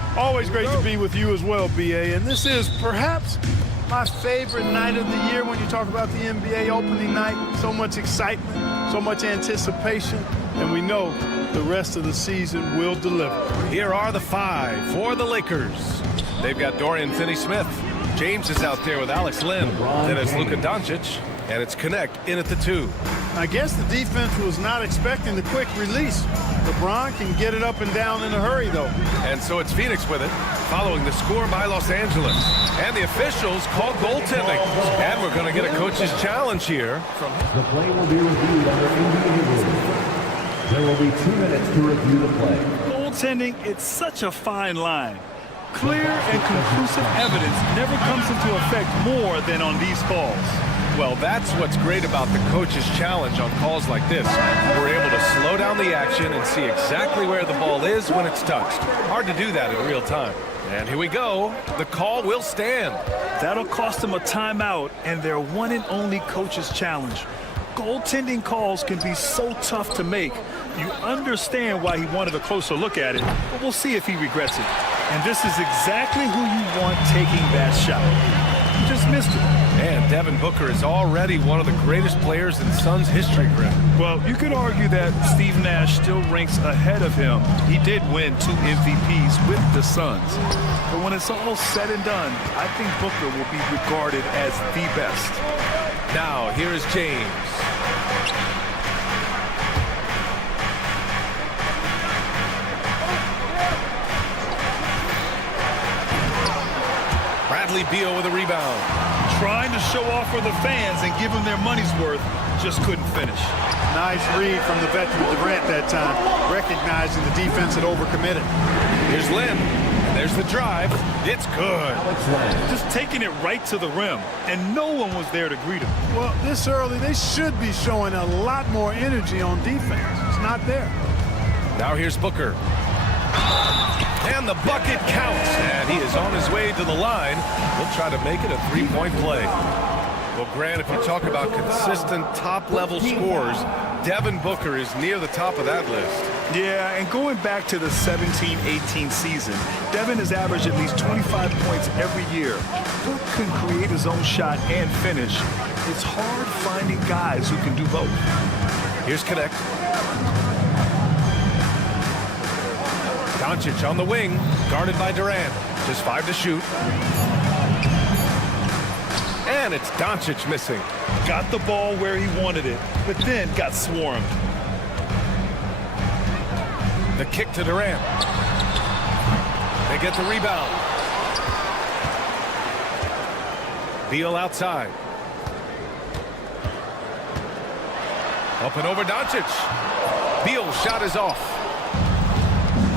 Clark. Always great to be with you as well, B.A. And this is perhaps my favorite night of the year when you talk about the NBA opening night. So much excitement, so much anticipation, and we know the rest of the season will deliver. Here are the five for the Lakers. They've got Dorian Finney-Smith. James is out there with Alex Len. Then it's Luka Doncic, and it's Connect in at the 2. I guess the defense was not expecting the quick release. LeBron can get it up and down in a hurry, though. And so it's Phoenix with it, following the score by Los Angeles. And the officials call goaltending. And we're going to get a coach's challenge here. The play will be reviewed under NBA rules. There will be 2 minutes to review the play. Goaltending, it's such a fine line. Clear and conclusive evidence never comes into effect more than on these calls. Well, that's what's great about the coach's challenge on calls like this. We're able to slow down the action and see exactly where the ball is when it's touched. Hard to do that in real time. And here we go. The call will stand. That'll cost them a timeout and their one and only coach's challenge. Goaltending calls can be so tough to make. You understand why he wanted a closer look at it, but we'll see if he regrets it. And this is exactly who you want taking that shot. He just missed it. And Devin Booker is already one of the greatest players in Suns history, Greg. Well, you could argue that Steve Nash still ranks ahead of him. He did win 2 MVPs with the Suns. But when it's all said and done, I think Booker will be regarded as the best. Now, here is James. Bradley Beal with a rebound. Trying to show off for the fans and give them their money's worth, just couldn't finish. Nice read from the veteran Durant that time, recognizing the defense had overcommitted. Here's Lynn. There's the drive. It's good. Just taking it right to the rim, and no one was there to greet him. Well, this early, they should be showing a lot more energy on defense. It's not there. Now here's Booker. And the bucket counts. And he is on his way to the line. He'll try to make it a 3-point play. Well, Grant, if you talk about consistent top-level scores, Devin Booker is near the top of that list. Yeah, and going back to the 17-18 season, Devin has averaged at least 25 points every year. Book can create his own shot and finish. It's hard finding guys who can do both. Here's Connect. Doncic on the wing, guarded by Durant. Just 5 to shoot. And it's Doncic missing. Got the ball where he wanted it, but then got swarmed. The kick to Durant. They get the rebound. Beal outside. Up and over Doncic. Beal's shot is off.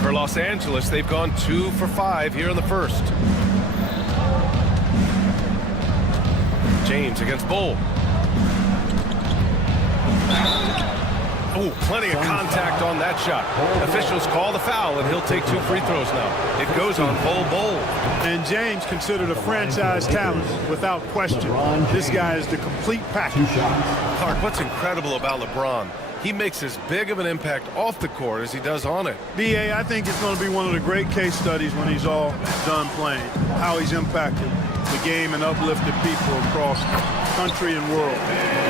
For Los Angeles, they've gone 2 for 5 here in the first. James against Bull. Oh, plenty of contact on that shot. Officials call the foul, and he'll take 2 free throws now. It goes on Bull. And James considered a franchise talent without question. This guy is the complete package. Clark, what's incredible about LeBron? He makes as big of an impact off the court as he does on it. B.A., I think it's going to be one of the great case studies when he's all done playing, how he's impacted the game and uplifted people across country and world.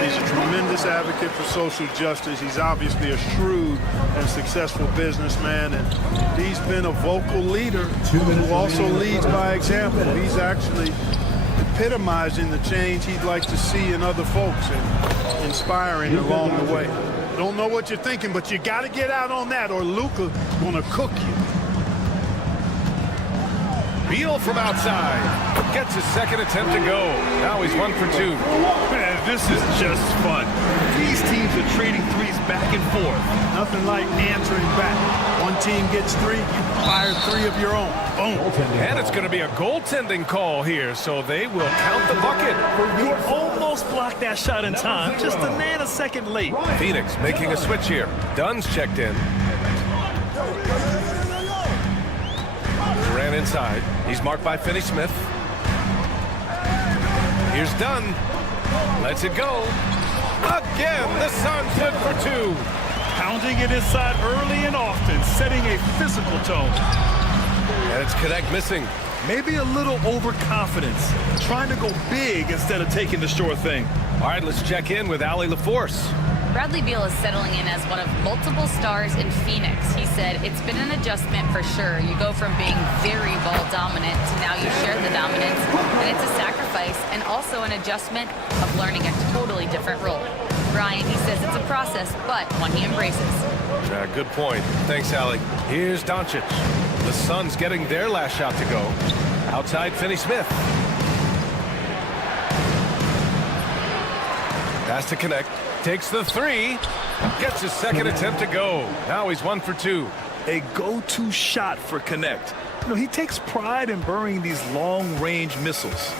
He's a tremendous advocate for social justice. He's obviously a shrewd and successful businessman, and he's been a vocal leader who also leads by example. He's actually epitomizing the change he'd like to see in other folks and inspiring along the way. Don't know what you're thinking, but you got to get out on that or Luka gonna cook you. Beal from outside gets his second attempt to go. Now he's 1 for 2. Man, this is just fun. These teams are trading threes back and forth. Nothing like answering back. One team gets 3, you fire 3 of your own. Boom. And it's going to be a goaltending call here, so they will count the bucket. He almost blocked that shot in time, just a nanosecond late. Phoenix making a switch here. Dunn's checked in. Durant inside. He's marked by Finney-Smith. Here's Dunn. Lets it go. Again, the Suns good for 2. Pounding it inside early and often, setting a physical tone. And it's Connect missing. Maybe a little overconfidence, trying to go big instead of taking the sure thing. All right, let's check in with Allie LaForce. Bradley Beal is settling in as one of multiple stars in Phoenix. He said it's been an adjustment for sure. You go from being very ball dominant to now you share the dominance, and it's a sacrifice and also an adjustment of learning a totally different role. Brian, he says it's a process, but one he embraces. Good point. Thanks, Allie. Here's Doncic. The Suns getting their last shot to go. Outside, Finney-Smith. Pass to Connect. Takes the three. Gets his second attempt to go. Now he's 1 for 2. A go-to shot for Connect. You know, he takes pride in burying these long-range missiles.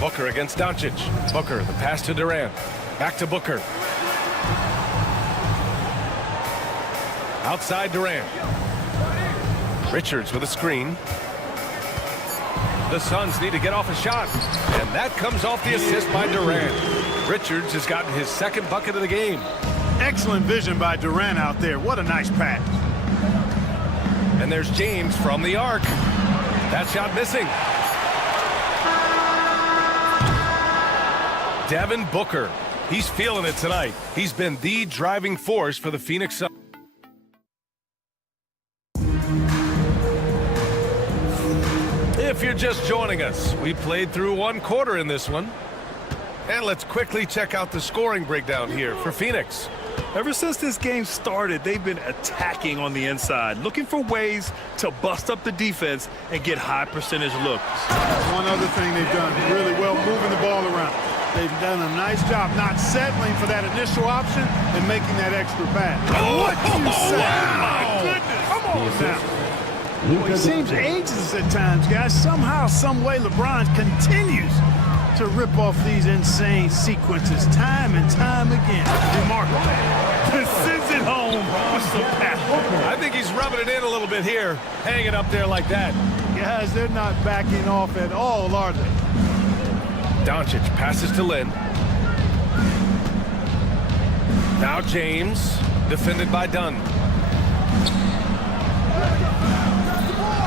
Booker against Doncic. Booker, the pass to Durant. Back to Booker. Outside Durant. Richards with a screen. The Suns need to get off a shot. And that comes off the assist by Durant. Richards has gotten his second bucket of the game. Excellent vision by Durant out there. What a nice pass. And there's James from the arc. That shot missing. Devin Booker. He's feeling it tonight. He's been the driving force for the Phoenix Suns. If you're just joining us, we played through 1 quarter in this one. And let's quickly check out the scoring breakdown here for Phoenix. Ever since this game started, they've been attacking on the inside, looking for ways to bust up the defense and get high percentage looks. One other thing they've done really well, moving the ball around. They've done a nice job not settling for that initial option and making that extra pass. What do you say? Wow. My goodness. Come on now. Well, it seems ages at times, guys. Somehow, some way, LeBron continues to rip off these insane sequences time and time again. Remarkable. Sends it home with some power. I think he's rubbing it in a little bit here, hanging up there like that. Guys, they're not backing off at all, are they? Doncic passes to Lin. Now James, defended by Dunn.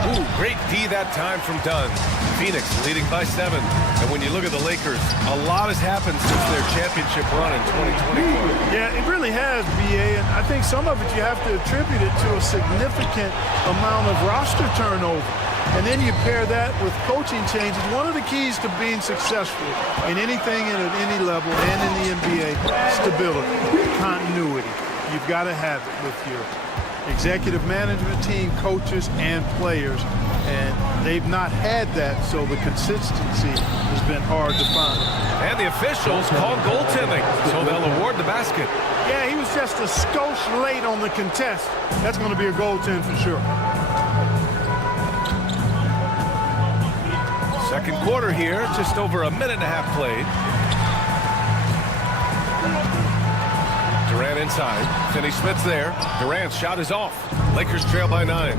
Ooh, great D that time from Dunn. Phoenix leading by 7. And when you look at the Lakers, a lot has happened since their championship run in 2024. Yeah, it really has, BA, and I think some of it you have to attribute it to a significant amount of roster turnover. And then you pair that with coaching changes. One of the keys to being successful in anything and at any level and in the NBA, stability, continuity. You've got to have it with your executive management team, coaches, and players. And they've not had that, so the consistency has been hard to find. And the officials call goaltending, so they'll award the basket. Yeah, he was just a skosh late on the contest. That's going to be a goaltend for sure. Second quarter here, just over a minute and a half played. Durant inside. Finney-Smith's there. Durant's shot is off. Lakers trail by 9.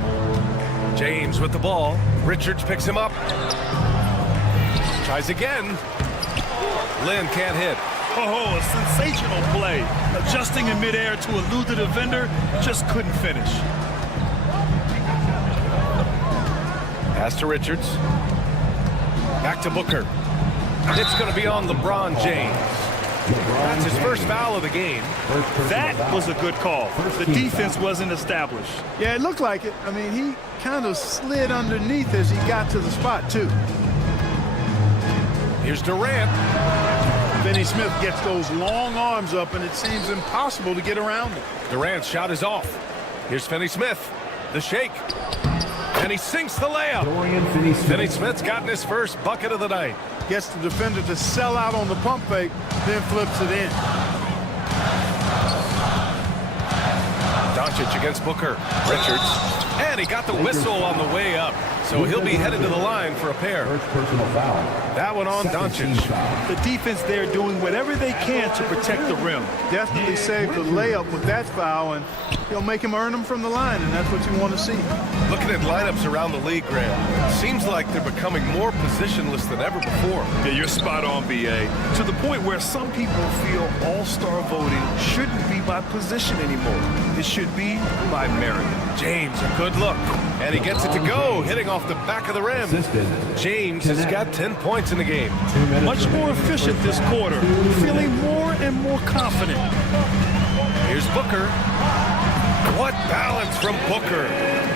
James with the ball. Richards picks him up. Tries again. Lin can't hit. Oh, a sensational play. Adjusting in midair to elude the defender, just couldn't finish. Pass to Richards. Back to Booker. It's going to be on LeBron James. That's his first foul of the game. That was a good call. The defense wasn't established. Yeah, it looked like it. I mean, he kind of slid underneath as he got to the spot, too. Here's Durant. Finney-Smith gets those long arms up, and it seems impossible to get around him. Durant's shot is off. Here's Finney-Smith. The shake. And he sinks the layup. Finney-Smith's gotten his first bucket of the night. Gets the defender to sell out on the pump fake, then flips it in. Doncic against Booker. Richards. And he got the whistle on the way up. So he'll be headed to the line for a pair. That one on Doncic. The defense there doing whatever they can to protect the rim. Definitely saved the layup with that foul, and he'll make him earn them from the line, and that's what you want to see. Looking at lineups around the league, Graham, seems like they're becoming more positionless than ever before. Yeah, you're spot on, B.A. To the point where some people feel all-star voting shouldn't be by position anymore. It should be by merit. James, a good look. And he gets it to go, hitting off the back of the rim. James has got 10 points in the game. Much more efficient this quarter, feeling more and more confident. Here's Booker. What balance from Booker.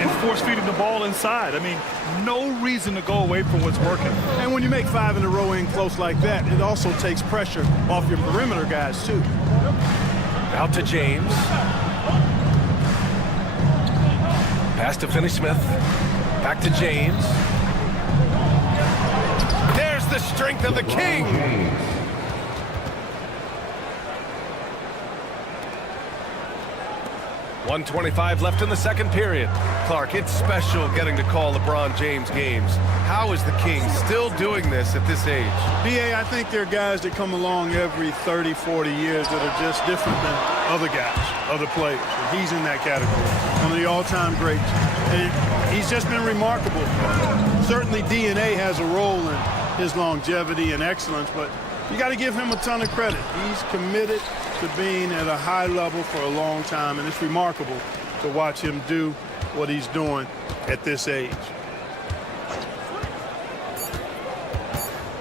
And force-feeding the ball inside. I mean, no reason to go away from what's working. And when you make 5 in a row in close like that, it also takes pressure off your perimeter guys, too. Out to James. Pass to Finney-Smith. Back to James. There's the strength of the King. 1:25 left in the second period. Clark, it's special getting to call LeBron James games. How is the King still doing this at this age? B.A., I think there are guys that come along every 30, 40 years that are just different than other guys, other players. And he's in that category. One of the all-time greats. And he's just been remarkable. Certainly DNA has a role in his longevity and excellence, but you got to give him a ton of credit. He's committed to being at a high level for a long time, and it's remarkable to watch him do what he's doing at this age.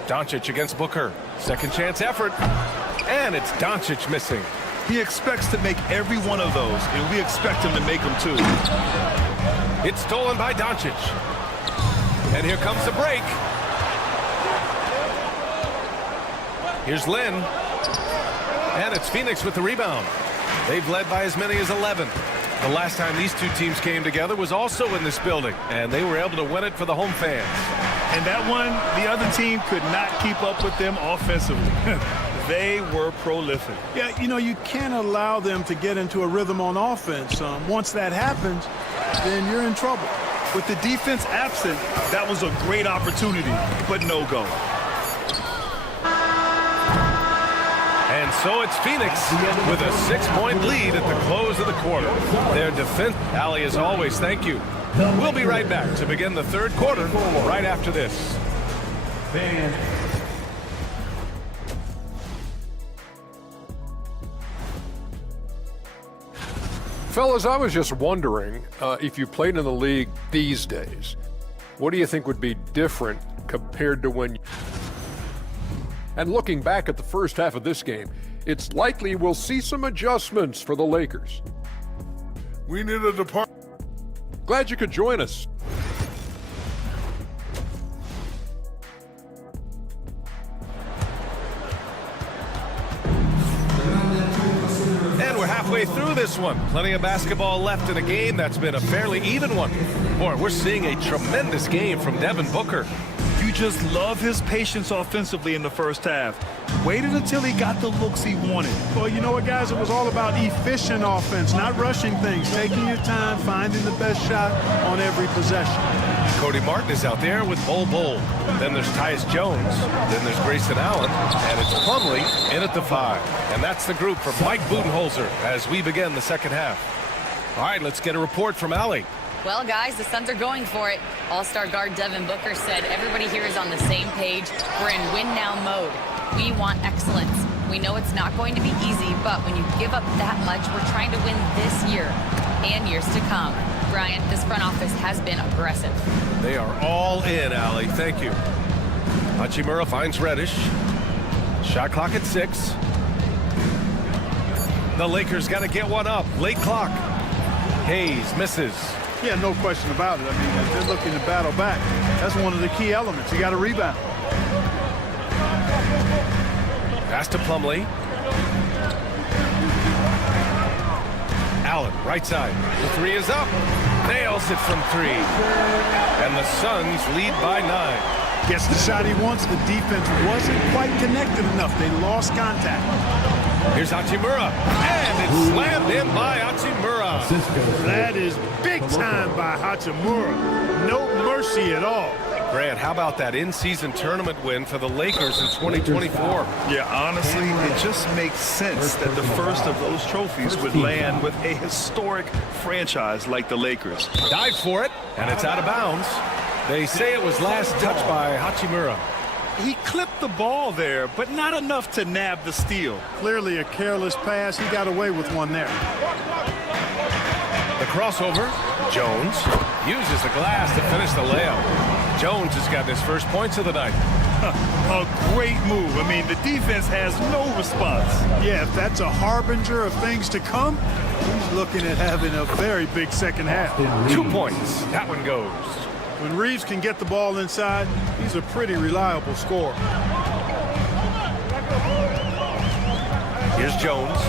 Doncic against Booker. Second chance effort. And it's Doncic missing. He expects to make every one of those, and we expect him to make them too. It's stolen by Doncic. And here comes the break. Here's Lynn. And it's Phoenix with the rebound. They've led by as many as 11. The last time these two teams came together was also in this building, and they were able to win it for the home fans. And that one, the other team could not keep up with them offensively. They were prolific. Yeah, you know, you can't allow them to get into a rhythm on offense. Once that happens, then you're in trouble. With the defense absent, that was a great opportunity, but no go. And so it's Phoenix with a 6-point lead at the close of the quarter. Their defense, Allie, as always, thank you. We'll be right back to begin the third quarter right after this. Fellas, I was just wondering if you played in the league these days, what do you think would be different compared to when... And looking back at the first half of this game, it's likely we'll see some adjustments for the Lakers. We need a department. Glad you could join us. And we're halfway through this one. Plenty of basketball left in a game that's been a fairly even one. Boy, we're seeing a tremendous game from Devin Booker. You just love his patience offensively in the first half. Waited until he got the looks he wanted. Well, you know what, guys? It was all about efficient offense, not rushing things, taking your time, finding the best shot on every possession. Cody Martin is out there with Bol Bol. Then there's Tyus Jones. Then there's Grayson Allen. And it's Plumlee in at the 5. And that's the group from Mike Budenholzer as we begin the second half. All right, let's get a report from Allie. Well, guys, the Suns are going for it. All-star guard Devin Booker said everybody here is on the same page. We're in win-now mode. We want excellence. We know it's not going to be easy, but when you give up that much, we're trying to win this year and years to come. Brian, this front office has been aggressive. They are all in, Allie. Thank you. Hachimura finds Reddish. Shot clock at 6. The Lakers got to get one up. Late clock. Hayes misses. Yeah, no question about it. I mean, if they're looking to battle back, that's one of the key elements. You got to rebound. Pass to Plumlee. Allen, right side. The 3 is up. Nails it from 3. And the Suns lead by 9. Gets the shot he wants. The defense wasn't quite connected enough. They lost contact. Here's Hachimura. And it's slammed in by Hachimura. That is big time by Hachimura. No mercy at all. Grant, how about that in-season tournament win for the Lakers in 2024? Yeah, honestly, it just makes sense that the first of those trophies would land with a historic franchise like the Lakers. Dive for it, and it's out of bounds. They say it was last touched by Hachimura. He clipped the ball there, but not enough to nab the steal. Clearly a careless pass. He got away with one there. The crossover. Jones uses the glass to finish the layup. Jones has got his first points of the night. A great move. I mean, the defense has no response. Yeah, if that's a harbinger of things to come, he's looking at having a very big second half. 2 points. That one goes. When Reeves can get the ball inside, he's a pretty reliable scorer. Here's Jones.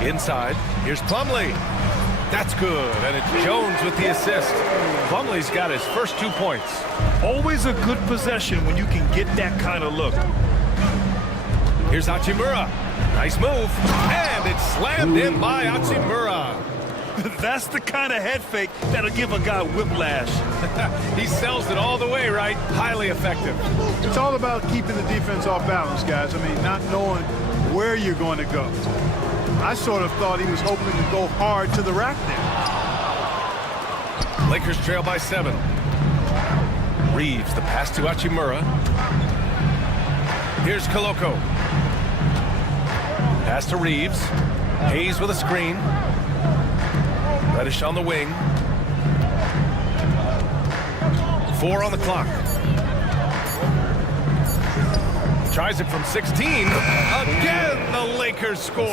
Inside. Here's Plumlee. That's good. And it's Jones with the assist. Plumlee's got his first 2 points. Always a good possession when you can get that kind of look. Here's Hachimura. Nice move. And it's slammed in by Hachimura. That's the kind of head fake that'll give a guy whiplash. He sells it all the way, right? Highly effective. It's all about keeping the defense off balance, guys. I mean, not knowing where you're going to go. I sort of thought he was hoping to go hard to the rack there. Lakers trail by 7. Reeves, the pass to Hachimura. Here's Koloko. Pass to Reeves. Hayes with a screen. Reddish on the wing. 4 on the clock. Tries it from 16. Again, the Lakers score.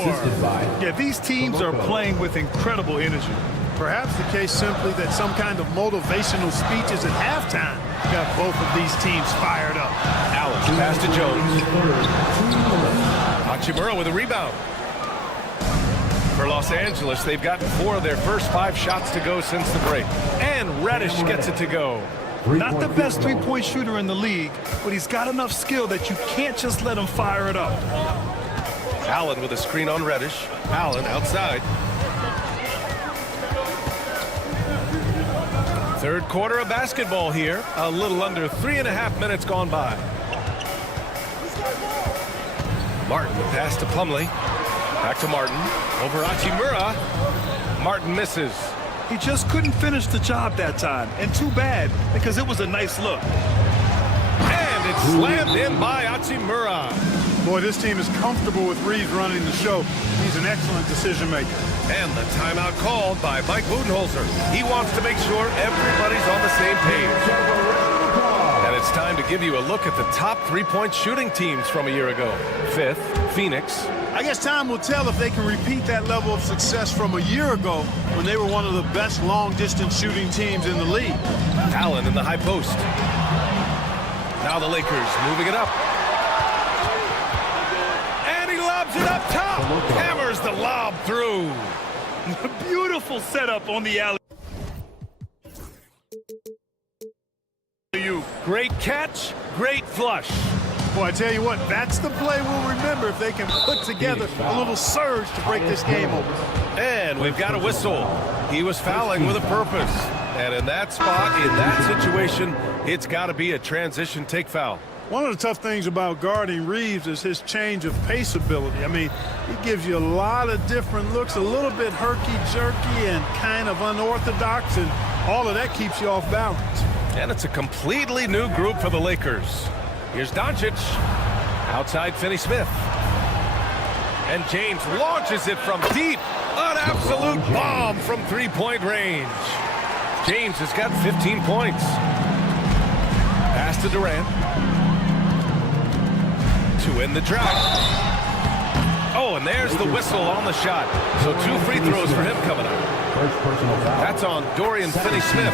Yeah, these teams are playing with incredible energy. Perhaps the case simply that some kind of motivational speeches at halftime got both of these teams fired up. Allen, pass to Jones. Hachimura with a rebound. For Los Angeles, they've gotten 4 of their first 5 shots to go since the break. And Reddish gets it to go. Not the best three-point shooter in the league, but he's got enough skill that you can't just let him fire it up. Allen with a screen on Reddish. Allen outside. Third quarter of basketball here. A little under 3.5 minutes gone by. Martin, the pass to Plumlee. Back to Martin. Over Hachimura. Martin misses. He just couldn't finish the job that time. And too bad, because it was a nice look. And it's slammed in by Hachimura. Boy, this team is comfortable with Reeves running the show. He's an excellent decision maker. And the timeout called by Mike Budenholzer. He wants to make sure everybody's on the same page. And it's time to give you a look at the top 3-point shooting teams from a year ago. 5th, Phoenix. I guess time will tell if they can repeat that level of success from a year ago when they were one of the best long-distance shooting teams in the league. Allen in the high post. Now the Lakers moving it up. And he lobs it up top. Hammers the lob through. Beautiful setup on the alley. Great catch, great flush. Boy, I tell you what, that's the play we'll remember if they can put together a little surge to break this game open. And we've got a whistle. He was fouling with a purpose. And in that spot, in that situation, it's got to be a transition take foul. One of the tough things about guarding Reeves is his change of pace ability. I mean, he gives you a lot of different looks, a little bit herky-jerky and kind of unorthodox, and all of that keeps you off balance. And it's a completely new group for the Lakers. Here's Doncic. Outside Finney-Smith. And James launches it from deep. An absolute bomb from 3-point range. James has got 15 points. Pass to Durant. To end the drought. Oh, and there's the whistle on the shot. So 2 free throws for him coming up. That's on Dorian Finney-Smith.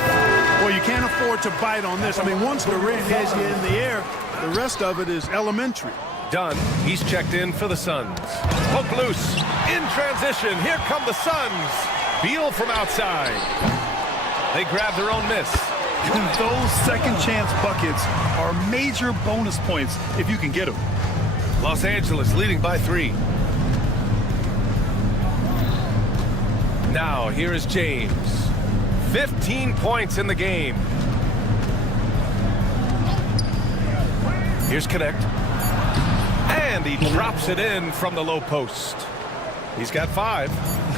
Well, you can't afford to bite on this. I mean, once Durant has you in the air, the rest of it is elementary. Dunn, he's checked in for the Suns. Poke loose, in transition, here come the Suns. Beal from outside. They grab their own miss. Those second chance buckets are major bonus points if you can get them. Los Angeles leading by 3. Now, here is James. 15 points in the game. Here's Connect. And he drops it in from the low post. He's got 5.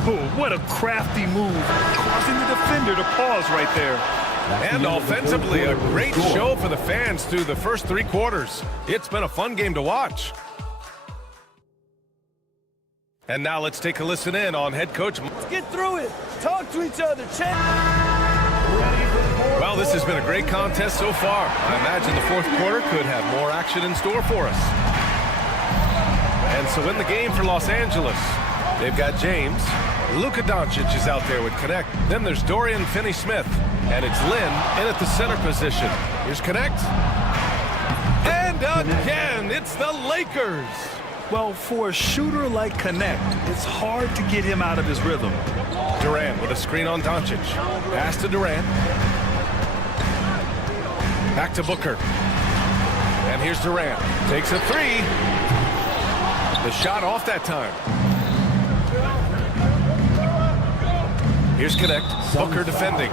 Oh, what a crafty move, causing the defender to pause right there. And offensively, a great show for the fans through the first 3 quarters. It's been a fun game to watch. And now let's take a listen in on head coach. Let's get through it. Talk to each other. Well, this has been a great contest so far. I imagine the fourth quarter could have more action in store for us. And so in the game for Los Angeles, they've got James. Luka Doncic is out there with Connect. Then there's Dorian Finney-Smith. And it's Lynn in at the center position. Here's Connect. And again, it's the Lakers. Well, for a shooter like Connect, it's hard to get him out of his rhythm. Durant with a screen on Doncic. Pass to Durant. Back to Booker. And here's Durant. Takes a 3. The shot off that time. Here's Connect. Booker defending.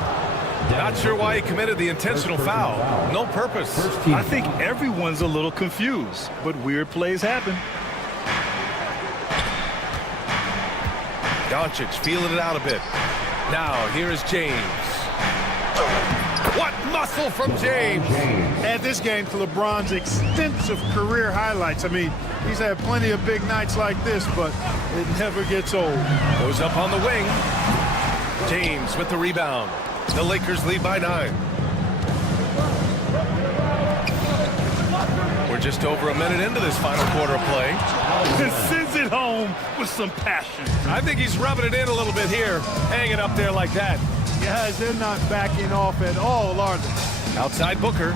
Not sure why he committed the intentional foul. No purpose. I think everyone's a little confused, but weird plays happen. Doncic feeling it out a bit. Now, here is James. What muscle from James! Add this game to LeBron's extensive career highlights. I mean, he's had plenty of big nights like this, but it never gets old. Goes up on the wing. James with the rebound. The Lakers lead by 9. We're just over a minute into this final quarter of play. Sends it home with some passion. I think he's rubbing it in a little bit here, hanging up there like that. Guys, they're not backing off at all, are they? Outside Booker.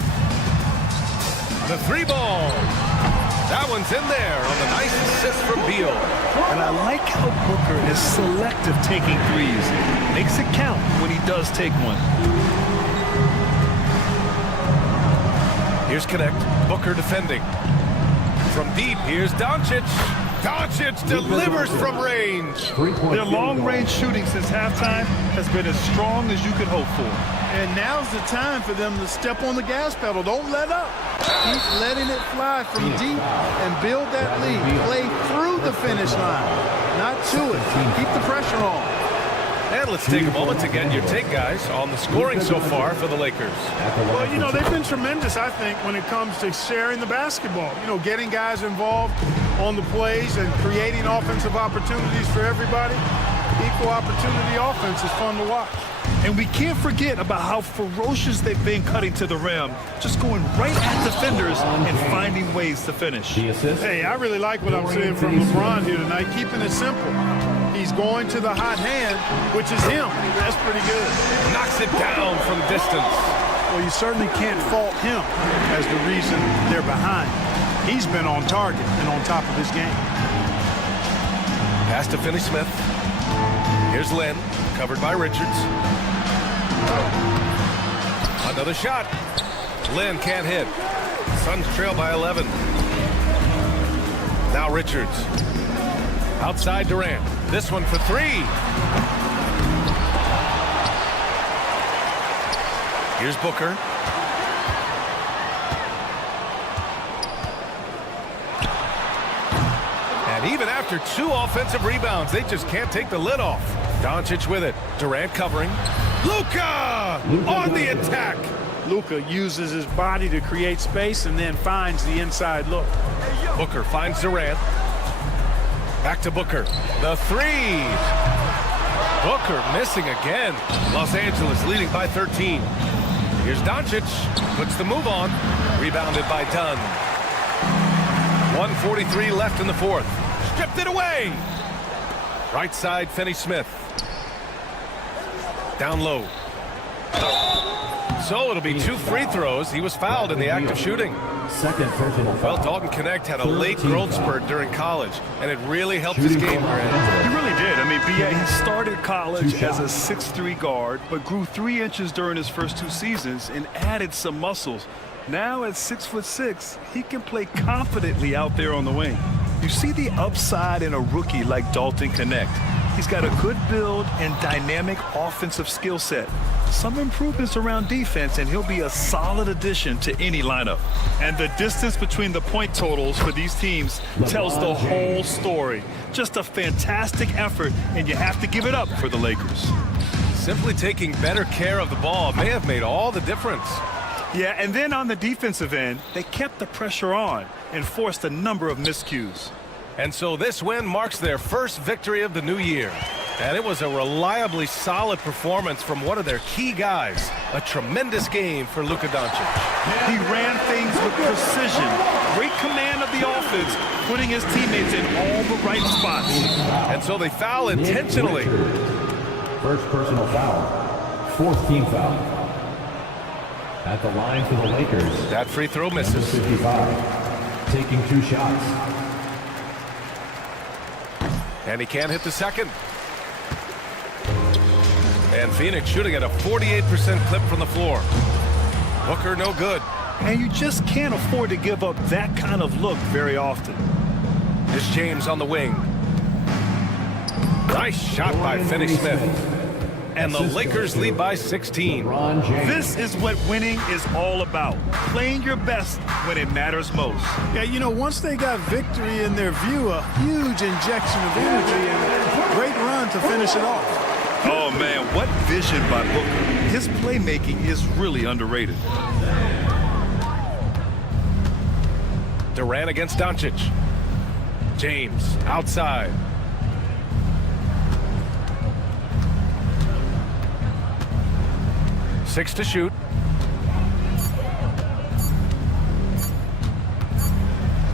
The 3-ball. That one's in there on the nice assist from Beal. And I like how Booker is selective taking threes. Makes it count when he does take one. Here's Connect. Booker defending. From deep, here's Doncic. Doncic delivers from range. Their long-range shooting since halftime has been as strong as you could hope for. And now's the time for them to step on the gas pedal. Don't let up. Keep letting it fly from deep and build that lead. Play through the finish line, not to it. Keep the pressure on. And let's take a moment to get your take, guys, on the scoring so far for the Lakers. Well, you know, they've been tremendous, I think, when it comes to sharing the basketball. You know, getting guys involved on the plays and creating offensive opportunities for everybody. Equal opportunity offense is fun to watch. And we can't forget about how ferocious they've been cutting to the rim, just going right at defenders and finding ways to finish. Hey, I really like what I'm seeing from LeBron here tonight, keeping it simple. He's going to the hot hand, which is him. That's pretty good. Knocks it down from distance. Well, you certainly can't fault him as the reason they're behind. He's been on target and on top of his game. Pass to Finney-Smith. Here's Lynn, covered by Richards. Another shot. Lynn can't hit. Suns trail by 11. Now Richards. Outside Durant. This one for 3. Here's Booker. And even after 2 offensive rebounds, they just can't take the lid off. Doncic with it. Durant covering. Luka on the attack. Luka uses his body to create space and then finds the inside look. Booker finds Durant. Back to Booker. The 3. Booker missing again. Los Angeles leading by 13. Here's Doncic. Puts the move on. Rebounded by Dunn. 1:43 left in the fourth. Stripped it away. Right side, Finney-Smith. Down low. So it'll be 2 free throws. He was fouled in the act of shooting. Second personal foul. Well, Dalton Connect had a late growth spurt during college, and it really helped his game. He really did. I mean, he started college as a 6'3" guard, but grew 3 inches during his first 2 seasons and added some muscles. Now at 6'6", he can play confidently out there on the wing. You see the upside in a rookie like Dalton Connect. He's got a good build and dynamic offensive skill set. Some improvements around defense, and he'll be a solid addition to any lineup. And the distance between the point totals for these teams tells the whole story. Just a fantastic effort, and you have to give it up for the Lakers. Simply taking better care of the ball may have made all the difference. Yeah, and then on the defensive end, they kept the pressure on and forced a number of miscues. And so this win marks their first victory of the new year. And it was a reliably solid performance from one of their key guys. A tremendous game for Luka Doncic. He ran things with precision. Great command of the offense, putting his teammates in all the right spots. And so they foul intentionally. First personal foul. Fourth team foul. At the line for the Lakers. That free throw misses. 55. Taking 2 shots. And he can't hit the second. And Phoenix shooting at a 48% clip from the floor. Booker no good. And you just can't afford to give up that kind of look very often. Here's James on the wing. Nice shot by Finney-Smith. And the Lakers lead by 16. This is what winning is all about. Playing your best when it matters most. Yeah, you know, once they got victory in their view, a huge injection of energy and a great run to finish it off. Oh, man, what vision by Booker. His playmaking is really underrated. Durant against Doncic. James outside. Six to shoot.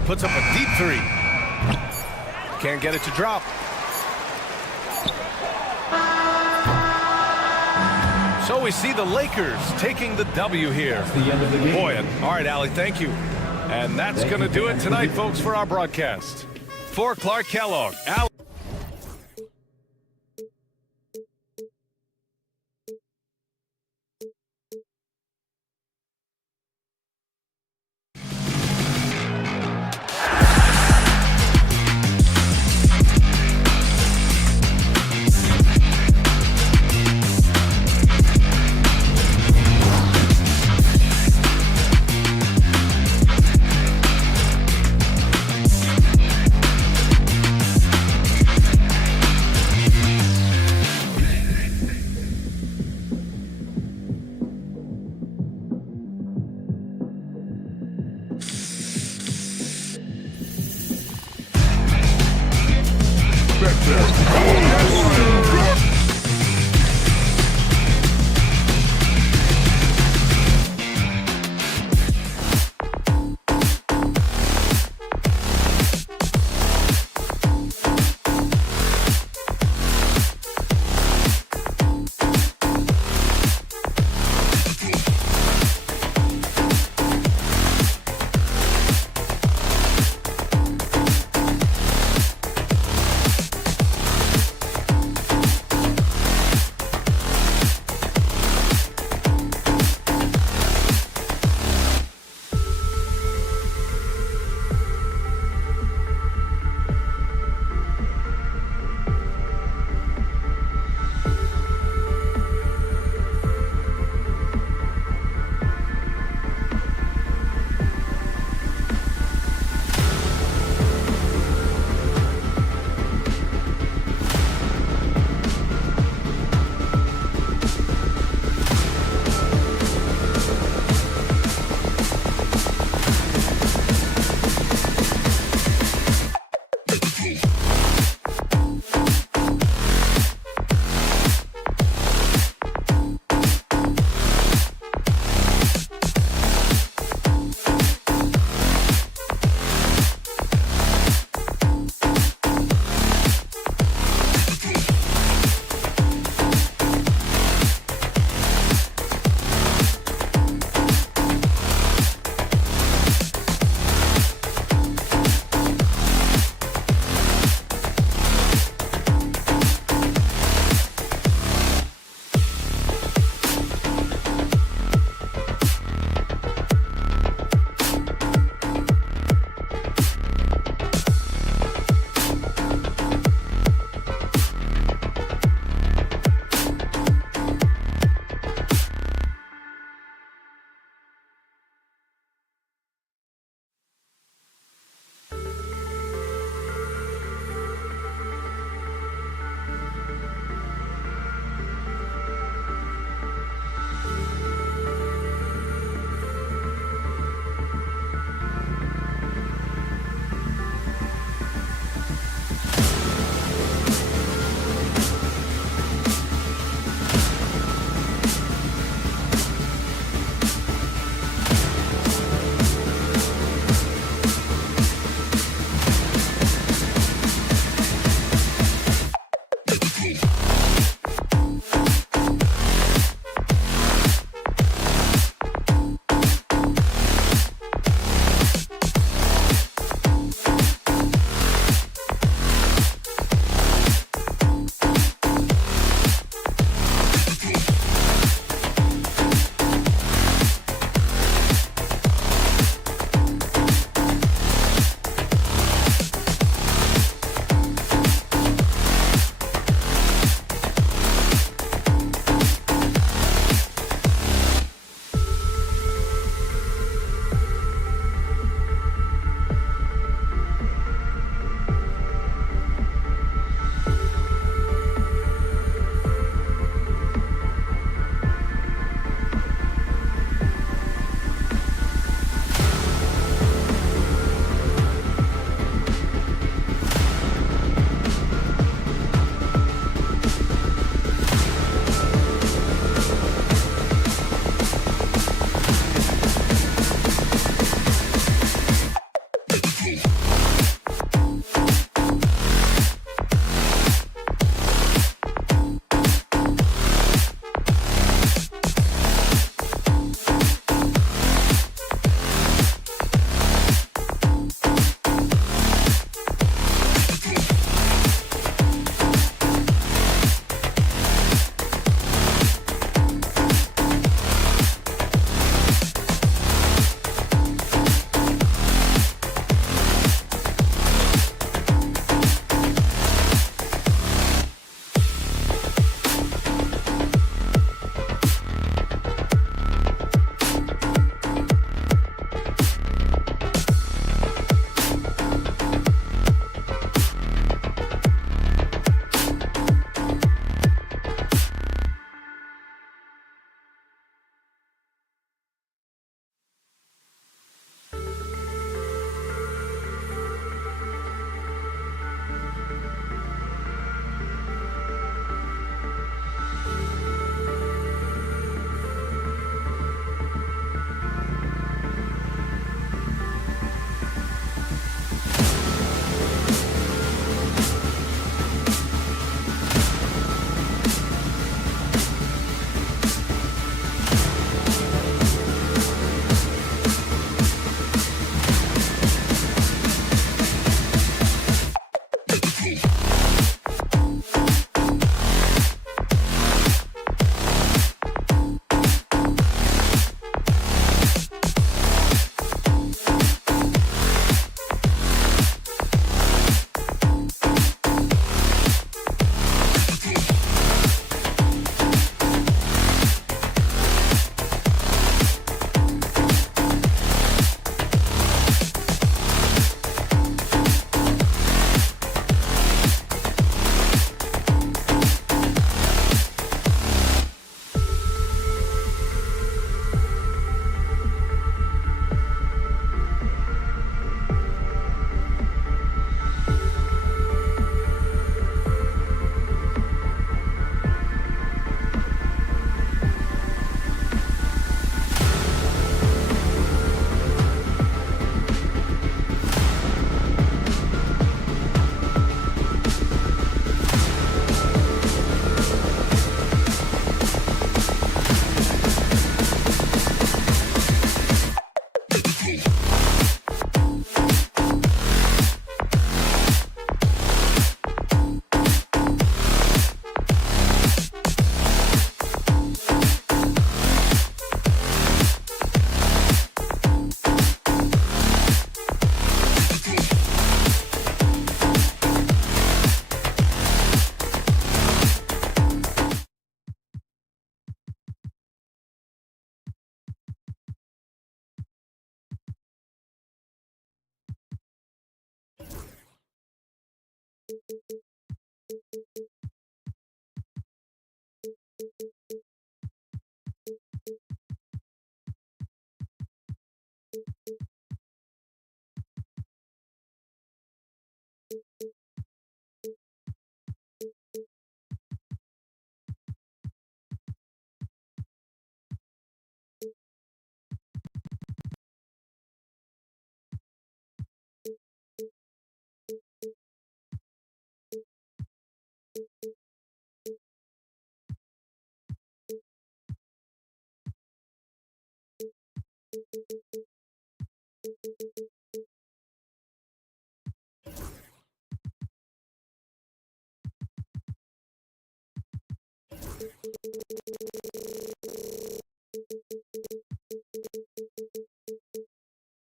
Puts up a deep three. Can't get it to drop. So we see the Lakers taking the W here. The end of the game. Boy, all right, Allie, thank you. And that's going to do it tonight, folks, for our broadcast. For Clark Kellogg, Allie.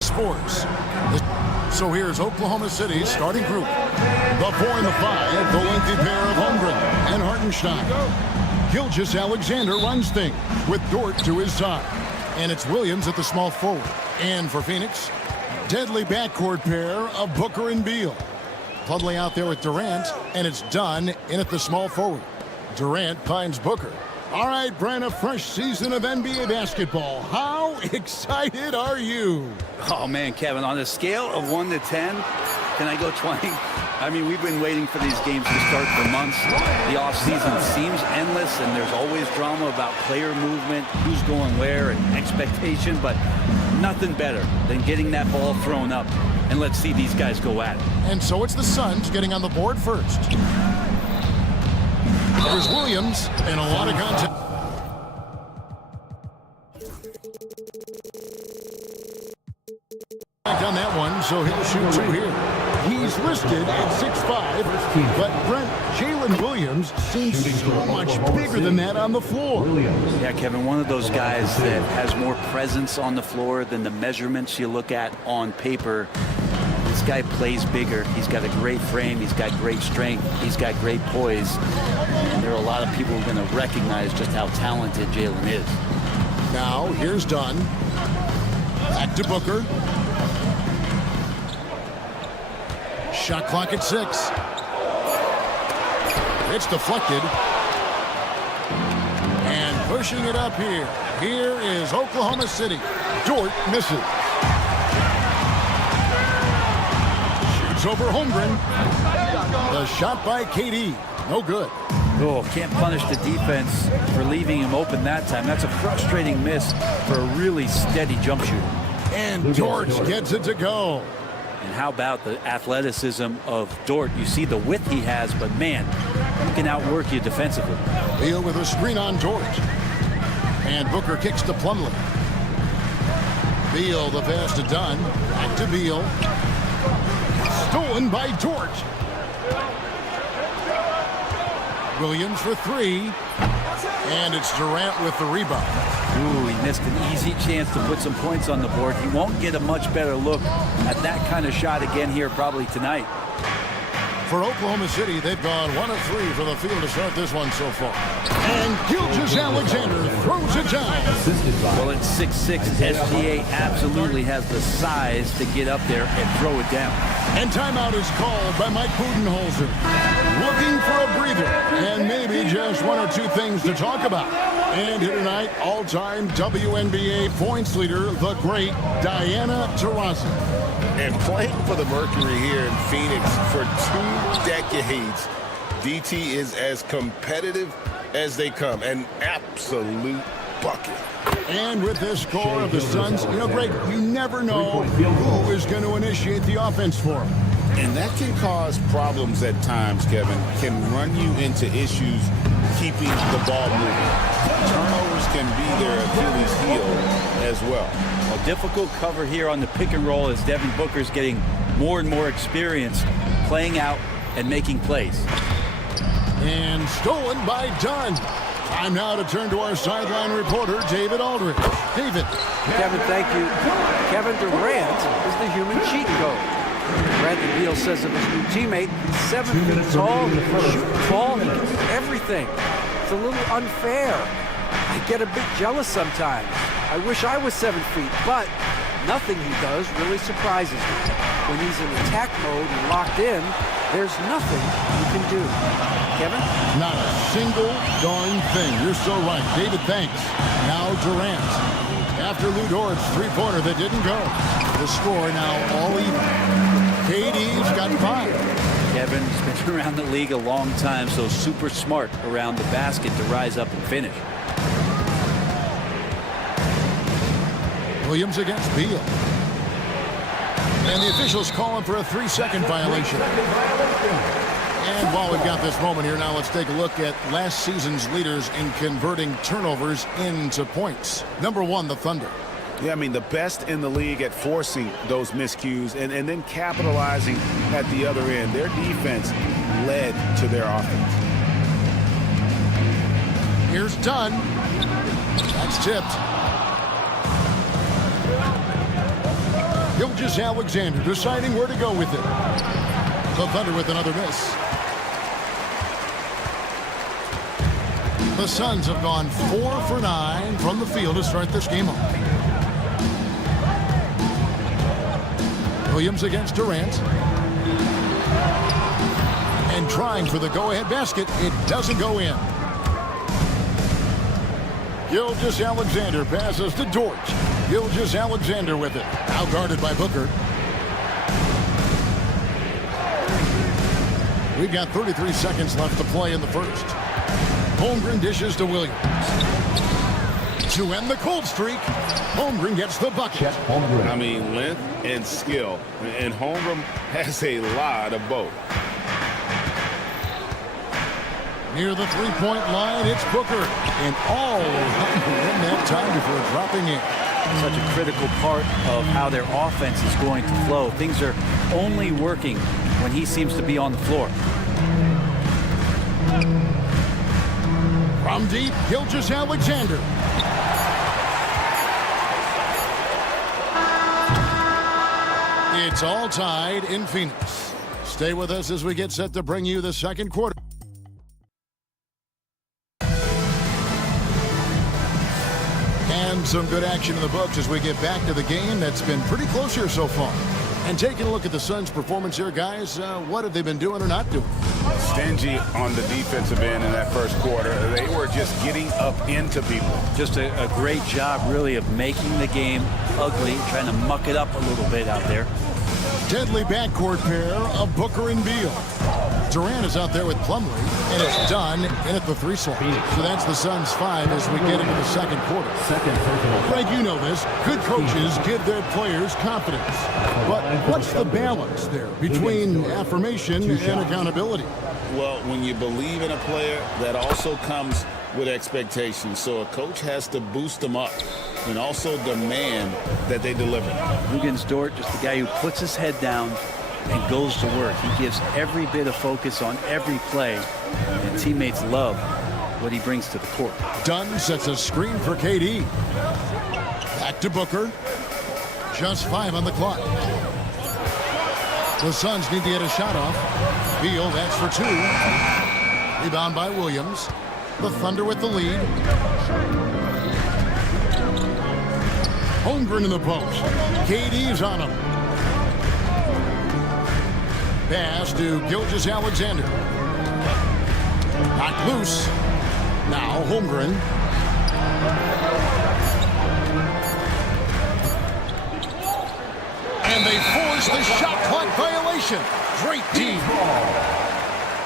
Sports. So here's Oklahoma City's starting group. The 4 and the 5, the lengthy pair of Holmgren and Hartenstein. Gilgeous-Alexander runs things with Dort to his side. And it's Williams at the small forward. And for Phoenix, deadly backcourt pair of Booker and Beal. Pludley out there with Durant, and it's Dunn in at the small forward. Durant finds Booker. All right, Brent, a fresh season of NBA basketball. How excited are you? Oh, man, Kevin, on a scale of 1 to 10, can I go 20? I mean, we've been waiting for these games to start for months. The offseason seems endless, and there's always drama about player movement, who's going where, and expectation, but nothing better than getting that ball thrown up. And let's see these guys go at it. And so it's the Suns getting on the board first. There's Williams and a lot of contact. On that one, so he'll shoot 2 here. He's listed at 6'5", but Brent, Jalen Williams seems so much bigger than that on the floor. Yeah, Kevin, one of those guys that has more presence on the floor than the measurements you look at on paper. This guy plays bigger. He's got a great frame. He's got great strength. He's got great poise. And there are a lot of people who are going to recognize just how talented Jalen is. Now, here's Dunn. Back to Booker. Shot clock at 6. It's deflected. And pushing it up here. Here is Oklahoma City. Dort misses. Shoots over Holmgren. The shot by KD. No good. Oh, can't punish the defense for leaving him open that time. That's a frustrating miss for a really steady jump shooter. And Dort gets it to go. And how about the athleticism of Dort? You see the width he has, but man, he can outwork you defensively. Beal with a screen on Dort. And Booker kicks to Plumlee. Beal the pass to Dunn. Back to Beal. Stolen by Dort. Williams for 3. And it's Durant with the rebound. Ooh, he missed an easy chance to put some points on the board. He won't get a much better look at that kind of shot again here probably tonight. For Oklahoma City, they've gone 1 of 3 from the field to start this one so far. And Gilgeous-Alexander throws it down. Well, at 6'6", SGA absolutely has the size to get up there and throw it down. And timeout is called by Mike Budenholzer. Looking for a breather and maybe just 1 or 2 things to talk about. And here tonight, all-time WNBA points leader, the great Diana Taurasi. And playing for the Mercury here in Phoenix for 2 decades, DT is as competitive as they come. An absolute bucket. And with this score of the Suns, Greg, you never know who is going to initiate the offense for them. And that can cause problems at times, Kevin. Can run you into issues keeping the ball moving. Turnovers can be their Achilles heel as well. A difficult cover here on the pick and roll as Devin Booker's getting more and more experience playing out and making plays. And stolen by Dunn. Time now to turn to our sideline reporter, David Aldridge. David. Kevin, thank you. Kevin Durant is the human cheat code. Bradley Beal says of his new teammate, 7 feet tall, shoot ball, everything. It's a little unfair. I get a bit jealous sometimes. I wish I was 7 feet, but Nothing he does really surprises me. When he's in attack mode and locked in, there's nothing you can do. Kevin? Not a single darn thing. You're so right. David, thanks. Now Durant. After Lu Dort's three-pointer that didn't go. The score now all even. KD's got 5. Kevin's been around the league a long time, so super smart around the basket to rise up and finish. Williams against Beal. And the officials calling for a 3-second violation. And while we've got this moment here, now let's take a look at last season's leaders in converting turnovers into points. Number 1, the Thunder. Yeah, I mean, the best in the league at forcing those miscues and then capitalizing at the other end. Their defense led to their offense. Here's Dunn. That's tipped. Gilgeous-Alexander deciding where to go with it. The Thunder with another miss. The Suns have gone 4 for 9 from the field to start this game off. Williams against Durant. And trying for the go-ahead basket. It doesn't go in. Gilgeous-Alexander passes to Dort. Gilgeous-Alexander with it. Out guarded by Booker. We've got 33 seconds left to play in the first. Holmgren dishes to Williams. To end the cold streak, Holmgren gets the bucket. I mean, length and skill. And Holmgren has a lot of both. Near the three-point line, it's Booker. And all in that time before dropping in. Such a critical part of how their offense is going to flow. Things are only working when he seems to be on the floor. From deep, Gilgeous-Alexander. It's all tied in Phoenix. Stay with us as we get set to bring you the second quarter. And some good action in the books as we get back to the game that's been pretty close here so far. And taking a look at the Suns' performance here, guys, what have they been doing or not doing? Stingy on the defensive end in that first quarter. They were just getting up into people. Just a great job, really, of making the game ugly, trying to muck it up a little bit out there. Deadly backcourt pair of Booker and Beal. Durant is out there with Plumlee, and it's done in at the 3 slot. So that's the Suns 5 as we get into the second quarter. Frank, you know this. Good coaches give their players confidence. But what's the balance there between affirmation and accountability? Well, when you believe in a player, that also comes with expectations. So a coach has to boost them up and also demand that they deliver. Against Dort, just the guy who puts his head down and goes to work. He gives every bit of focus on every play, and teammates love what he brings to the court. Dunn sets a screen for KD. Back to Booker. Just 5 on the clock. The Suns need to get a shot off. Beal, that's for 2. Rebound by Williams. The Thunder with the lead. Holmgren in the post. KD's on him. Pass to Gilgeous-Alexander. Knocked loose. Now Holmgren. And they force the shot clock violation. Great team.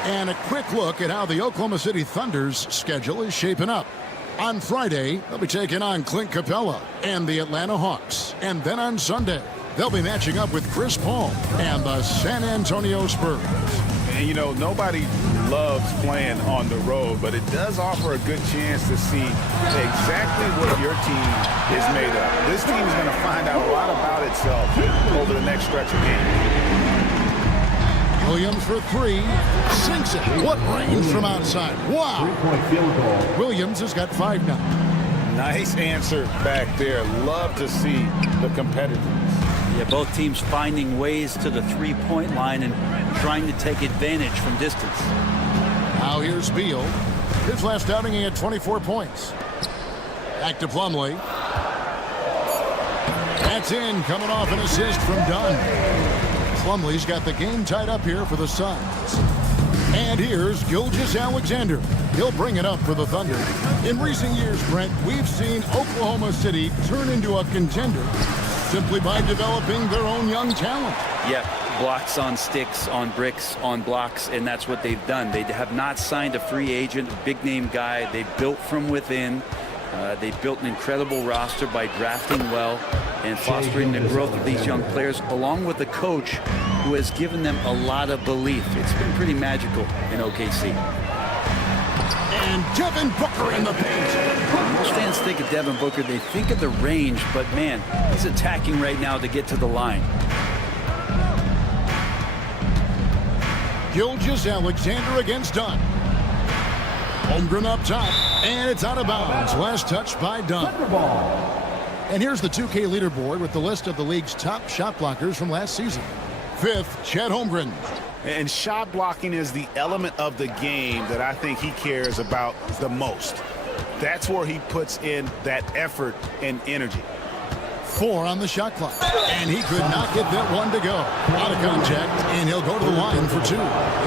And a quick look at how the Oklahoma City Thunder's schedule is shaping up. On Friday, they'll be taking on Clint Capella and the Atlanta Hawks. And then on Sunday, they'll be matching up with Chris Paul and the San Antonio Spurs. And, you know, nobody loves playing on the road, but it does offer a good chance to see exactly what your team is made of. This team is going to find out a lot about itself over the next stretch of games. Williams for 3. Sinks it. What range from outside. Wow. 3-point field goal. Williams has got 5 now. Nice answer back there. Love to see the competitiveness. Yeah, both teams finding ways to the 3-point line and trying to take advantage from distance. Now here's Beal. His last outing, he had 24 points. Back to Plumlee. That's in, coming off an assist from Dunn. Plumlee's got the game tied up here for the Suns. And here's Gilgeous-Alexander. He'll bring it up for the Thunder. In recent years, Brent, we've seen Oklahoma City turn into a contender simply by developing their own young talent. Yep, blocks on sticks, on bricks, on blocks, and that's what they've done. They have not signed a free agent, a big-name guy. They built from within. They built an incredible roster by drafting well and fostering the growth of these young players, along with a coach who has given them a lot of belief. It's been pretty magical in OKC. And Devin Booker in the paint. Most fans think of Devin Booker, they think of the range, but man, he's attacking right now to get to the line. Gilgeous-Alexander against Dunn. Holmgren up top, and it's out of bounds. Last touch by Dunn. And here's the 2K leaderboard with the list of the league's top shot blockers from last season. 5th, Chet Holmgren. And shot blocking is the element of the game that I think he cares about the most. That's where he puts in that effort and energy. 4 on the shot clock. And he could not get that one to go. Out of contact, and he'll go to the line for 2.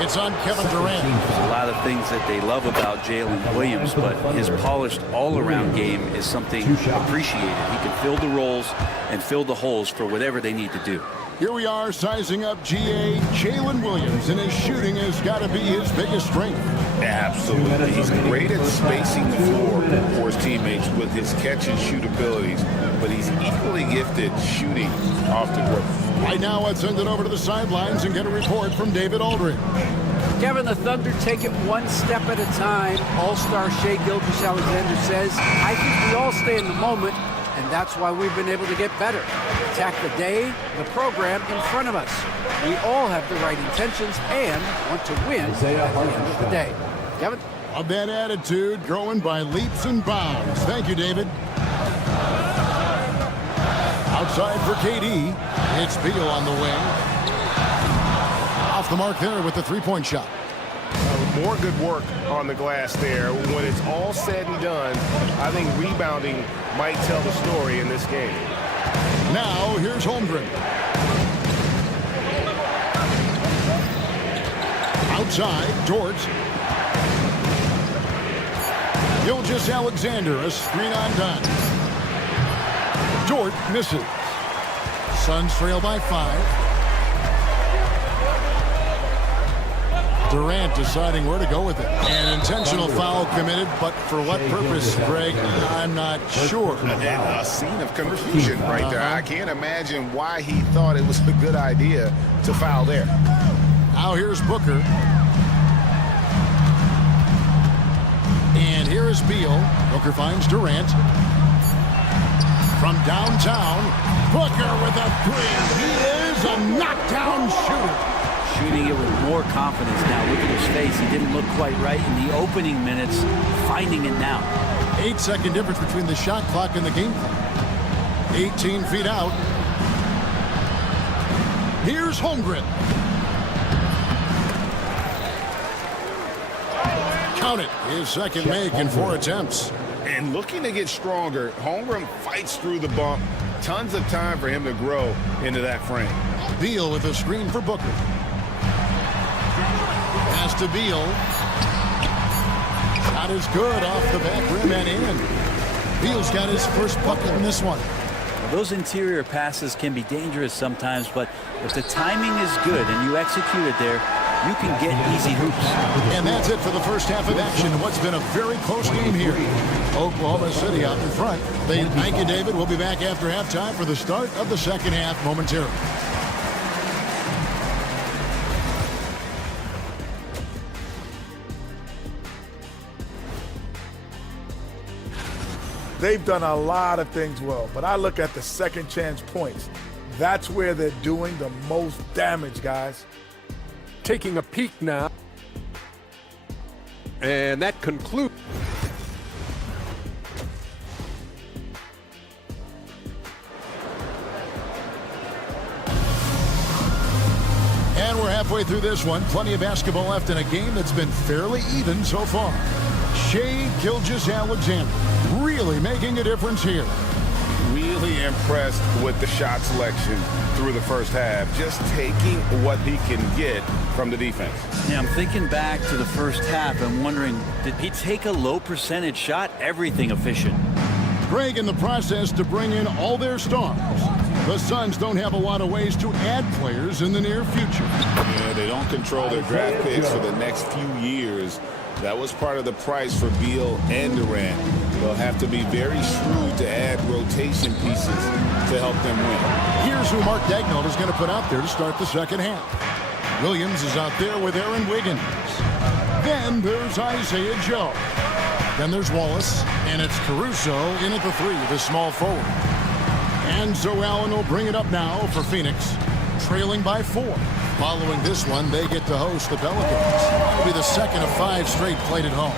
It's on Kevin Durant. There's a lot of things that they love about Jalen Williams, but his polished all-around game is something appreciated. He can fill the roles and fill the holes for whatever they need to do. Here we are sizing up GA Jalen Williams, and his shooting has got to be his biggest strength. Absolutely. He's great at spacing the floor for his teammates with his catch and shoot abilities, but he's equally gifted shooting off the dribble. Right now, let's send it over to the sidelines and get a report from David Aldridge. Kevin, the Thunder take it one step at a time. All-star Shai Gilgeous-Alexander says, I think we all stay in the moment, and that's why we've been able to get better. Attack the day, the program in front of us. We all have the right intentions and want to win at the end of the day. Kevin? Of that attitude, growing by leaps and bounds. Thank you, David. Outside for KD. It's Beal on the wing. Off the mark there with the three-point shot. More good work on the glass there. When it's all said and done, I think rebounding might tell the story in this game. Now, here's Holmgren. Outside, Dort. Gilgeous-Alexander, a screen on Dunn. Dort misses. Suns trail by 5. Durant deciding where to go with it. An intentional foul committed, but for what purpose, Greg, I'm not sure. And a scene of confusion right there. I can't imagine why he thought it was a good idea to foul there. Now here's Booker. And here is Beal. Booker finds Durant. From downtown, Booker with a 3. He is a knockdown shooter. Shooting it with more confidence now. Look at his face. He didn't look quite right in the opening minutes. Finding it now. 8-second difference between the shot clock and the game clock. 18 feet out. Here's Holmgren. Count it. His second make in 4 attempts. And looking to get stronger, Holmgren fights through the bump. Tons of time for him to grow into that frame. Beal with a screen for Booker. Pass to Beal. Shot is good off the back rim and in. Beal's got his first bucket in this one. Those interior passes can be dangerous sometimes, but if the timing is good and you execute it there, you can get easy hoops. And that's it for the first half of action. What's been a very close game here. Oklahoma City out in front. Thank you, David. We'll be back after halftime for the start of the second half momentarily. They've done a lot of things well, but I look at the second chance points. That's where they're doing the most damage, guys. Taking a peek now. And that concludes. And we're halfway through this one. Plenty of basketball left in a game that's been fairly even so far. Shai Gilgeous-Alexander really making a difference here. Really really impressed with the shot selection through the first half, just taking what he can get from the defense. Yeah, I'm thinking back to the first half and wondering, did he take a low percentage shot? Everything efficient. Greg, in the process to bring in all their stars, the Suns don't have a lot of ways to add players in the near future. Yeah, they don't control their draft picks for the next few years. That was part of the price for Beal and Durant. They'll have to be very shrewd to add rotation pieces to help them win. Here's who Mark Daigneault is going to put out there to start the second half. Williams is out there with Aaron Wiggins. Then there's Isaiah Joe. Then there's Wallace, and it's Caruso in at the 3, the small forward. And so Allen will bring it up now for Phoenix, trailing by 4. Following this one, they get to host the Pelicans. It'll be the second of 5 straight played at home.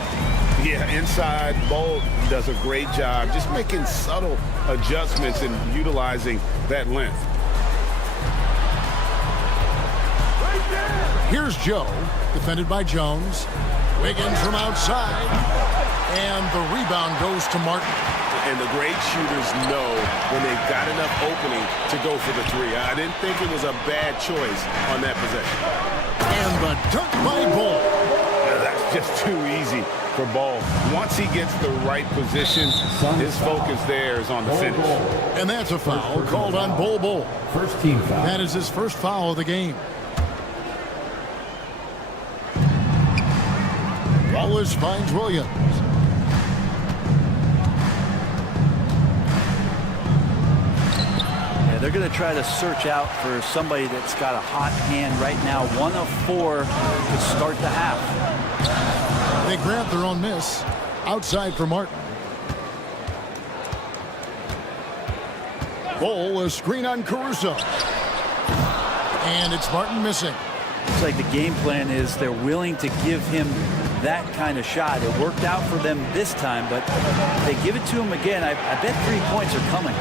Yeah, inside, Bol does a great job just making subtle adjustments and utilizing that length. Here's Joe, defended by Jones. Wiggins from outside. And the rebound goes to Martin. And the great shooters know when they've got enough opening to go for the 3. I didn't think it was a bad choice on that possession. And the dunk by Bol. That's just too easy for Bol. Once he gets the right position, his focus there is on the finish. And that's a foul called on Bol. First team foul. That is his first foul of the game. Wallace finds Williams. They're going to try to search out for somebody that's got a hot hand right now. 1 of 4 to start the half. They grant their own miss. Outside for Martin. Bol, a screen on Caruso. And it's Martin missing. Looks like the game plan is they're willing to give him that kind of shot. It worked out for them this time, but if they give it to him again, I bet 3 points are coming.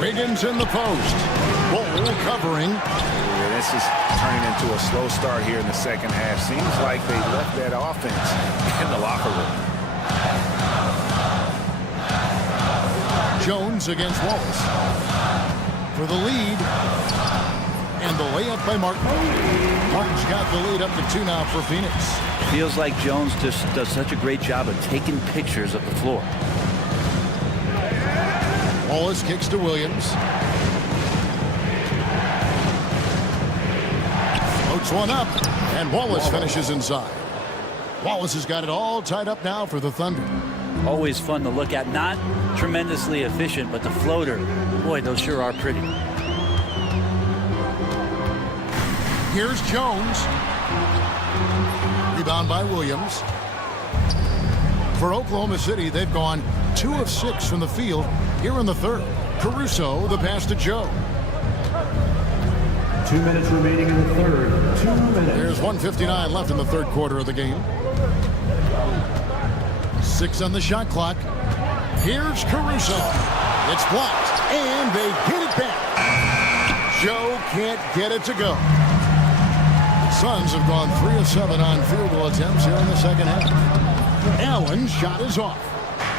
Wiggins in the post. Bol covering. Yeah, this is turning into a slow start here in the second half. Seems like they left that offense in the locker room. Jones against Wallace. For the lead. And the layup by Martin. Martin's got the lead up to 2 now for Phoenix. Feels like Jones just does such a great job of taking pictures of the floor. Wallace kicks to Williams. Floats one up, and Wallace finishes inside. Wallace has got it all tied up now for the Thunder. Always fun to look at. Not tremendously efficient, but the floater, boy, those sure are pretty. Here's Jones. Rebound by Williams. For Oklahoma City, they've gone 2 of 6 from the field here in the third. Caruso, the pass to Joe. 2 minutes remaining in the third. 2 minutes. There's 1:59 left in the third quarter of the game. 6 on the shot clock. Here's Caruso. It's blocked, and they get it back. Joe can't get it to go. Suns have gone 3 of 7 on field goal attempts here in the second half. Allen's shot is off.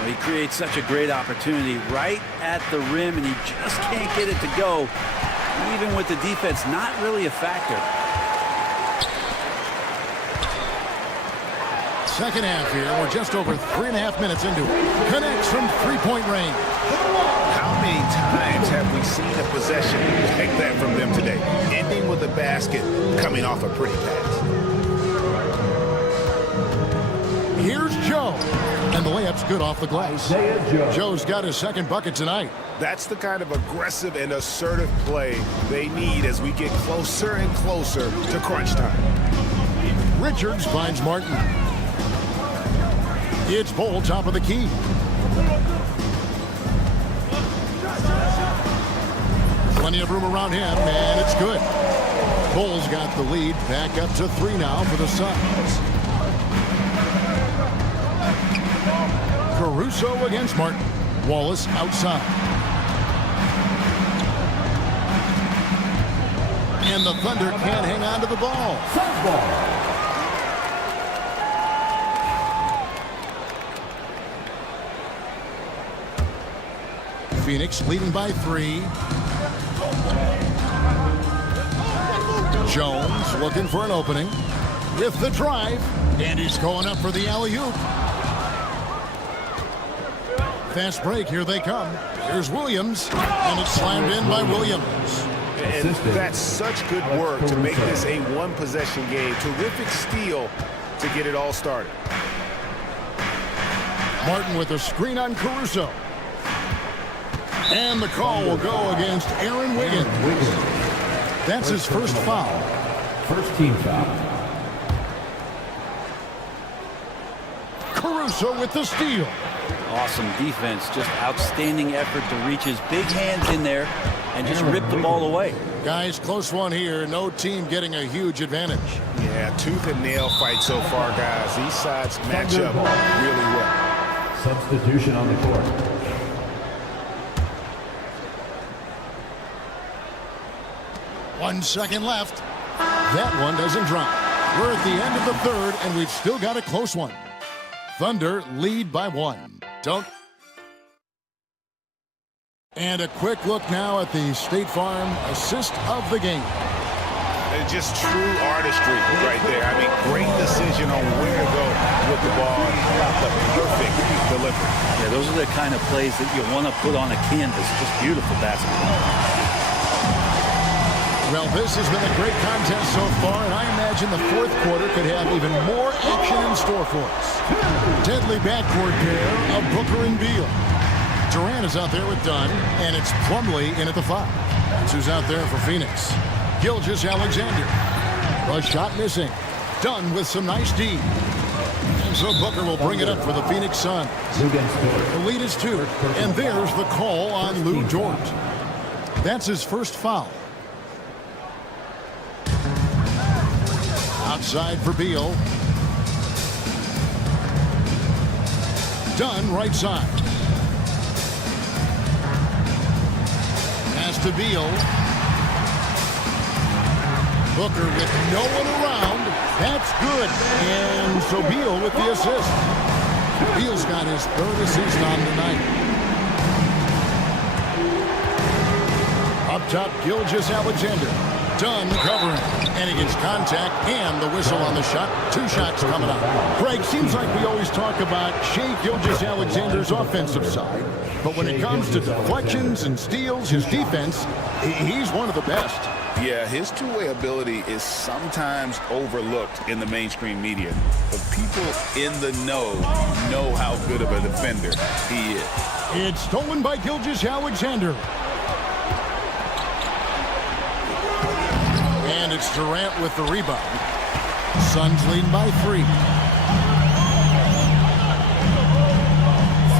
He creates such a great opportunity right at the rim, and he just can't get it to go. Even with the defense not really a factor. Second half here. We're just over 3.5 minutes into it. Connects from 3-point range. How many times have we seen a possession like that from them today? Ending with a basket, coming off a pretty pass. Here's Joe. And the layup's good off the glass. Joe's got his second bucket tonight. That's the kind of aggressive and assertive play they need as we get closer and closer to crunch time. Richards finds Martin. It's Bol, top of the key. Plenty of room around him, and it's good. Bol's got the lead, back up to 3 now for the Suns. Caruso against Martin. Wallace outside. And the Thunder can't hang on to the ball. Suns ball. Phoenix, leading by 3. Jones looking for an opening with the drive, and he's going up for the alley-oop. Fast break, here they come. Here's Williams, and it's slammed in by Williams. And that's such good work to make this a one-possession game. Terrific steal to get it all started. Martin with a screen on Caruso. And the call will go against Aaron Wiggins. That's his first foul. First team foul. Caruso with the steal. Awesome defense, just outstanding effort to reach his big hands in there and just rip the ball away. Guys, close one here. No team getting a huge advantage. Yeah, tooth and nail fight so far, guys. These sides match up really well. Substitution on the court. One second left. That one doesn't drop. We're at the end of the third, and we've still got a close one. Thunder lead by 1. Don't. And a quick look now at the State Farm assist of the game. And just true artistry right there. I mean, great decision on where to go with the ball. And how about the perfect delivery? Yeah, those are the kind of plays that you want to put on a canvas. Just beautiful basketball. Well, this has been a great contest so far, and I imagine the fourth quarter could have even more action in store for us. Deadly backcourt pair of Booker and Beal. Durant is out there with Dunn, and it's Plumlee in at the 5. That's who's out there for Phoenix. Gilgeous-Alexander. A shot missing. Dunn with some nice D. And so Booker will bring it up for the Phoenix Suns. The lead is 2, and there's the call on Lou Dort. That's his first foul. Outside for Beal. Dunn right side. Pass to Beal. Booker with no one around. That's good. And so Beal with the assist. Beal's got his 3rd assist on tonight. Up top, Gilgeous-Alexander. Dunn covering, and he gets contact and the whistle on the shot. 2 shots coming up. Greg, seems like we always talk about Shai Gilgeous-Alexander's offensive side, but when it comes to deflections and steals, his defense, he's one of the best. Yeah, his two-way ability is sometimes overlooked in the mainstream media, but people in the know how good of a defender he is. It's stolen by Gilgeous-Alexander. And it's Durant with the rebound. Suns leading by 3.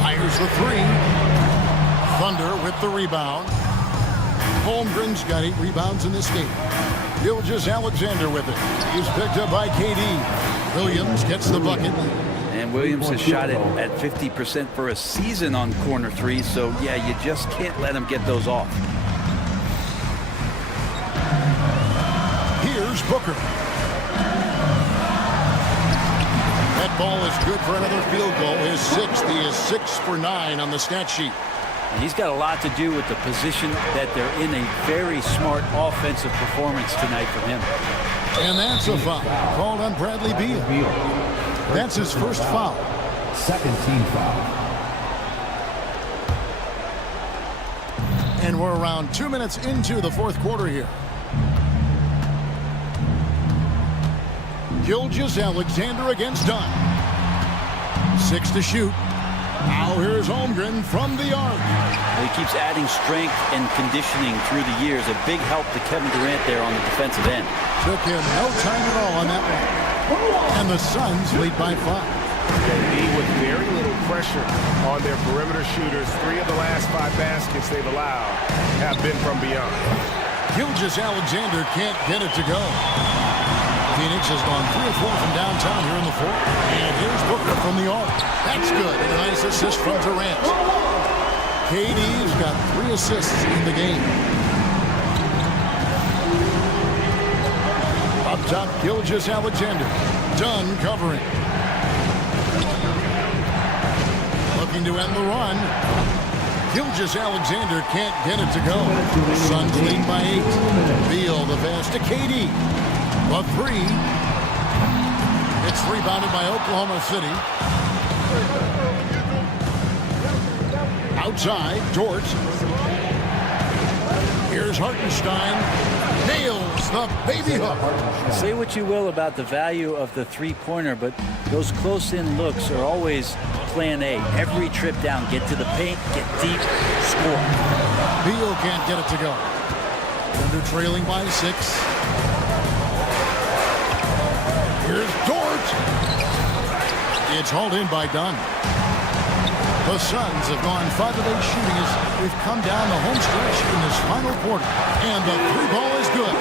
Fires the 3. Thunder with the rebound. Holmgren's got 8 rebounds in this game. Gilgeous-Alexander with it. He's picked up by KD. Williams gets the bucket. And Williams has shot it at 50% for a season on corner 3, so yeah, you just can't let him get those off. Here's Booker. That ball is good for another field goal. His 6th. He is 6 for 9 on the stat sheet. And he's got a lot to do with the position that they're in. A very smart offensive performance tonight from him. And that's a foul called on Bradley Beal. That's his first foul. 2nd team foul. And we're around 2 minutes into the 4th quarter here. Gilgeous-Alexander against Dunn. 6 to shoot. Now here's Holmgren from the arc. He keeps adding strength and conditioning through the years. A big help to Kevin Durant there on the defensive end. Took him no time at all on that one. And the Suns lead by 5. KD with very little pressure on their perimeter shooters. 3 of the last 5 baskets they've allowed have been from beyond. Gilgeous-Alexander can't get it to go. Phoenix has gone 3 of 4 from downtown here in the 4th. And here's Booker from the arc. That's good. And a nice assist from Durant. KD's got 3 assists in the game. Up top, Gilgeous-Alexander. Dunn covering. Looking to end the run. Gilgeous-Alexander can't get it to go. The Suns lead by 8. Beal the pass to KD. The 3. It's rebounded by Oklahoma City. Outside, Dort. Here's Hartenstein. Nails the baby hook. Say what you will about the value of the three-pointer, but those close-in looks are always plan A. Every trip down, get to the paint, get deep, score. Beal can't get it to go. Thunder trailing by 6. Here's Dort. It's hauled in by Dunn. The Suns have gone 5 of 8 shooting as we've come down the home stretch in this final quarter. And the 3 ball is good.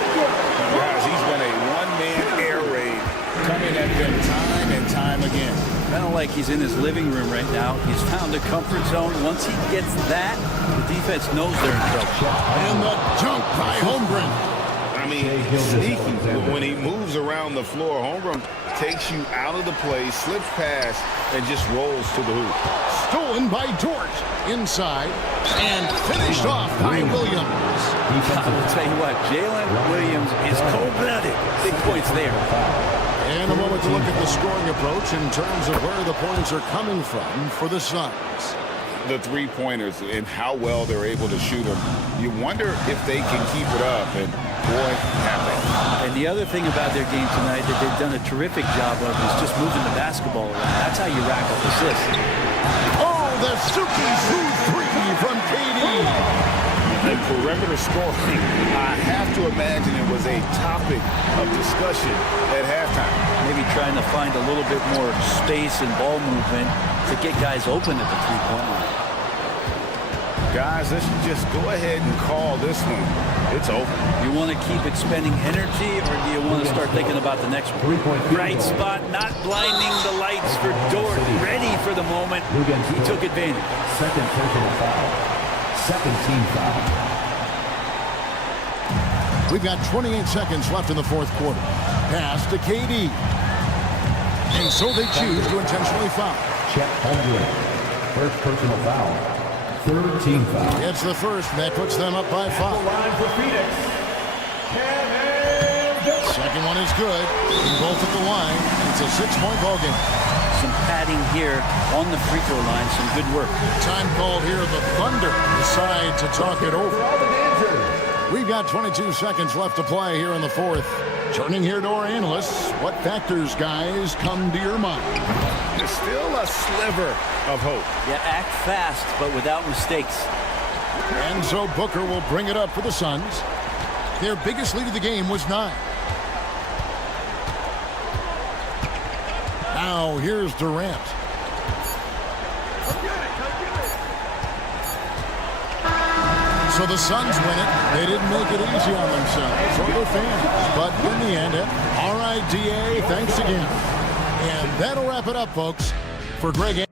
Guys, he's been a one-man air raid coming at them time and time again. Kind of like he's in his living room right now. He's found a comfort zone. Once he gets that, the defense knows they're in trouble. And the dunk by Holmgren. I mean, sneaky. When he moves around the floor, Holmgren takes you out of the play, slips past, and just rolls to the hoop. Stolen by Dort. Inside. And finished off by Williams. I will tell you what, Jalen Williams is cold-blooded. Big points there. And a moment to look at the scoring approach in terms of where the points are coming from for the Suns. The three-pointers and how well they're able to shoot them. You wonder if they can keep it up, and boy, have they. And the other thing about their game tonight that they've done a terrific job of is just moving the basketball around. That's how you rack up assists. Oh, the Suki Smooth 3 from KD. And perimeter scoring, I have to imagine it was a topic of discussion at halftime. Maybe trying to find a little bit more space and ball movement to get guys open at the three-point line. Guys, let's just go ahead and call this one. It's over. You want to keep expending energy, or do you want to start thinking about the next one? Right spot, not blinding the lights for Dort. Ready for the moment. He took advantage. Second personal foul. Second team foul. We've got 28 seconds left in the fourth quarter. Pass to KD. And so they choose to intentionally foul. Chet Holmgren. First personal foul. Third team foul. It's the first, and that puts them up by 5. Line for Phoenix. Second one is good. Both at the line. It's a 6-point ball game. Some padding here on the free throw line. Some good work. Time called here. The Thunder decide to talk it over. We've got 22 seconds left to play here in the fourth. Turning here to our analysts. What factors, guys, come to your mind? There's still a sliver of hope. Yeah, act fast, but without mistakes. And so Booker will bring it up for the Suns. Their biggest lead of the game was 9. Now here's Durant. So the Suns win it. They didn't make it easy on themselves or their fans. But in the end, all right, DA, thanks again. And that'll wrap it up, folks. For Greg.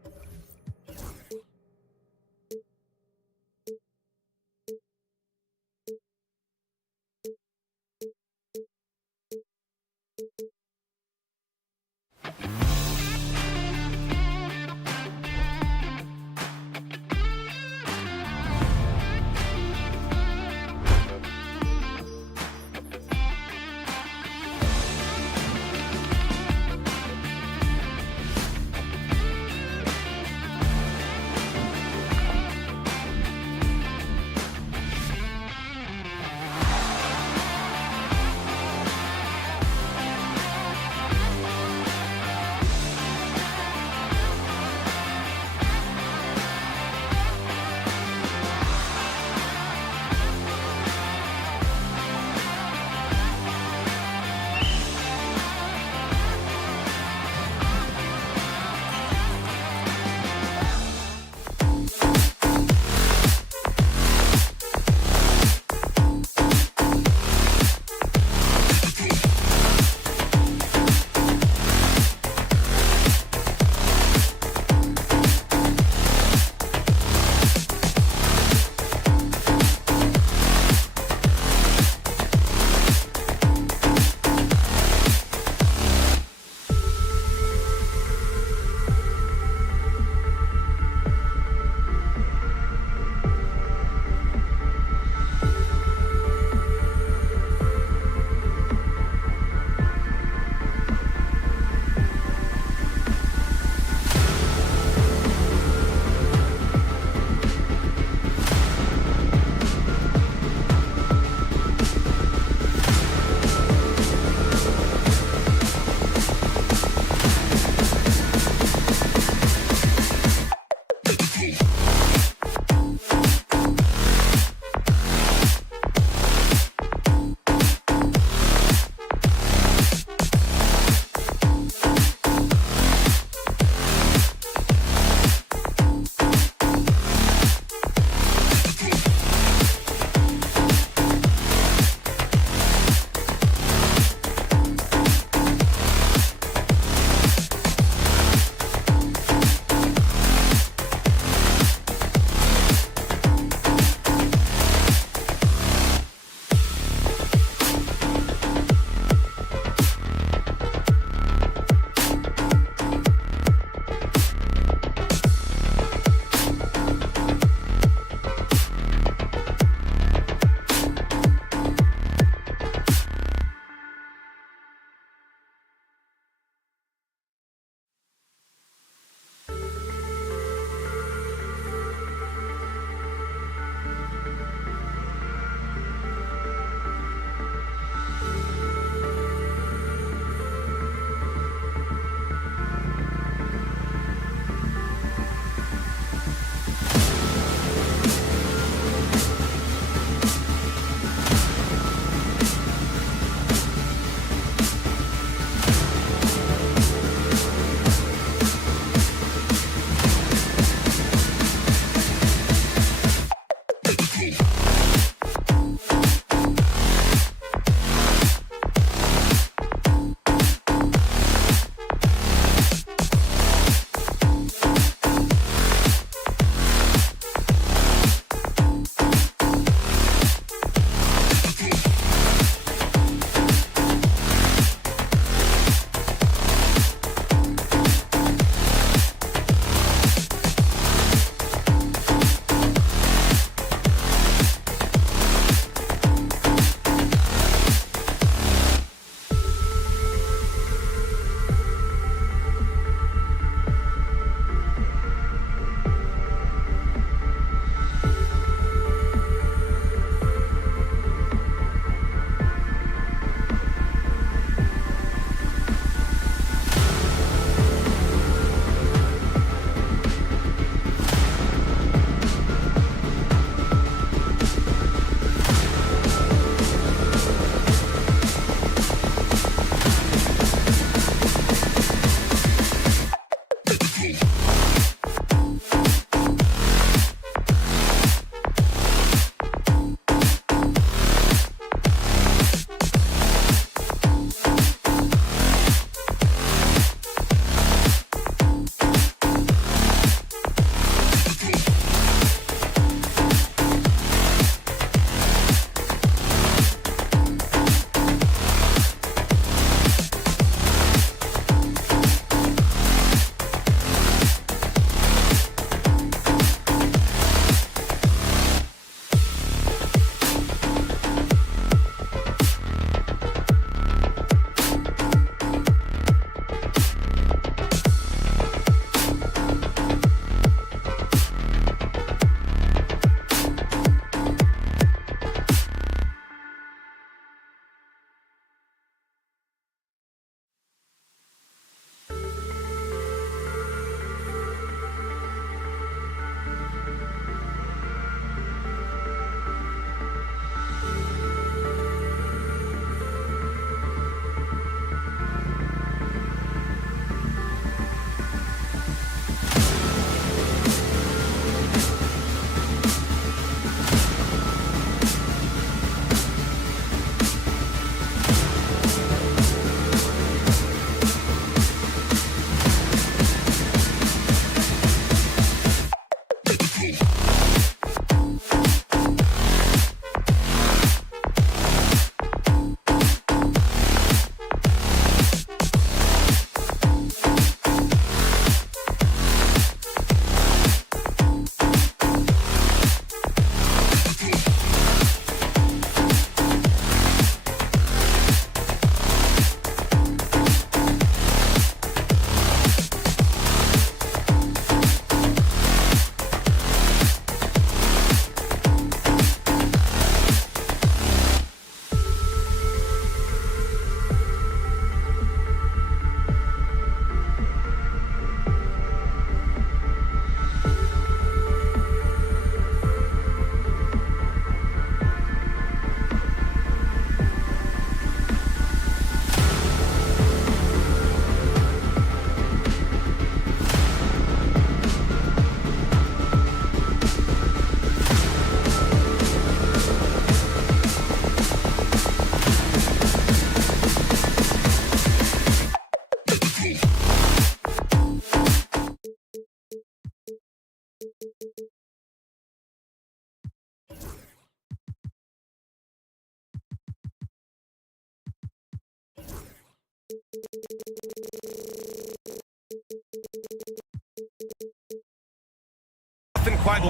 Nothing quite.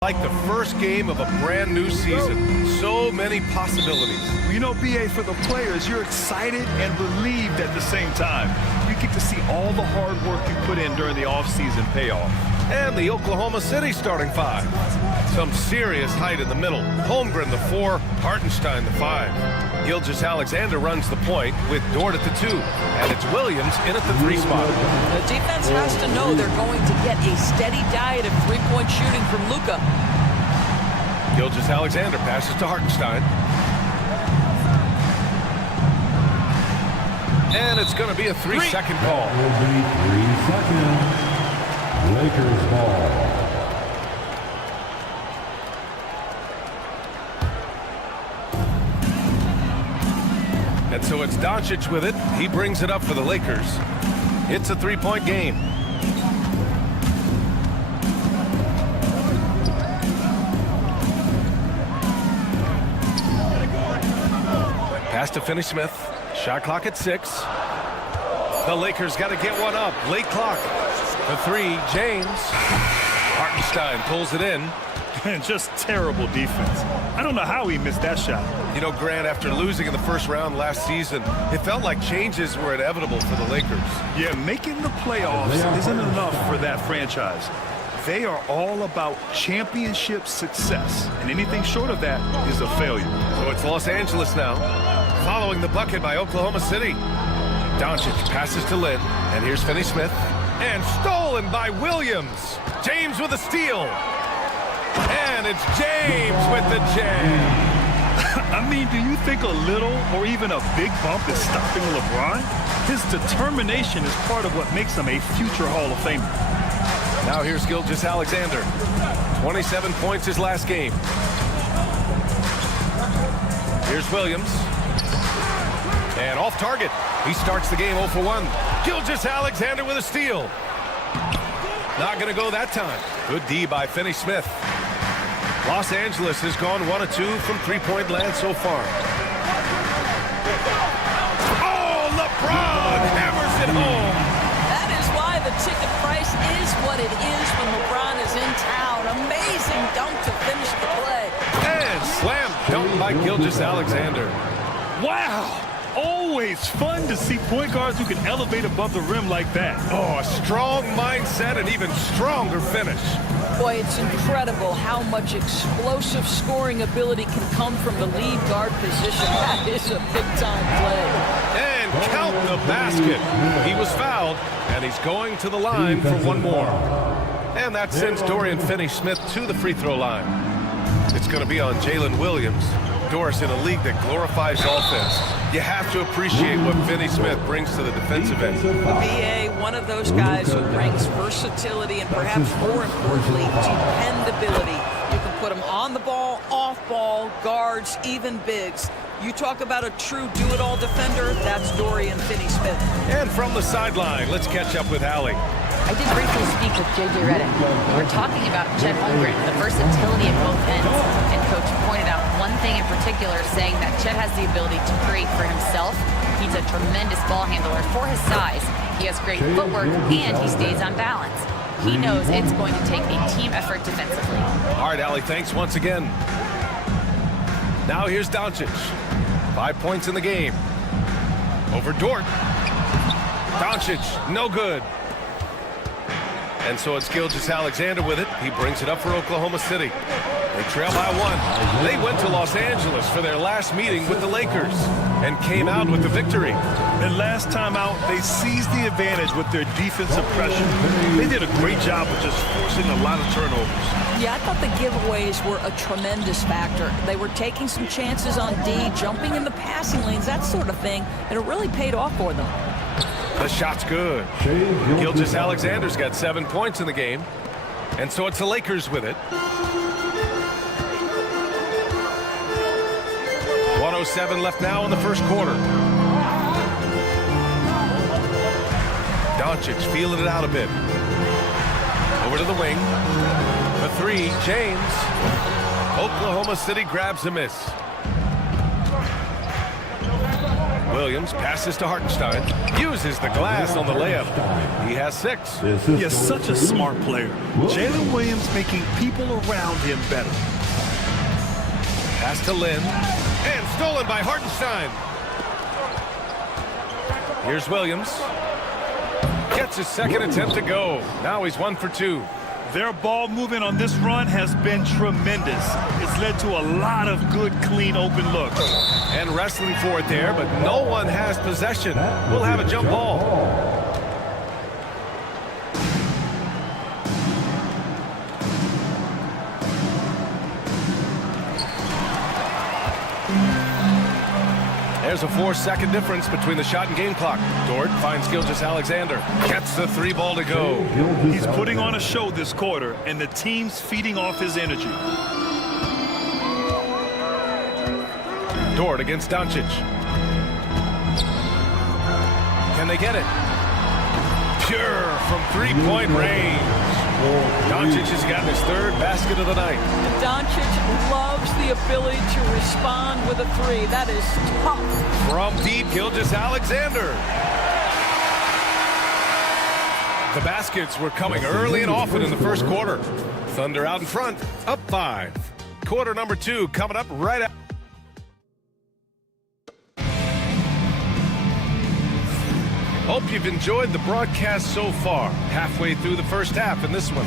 Like the first game of a brand new season. So many possibilities. You know, BA, for the players, you're excited and relieved at the same time. You get to see all the hard work you put in during the offseason pay off. And the Oklahoma City starting five. Some serious height in the middle. Holmgren, the 4, Hartenstein, the 5. Gilgeous-Alexander runs the point with Dort at the 2. And it's Williams in at the 3 spot. The defense has to know they're going to get a steady diet of three-point shooting from Luka. Gilgeous-Alexander passes to Hartenstein. And it's going to be a 3-second call. Will be 3 seconds. Lakers ball. And so it's Doncic with it. He brings it up for the Lakers. It's a 3-point game. Pass to Finney-Smith. Shot clock at 6. The Lakers got to get one up. Late clock. The 3, James. Hartenstein pulls it in. And just terrible defense. I don't know how he missed that shot. You know, Grant, after losing in the first round last season, it felt like changes were inevitable for the Lakers. Yeah, making the playoffs isn't enough for that franchise. They are all about championship success, and anything short of that is a failure. So it's Los Angeles now, following the bucket by Oklahoma City. Doncic passes to Lynn, and here's Finney-Smith, and stolen by Williams. James with a steal, and it's James with the jam. I mean, do you think a little or even a big bump is stopping LeBron? His determination is part of what makes him a future Hall of Famer. Now here's Gilgeous-Alexander. 27 points his last game. Here's Williams. And off target. He starts the game 0 for 1. Gilgeous-Alexander with a steal. Not going to go that time. Good D by Finney-Smith. Los Angeles has gone 1 of 2 from three-point land so far. Oh, LeBron hammers it home. That is why the ticket price is what it is when LeBron is in town. Amazing dunk to finish the play. And slam dunk by Gilgeous-Alexander. Wow. Always fun to see point guards who can elevate above the rim like that. Oh, a strong mindset and even stronger finish. Boy, it's incredible how much explosive scoring ability can come from the lead guard position. That is a big-time play. And count the basket. He was fouled, and he's going to the line for one more. And that sends Dorian Finney-Smith to the free throw line. It's going to be on Jalen Williams. Doris, in a league that glorifies offense, you have to appreciate what Finney-Smith brings to the defensive end. BA, one of those guys who brings versatility and perhaps more importantly, dependability. You can put him on the ball, off ball, guards, even bigs. You talk about a true do-it-all defender, that's Dorian Finney-Smith. And from the sideline, let's catch up with Allie. I did briefly speak with J.J. Redick. We're talking about Chet Holmgren, the versatility at both ends. And Coach pointed out one thing in particular, saying that Chet has the ability to create for himself. He's a tremendous ball handler for his size. He has great footwork, and he stays on balance. He knows it's going to take a team effort defensively. All right, Allie, thanks once again. Now here's Doncic. 5 points in the game. Over Dort. Doncic, no good. And so it's Gilgeous-Alexander with it. He brings it up for Oklahoma City. They trail by 1. They went to Los Angeles for their last meeting with the Lakers and came out with the victory. And last time out, they seized the advantage with their defensive pressure. They did a great job of just forcing a lot of turnovers. Yeah, I thought the giveaways were a tremendous factor. They were taking some chances on D, jumping in the passing lanes, that sort of thing, and it really paid off for them. The shot's good. Gilgeous-Alexander's got 7 points in the game. And so it's the Lakers with it. 1:07 left now in the first quarter. Doncic feeling it out a bit. Over to the wing. For 3, James. Oklahoma City grabs a miss. Williams passes to Hartenstein. Uses the glass on the layup. He has 6. He is such a smart player. Jalen Williams making people around him better. Pass to Lynn. And stolen by Hartenstein. Here's Williams. Gets his second attempt to go. Now he's 1 for 2. Their ball movement on this run has been tremendous. It's led to a lot of good, clean, open looks. And wrestling for it there, but no one has possession. We'll have a jump ball. There's a 4-second difference between the shot and game clock. Dort finds Gilgeous-Alexander. Gets the 3 ball to go. He's putting on a show this quarter, and the team's feeding off his energy. Dort against Doncic. Can they get it? Pure from 3-point range. Doncic has gotten his 3rd basket of the night. Doncic loves the ability to respond with a 3. That is tough. From deep, Gilgeous-Alexander. The baskets were coming early and often in the first quarter. Thunder out in front, up 5. Quarter number 2 coming up right out. Hope you've enjoyed the broadcast so far. Halfway through the first half in this one.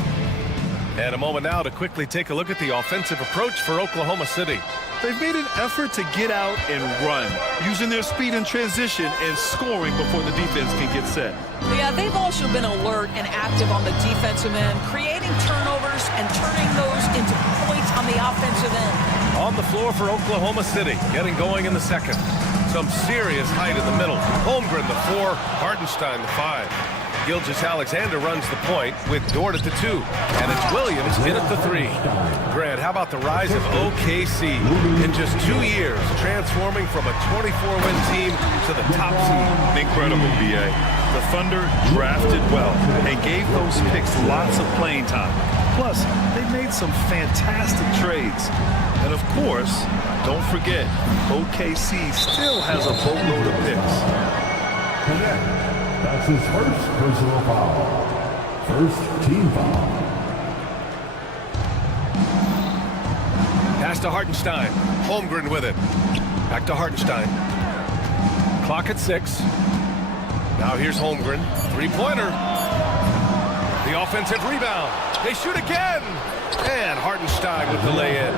And a moment now to quickly take a look at the offensive approach for Oklahoma City. They've made an effort to get out and run, using their speed in transition and scoring before the defense can get set. Yeah, they've also been alert and active on the defensive end, creating turnovers and turning those into points on the offensive end. On the floor for Oklahoma City, getting going in the second. Some serious height in the middle. Holmgren, the 4, Hartenstein, the 5. Gilgeous-Alexander runs the point with Dort at the 2. And it's Williams in at the 3. Grant, how about the rise of OKC? In just 2 years, transforming from a 24-win team to the top seed. Incredible, B.A. The Thunder drafted well and gave those picks lots of playing time. Plus, they made some fantastic trades. And of course, don't forget, OKC still has a boatload of picks. That's his first personal foul. First team foul. Pass to Hartenstein. Holmgren with it. Back to Hartenstein. Clock at 6. Now here's Holmgren. 3-pointer. The offensive rebound. They shoot again. And Hartenstein with the lay-in.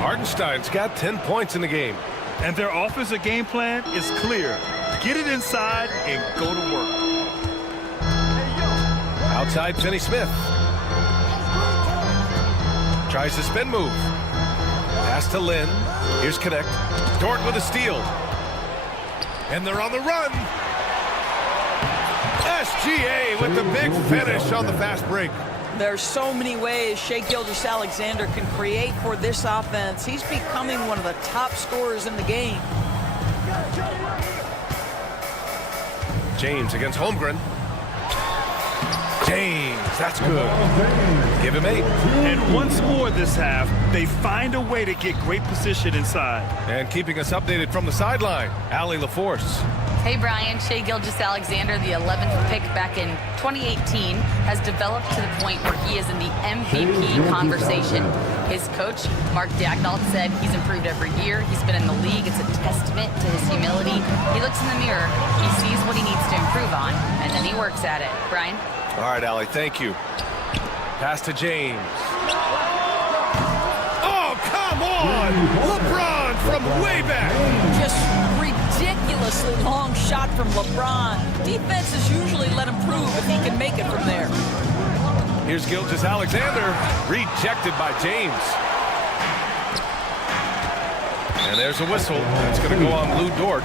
Hartenstein's got 10 points in the game. And their offensive game plan is clear. Get it inside and go to work. Outside, Finney-Smith. Tries the spin move. Pass to Lynn. Here's Connect. Dort with a steal. And they're on the run. SGA with the big finish on the fast break. There's so many ways Shai Gilgeous-Alexander can create for this offense. He's becoming one of the top scorers in the game. James against Holmgren. James, that's good. Give him 8. And once more this half, they find a way to get great position inside. And keeping us updated from the sideline, Allie LaForce. Hey, Brian. Shai Gilgeous-Alexander, the 11th pick back in 2018, has developed to the point where he is in the MVP conversation. His coach, Mark Daignault, said he's improved every year. He's been in the league. It's a testament to his humility. He looks in the mirror. He sees what he needs to improve on, and then he works at it. Brian? All right, Allie, thank you. Pass to James. Oh, come on! LeBron from way back. Just ridiculously long shot from LeBron. Defenses usually let him prove if he can make it from there. Here's Gilgeous-Alexander, rejected by James. And there's a whistle. That's going to go on Lou Dort.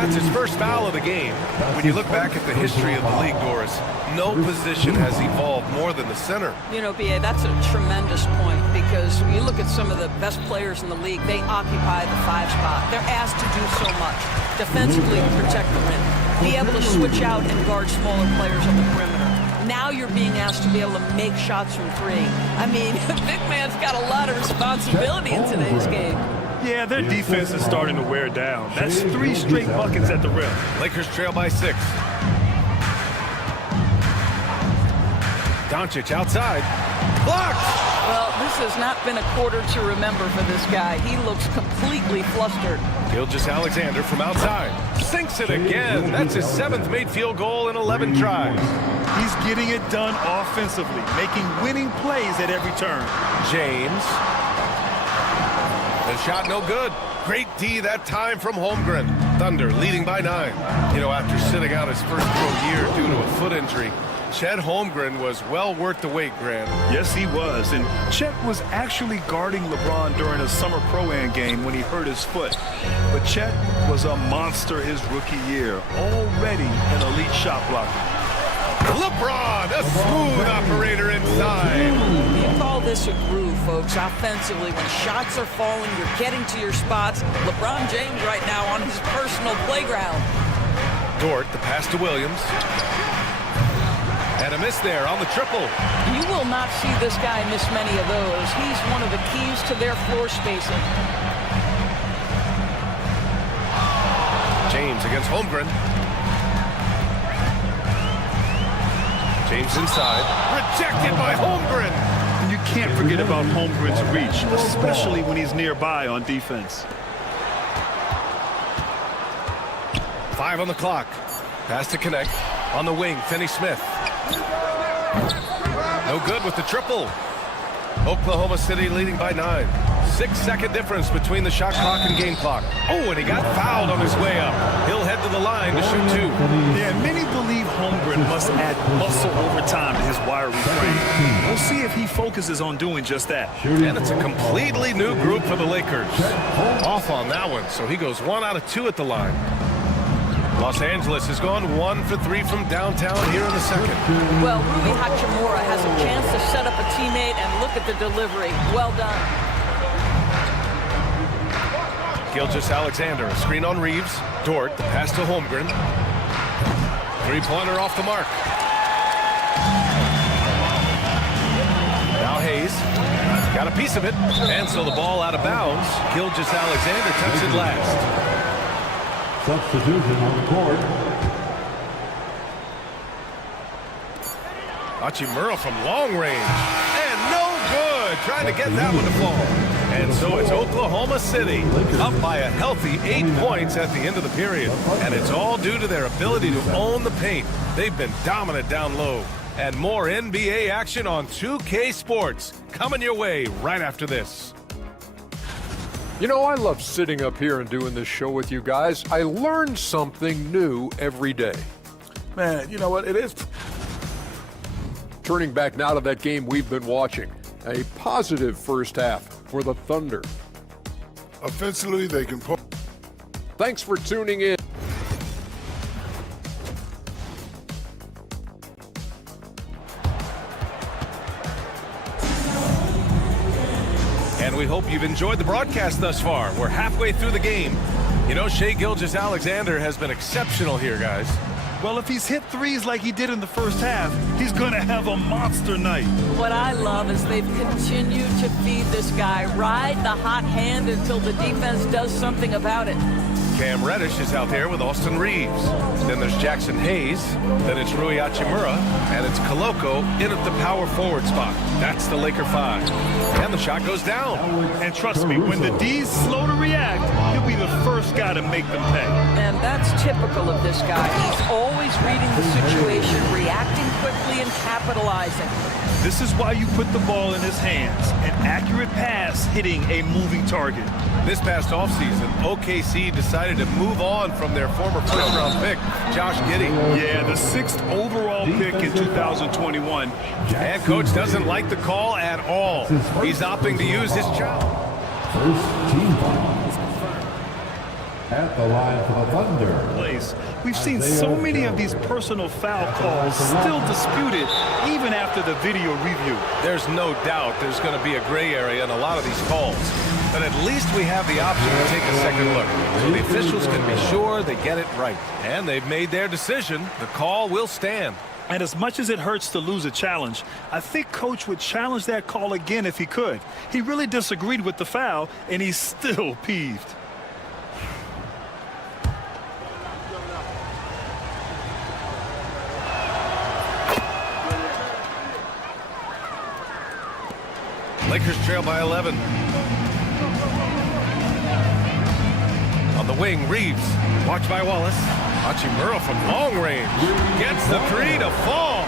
That's his first foul of the game. When you look back at the history of the league, Doris, no position has evolved more than the center. You know, B.A., that's a tremendous point because when you look at some of the best players in the league, they occupy the 5 spot. They're asked to do so much. Defensively, protect the rim. Be able to switch out and guard smaller players on the perimeter. Now you're being asked to be able to make shots from 3. I mean, big man's got a lot of responsibility in today's game. Yeah, their defense is starting to wear down. That's 3 straight buckets at the rim. Lakers trail by 6. Doncic outside. Blocked! Well, this has not been a quarter to remember for this guy. He looks completely flustered. Gilgeous-Alexander from outside. Sinks it again. That's his 7th made field goal in 11 tries. He's getting it done offensively, making winning plays at every turn. James. The shot no good. Great D that time from Holmgren. Thunder leading by 9. You know, after sitting out his first pro year due to a foot injury, Chet Holmgren was well worth the wait, Grant. Yes, he was. And Chet was actually guarding LeBron during a summer Pro-Am game when he hurt his foot. But Chet was a monster his rookie year, already an elite shot blocker. LeBron, a smooth operator inside. You call this a groove, folks. Offensively, when shots are falling, you're getting to your spots. LeBron James right now on his personal playground. Dort, the pass to Williams. And a miss there on the triple. You will not see this guy miss many of those. He's one of the keys to their floor spacing. James against Holmgren. James inside. Rejected by Holmgren. And you can't forget about Holmgren's reach, especially when he's nearby on defense. 5 on the clock. Pass to connect. On the wing, Finney-Smith. No good with the triple. Oklahoma City leading by 9. 6-second difference between the shot clock and game clock. Oh, and he got fouled on his way up. He'll head to the line to shoot 2. Yeah, many believe Holmgren must add muscle over time to his wiry frame. We'll see if he focuses on doing just that. And it's a completely new group for the Lakers. Off on that one, so he goes 1 out of 2 at the line. Los Angeles has gone 1 for 3 from downtown here in the second. Well, Rui Hachimura has a chance to set up a teammate and look at the delivery. Well done. Gilgeous-Alexander, a screen on Reeves. Dort, the pass to Holmgren. 3-pointer off the mark. Now Hayes. Got a piece of it. And so the ball out of bounds. Gilgeous-Alexander touched it last. Substitution on the court. Hachimura from long range. And no good. Trying to get that one to fall. And so it's Oklahoma City up by a healthy 8 points at the end of the period. And it's all due to their ability to own the paint. They've been dominant down low. And more NBA action on 2K Sports coming your way right after this. You know, I love sitting up here and doing this show with you guys. I learn something new every day. Man, you know what? It is. Turning back now to that game we've been watching. A positive first half for the Thunder. Offensively, they can pull. Thanks for tuning in. And we hope you've enjoyed the broadcast thus far. We're halfway through the game. You know, Shai Gilgeous-Alexander has been exceptional here, guys. Well, if he's hit threes like he did in the first half, he's going to have a monster night. What I love is they've continued to feed this guy, ride the hot hand until the defense does something about it. Cam Reddish is out there with Austin Reeves. Then there's Jackson Hayes. Then it's Rui Hachimura. And it's Koloko in at the power forward spot. That's the Laker 5. And the shot goes down. And trust me, when the D's slow to react, he'll be the first guy to make them pay. And that's typical of this guy. He's always reading the situation, reacting quickly and capitalizing. This is why you put the ball in his hands. An accurate pass hitting a moving target. This past offseason, OKC decided to move on from their former first-round pick, Josh Giddey. Yeah, the 6th overall pick in 2021. And coach doesn't like the call at all. He's opting to use his child. First team foul. At the line for the Thunder. Place. We've seen so many of these personal foul calls still disputed even after the video review. There's no doubt there's going to be a gray area in a lot of these calls. But at least we have the option to take a second look. So the officials can be sure they get it right. And they've made their decision. The call will stand. And as much as it hurts to lose a challenge, I think Coach would challenge that call again if he could. He really disagreed with the foul, and he's still peeved. Lakers trail by 11. On the wing, Reeves. Watched by Wallace. Hachimura from long range. Gets the three to fall.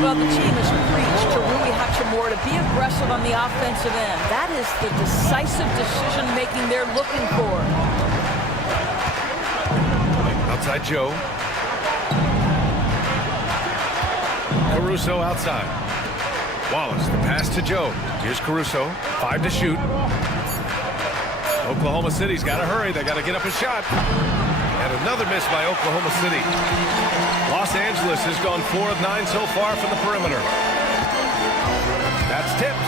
Well, the team has preached to Rui Hachimura to be aggressive on the offensive end. That is the decisive decision-making they're looking for. Outside Joe. Caruso outside. Wallace, the pass to Joe. Here's Caruso, 5 to shoot. Oklahoma City's got to hurry. They got to get up a shot. And another miss by Oklahoma City. Los Angeles has gone 4 of 9 so far from the perimeter. That's tipped.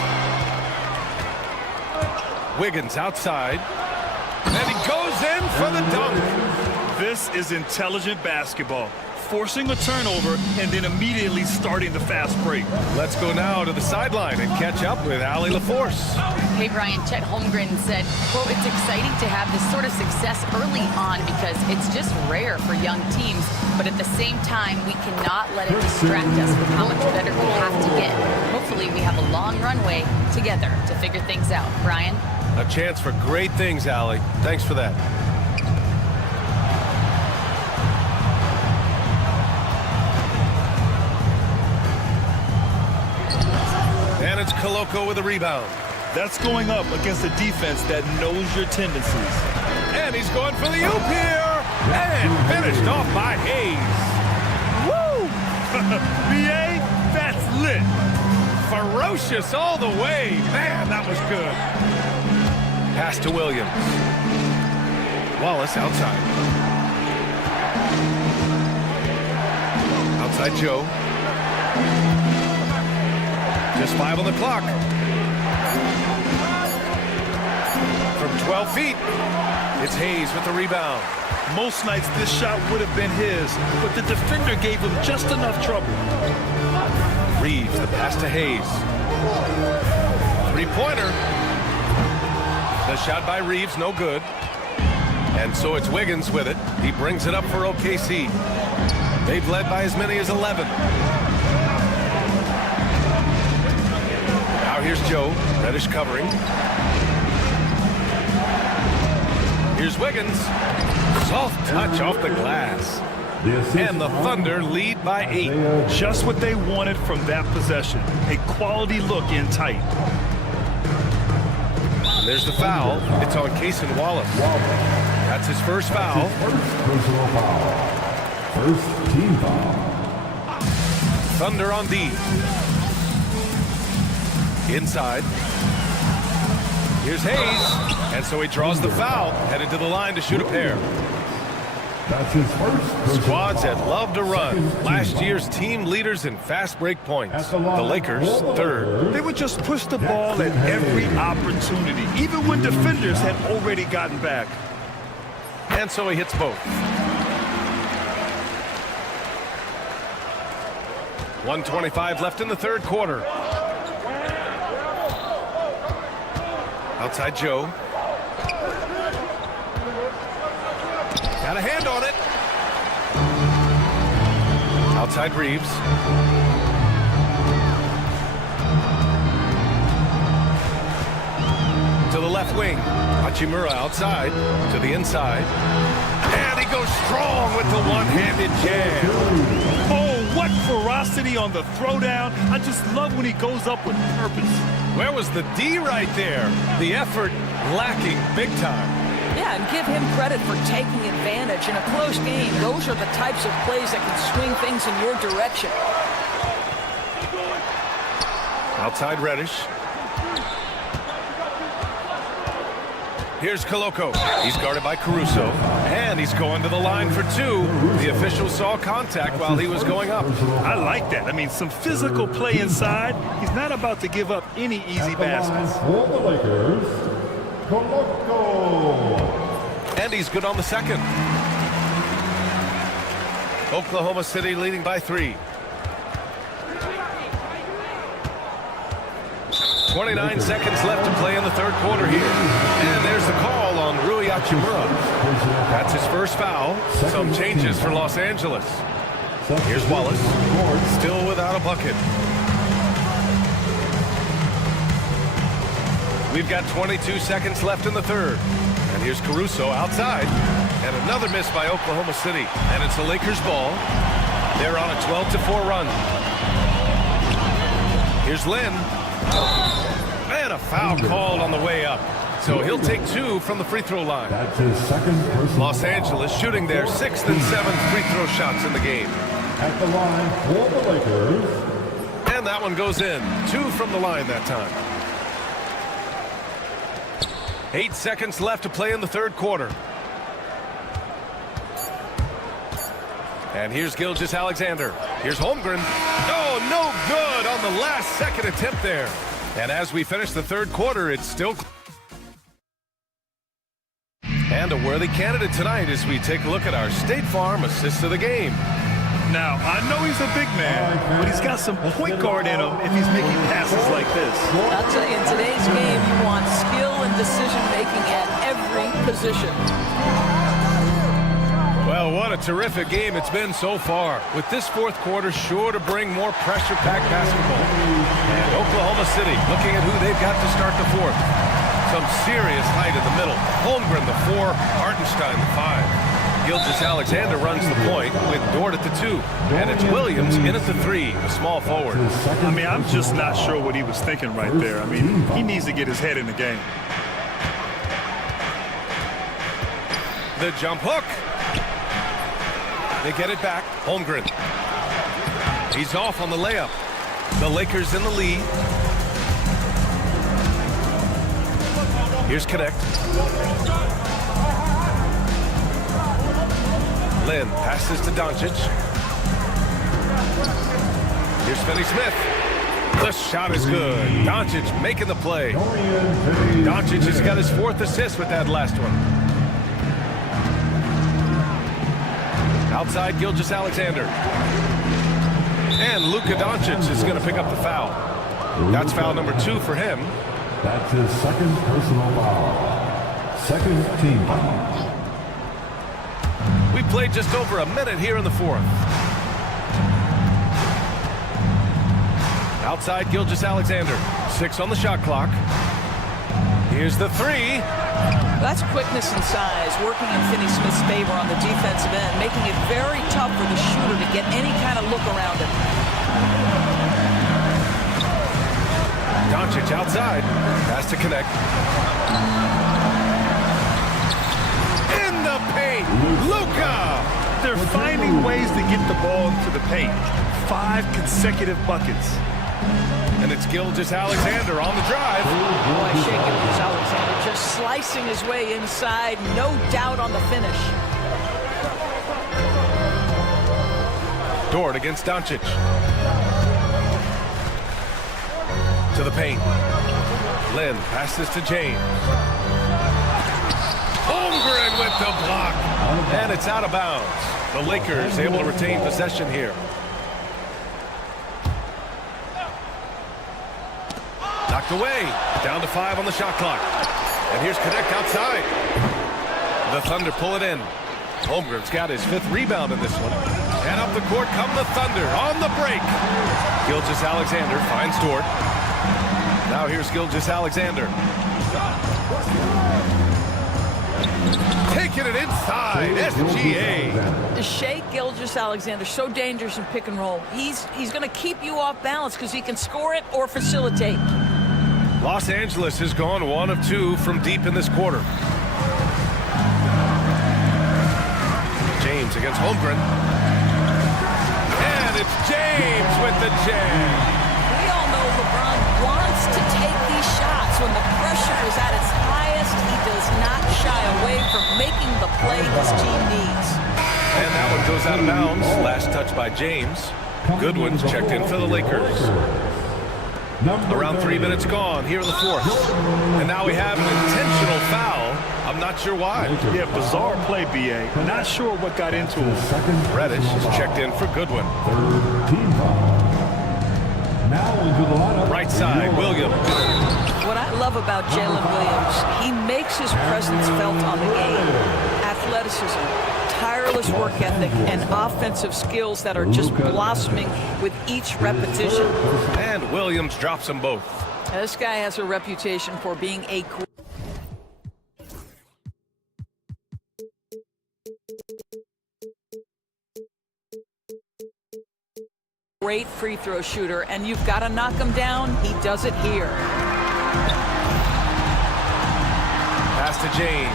Wiggins outside. And he goes in for the dunk. This is intelligent basketball. Forcing a turnover and then immediately starting the fast break. Let's go now to the sideline and catch up with Allie LaForce. Hey, Brian, Chet Holmgren said, quote, it's exciting to have this sort of success early on because it's just rare for young teams. But at the same time, we cannot let it distract us with how much better we have to get. Hopefully we have a long runway together to figure things out. Brian? A chance for great things, Allie. Thanks for that. And it's Koloko with a rebound. That's going up against a defense that knows your tendencies. And he's going for the oop here. And finished off by Hayes. Woo! BA, that's lit. Ferocious all the way. Man, that was good. Pass to Williams. Wallace outside. Outside Joe. Just 5 on the clock. From 12 feet, it's Hayes with the rebound. Most nights this shot would have been his, but the defender gave him just enough trouble. Reeves, the pass to Hayes. Three-pointer. The shot by Reeves, no good. And so it's Wiggins with it. He brings it up for OKC. They've led by as many as 11. Now here's Joe. Reddish covering. Here's Wiggins. Soft touch off the glass. And the Thunder lead by 8. Just what they wanted from that possession. A quality look in tight. And there's the foul. It's on Cason Wallace. That's his first foul. Personal foul. First team foul. Thunder on D. Inside. Here's Hayes. And so he draws the foul. Headed to the line to shoot a pair. That's his first. Squads that love to run. Last year's team leaders in fast break points. The Lakers, 3rd. They would just push the ball at every opportunity, even when defenders had already gotten back. And so he hits both. 1:25 left in the 3rd quarter. Outside Joe. Got a hand on it. Outside Reeves. To the left wing. Hachimura outside. To the inside. And he goes strong with the one-handed jab. Oh, what ferocity on the throwdown. I just love when he goes up with purpose. Where was the D right there? The effort lacking big time. Yeah, and give him credit for taking advantage. In a close game, those are the types of plays that can swing things in your direction. Outside Reddish. Here's Koloko. He's guarded by Caruso. And he's going to the line for two. The official saw contact while he was going up. I like that. I mean, some physical play inside. He's not about to give up any easy baskets. For the Lakers, Koloko. And he's good on the second. Oklahoma City leading by 3. 29 seconds left to play in the third quarter here. And there's the call on Rui Hachimura. That's his first foul. Some changes for Los Angeles. Here's Wallace. Still without a bucket. We've got 22 seconds left in the third. And here's Caruso outside. And another miss by Oklahoma City. And it's the Lakers ball. They're on a 12-4 run. Here's Lynn. And a foul called on the way up. So he'll take 2 from the free throw line. That's his second personal Los Angeles shooting their 6th and 7th free throw shots in the game. At the line for the Lakers. And that one goes in. 2 from the line that time. 8 seconds left to play in the third quarter. And here's Gilgeous-Alexander. Here's Holmgren. Oh, no good on the last second attempt there. And as we finish the third quarter, it's still... And a worthy candidate tonight as we take a look at our State Farm assist of the game. Now, I know he's a big man, but he's got some point guard in him if he's making passes like this. I'll tell you, in today's game, you want skill and decision-making at every position. Well, what a terrific game it's been so far. With this fourth quarter sure to bring more pressure-packed basketball. And Oklahoma City looking at who they've got to start the fourth. Some serious height in the middle. Holmgren the 4, Hartenstein the 5. Gilgeous-Alexander runs the point with Dort at the 2. And it's Williams in at the 3, the small forward. I mean, I'm just not sure what he was thinking right there. I mean, he needs to get his head in the game. The jump hook. They get it back. Holmgren. He's off on the layup. The Lakers in the lead. Here's Connect. Lynn passes to Doncic. Here's Finney-Smith. The shot is good. Doncic making the play. Doncic has got his 4th assist with that last one. Outside Gilgeous-Alexander. And Luka Doncic is going to pick up the foul. That's foul number 2 for him. That's his second personal foul. Second team foul. We played just over a minute here in the fourth. Outside Gilgeous-Alexander. 6 on the shot clock. Here's the 3. That's quickness and size working in Finney-Smith's favor on the defensive end, making it very tough for the shooter to get any kind of look around him. Doncic outside. Has to connect. In the paint. Luka! They're finding ways to get the ball into the paint. 5 consecutive buckets. And it's Gilgeous-Alexander on the drive. Boy, shaking Gilgeous-Alexander just slicing his way inside. No doubt on the finish. Dort against Doncic. To the paint. Lynn passes to James. Holmgren with the block. And it's out of bounds. The Lakers able to retain possession here. Knocked away. Down to 5 on the shot clock. And here's Connect outside. The Thunder pull it in. Holmgren's got his 5th rebound in this one. And up the court come the Thunder on the break. Gilgeous-Alexander finds Dort. Now here's Gilgeous-Alexander. Taking it inside, SGA. Shai Gilgeous-Alexander, so dangerous in pick and roll. He's going to keep you off balance because he can score it or facilitate. Los Angeles has gone 1 of 2 from deep in this quarter. James against Holmgren. And it's James with the jam. We all know LeBron wants to take these shots when the pressure is at its highest. He does not shy away from making the play his team needs. And that one goes out of bounds. Last touch by James. Goodwin's checked in for the Lakers. Around 3 minutes gone here in the 4th. And now we have an intentional foul. I'm not sure why. Yeah, bizarre play, B.A. Not sure what got into him. Reddish is checked in for Goodwin. Team foul. Now into the lineup. Right side, Williams. What I love about Jalen Williams, he makes his presence felt on the game. Athleticism, tireless work ethic, and offensive skills that are just blossoming with each repetition. And Williams drops them both. This guy has a reputation for being a great free throw shooter, and you've got to knock him down. He does it here. Pass to James.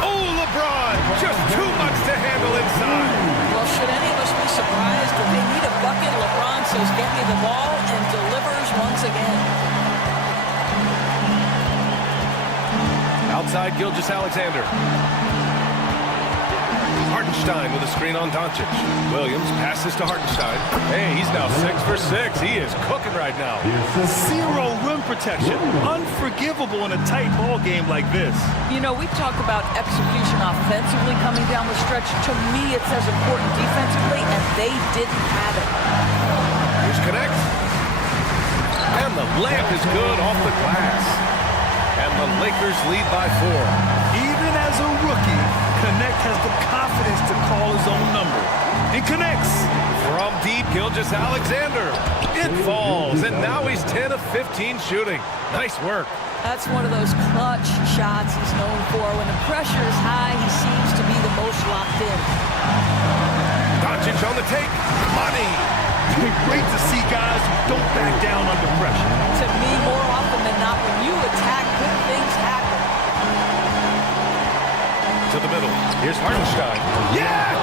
Oh, LeBron! Just too much to handle inside. Well, should any of us be surprised if they need a bucket? LeBron says, "Get me the ball," and delivers once again. Outside, Gilgeous-Alexander. Hartenstein with a screen on Doncic. Williams passes to Hartenstein. Hey, he's now 6 for 6. He is cooking right now. Zero rim protection. Unforgivable in a tight ball game like this. You know, we talk about execution offensively coming down the stretch. To me, it's as important defensively, and they didn't have it. Here's Connect. And the layup is good off the glass. And the Lakers lead by 4. Even as a rookie, Connect has the confidence to call his own number. And connects. From deep, Gilgeous-Alexander. It falls, and now he's 10 of 15 shooting. Nice work. That's one of those clutch shots he's known for. When the pressure is high, he seems to be the most locked in. Doncic on the take. Money. Great to see guys who don't back down under pressure. To me, more often than not, when you attack, good things happen. To the middle. Here's Hartenstein. Yes!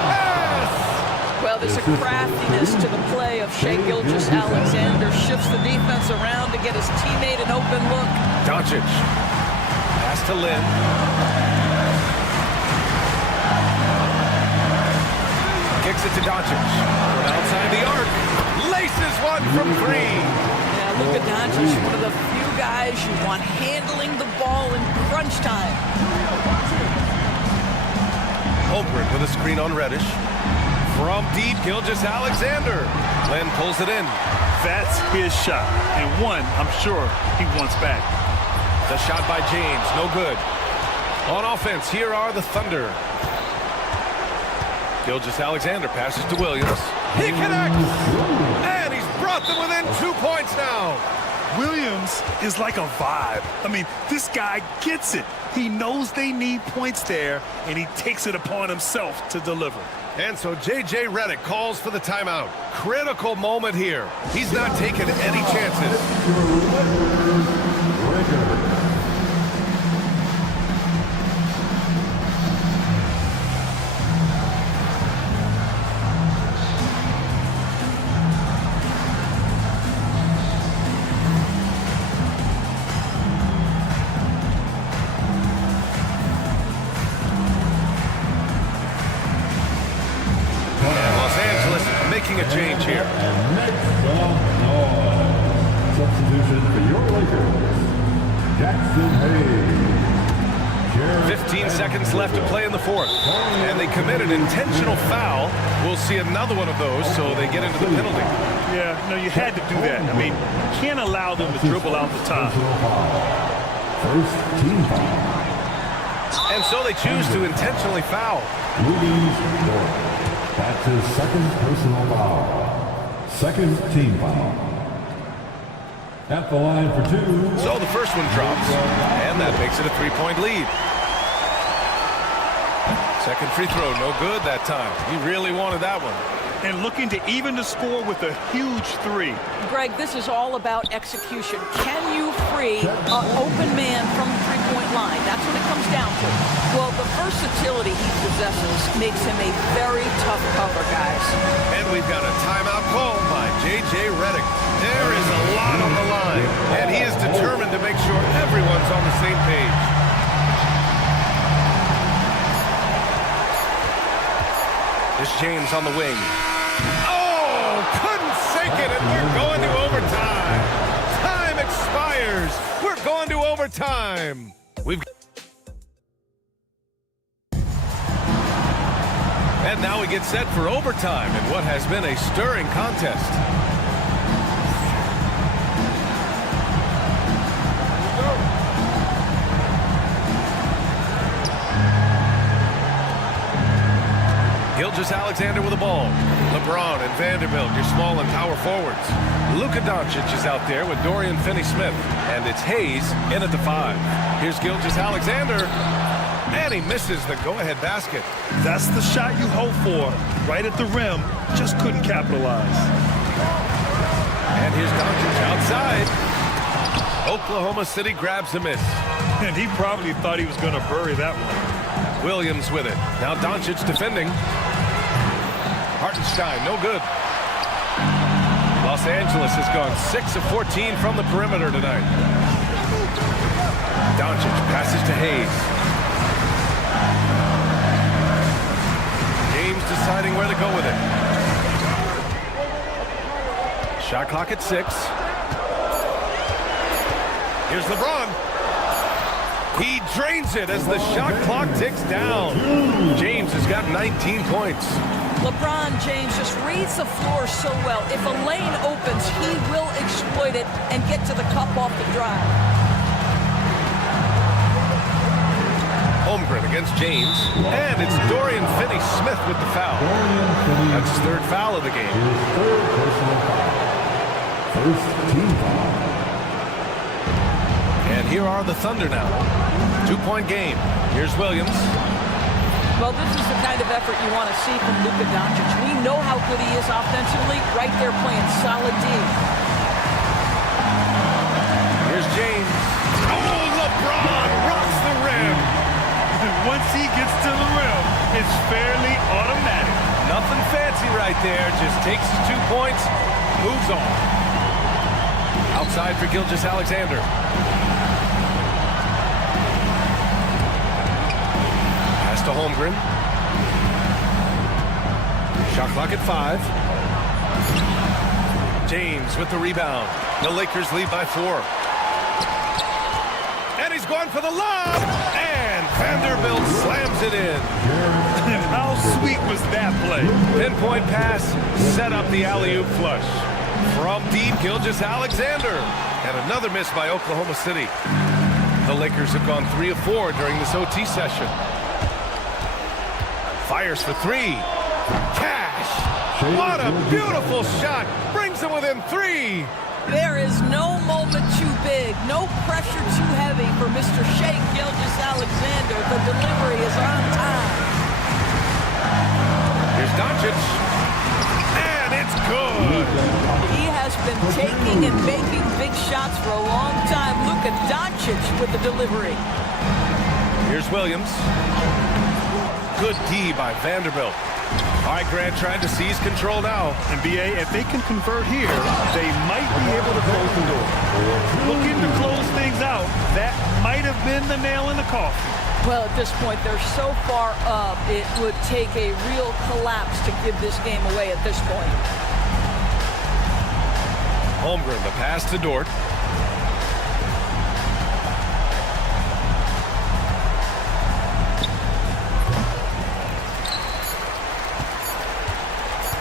Well, there's a craftiness to the play of Shai Gilgeous-Alexander. Shifts the defense around to get his teammate an open look. Doncic. Pass to Lynn. Kicks it to Doncic. From outside the arc. Laces one from 3. Yeah, Luka Doncic, one of the few guys you want handling the ball in crunch time. Holmgren with a screen on Reddish. From deep, Gilgeous-Alexander. Len pulls it in. That's his shot. And one, I'm sure he wants back. The shot by James, no good. On offense, here are the Thunder. Gilgeous-Alexander passes to Williams. He connects! And he's brought them within 2 points now. Williams is like a vibe. I mean, this guy gets it. He knows they need points there, and he takes it upon himself to deliver. And so J.J. Redick calls for the timeout. Critical moment here. He's not taking any chances. A change here. And next substitution for your Lakers, Jackson Hayes. 15 seconds left to play in the 4th. And they committed an intentional foul. We'll see another one of those, so they get into the penalty. Yeah, no, you had to do that. I mean, can't allow them to dribble out the top. First team foul. And so they choose to intentionally foul. That's his second personal foul. Second team foul. At the line for 2. So the first one drops, and that makes it a 3-point lead. Second free throw, no good that time. He really wanted that one. And looking to even the score with a huge 3. Greg, this is all about execution. Can you free an open man from the three-point line? That's what it comes down to. Well, the versatility he possesses makes him a very tough cover, guys. And we've got a timeout called by J.J. Redick. There is a lot on the line, and he is determined to make sure everyone's on the same page. This James on the wing. Oh, couldn't sink it, and we're going to overtime. Time expires. We're going to overtime. And now we get set for overtime in what has been a stirring contest. Gilgeous-Alexander with the ball. LeBron and Vanderbilt, your small and power forwards. Luka Doncic is out there with Dorian Finney-Smith. And it's Hayes in at the 5. Here's Gilgeous-Alexander. And he misses the go-ahead basket. That's the shot you hope for. Right at the rim. Just couldn't capitalize. And here's Doncic outside. Oklahoma City grabs the miss. And he probably thought he was going to bury that one. Williams with it. Now Doncic defending. Hartenstein, no good. Los Angeles has gone 6 of 14 from the perimeter tonight. Doncic passes to Hayes. James deciding where to go with it. Shot clock at 6. Here's LeBron. He drains it as the shot clock ticks down. James has got 19 points. LeBron James just reads the floor so well. If a lane opens, he will exploit it and get to the cup off the drive. Holmgren against James. And it's Dorian Finney-Smith with the foul. That's his 3rd foul of the game. First team foul. And here are the Thunder now. 2-point game. Here's Williams. Well, this is the kind of effort you want to see from Luka Doncic. We know how good he is offensively. Right there playing solid D. Here's James. Oh, LeBron rocks the rim. Once he gets to the rim, it's fairly automatic. Nothing fancy right there. Just takes his 2 points, moves on. Outside for Gilgeous-Alexander. Pass to Holmgren. Shot clock at 5. James with the rebound. The Lakers lead by 4. And he's going for the lob. And Vanderbilt slams it in. And how sweet was that play? Pinpoint pass, set up the alley-oop flush. From deep, Gilgeous-Alexander. And another miss by Oklahoma City. The Lakers have gone 3 of 4 during this OT session. Fires for 3. Cash. What a beautiful shot. Brings them within 3. There is no moment too big, no pressure too heavy for Mr. Shea Gilgeous-Alexander. The delivery is on time. Here's Doncic. And it's good. He has been taking and making big shots for a long time. Luka Doncic with the delivery. Here's Williams. Good D by Vanderbilt. All right, Grant trying to seize control now. And BA, if they can convert here, they might be able to close the door. Looking to close things out, that might have been the nail in the coffin. Well, at this point, they're so far up, it would take a real collapse to give this game away at this point. Holmgren, the pass to Dort.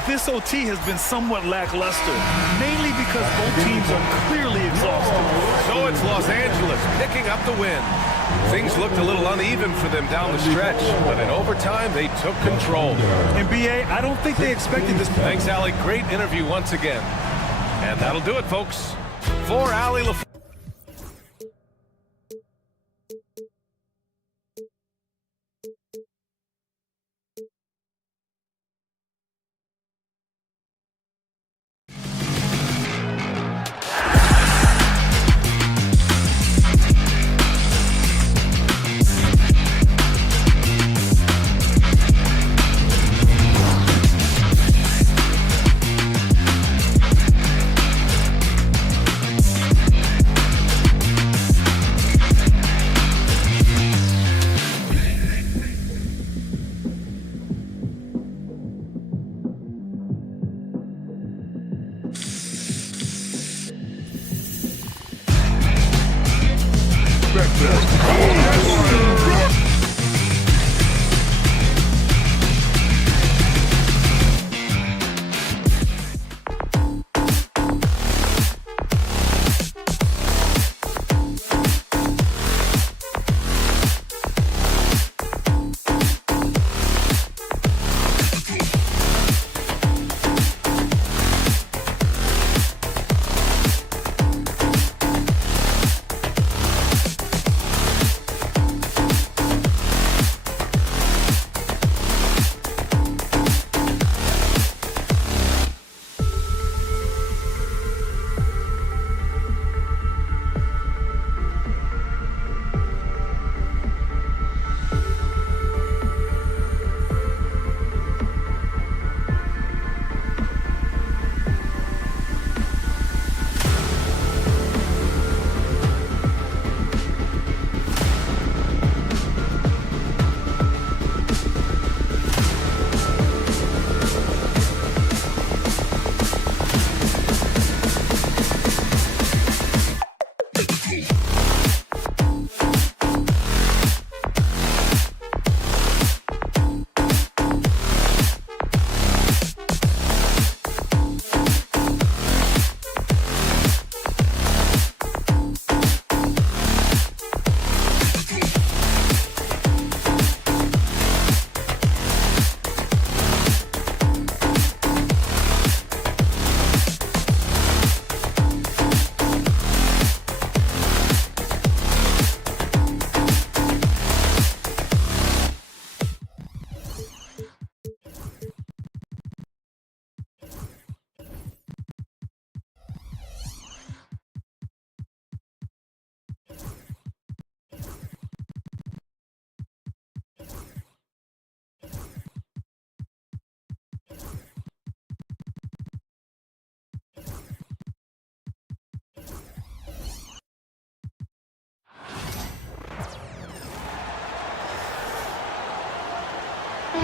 this OT has been somewhat lackluster, mainly because both teams are clearly exhausted. So it's Los Angeles picking up the win. Things looked a little uneven for them down the stretch, but in overtime, they took control. And BA, I don't think they expected this. Thanks, Allie. Great interview once again. And that'll do it, folks. For Allie LaFleur.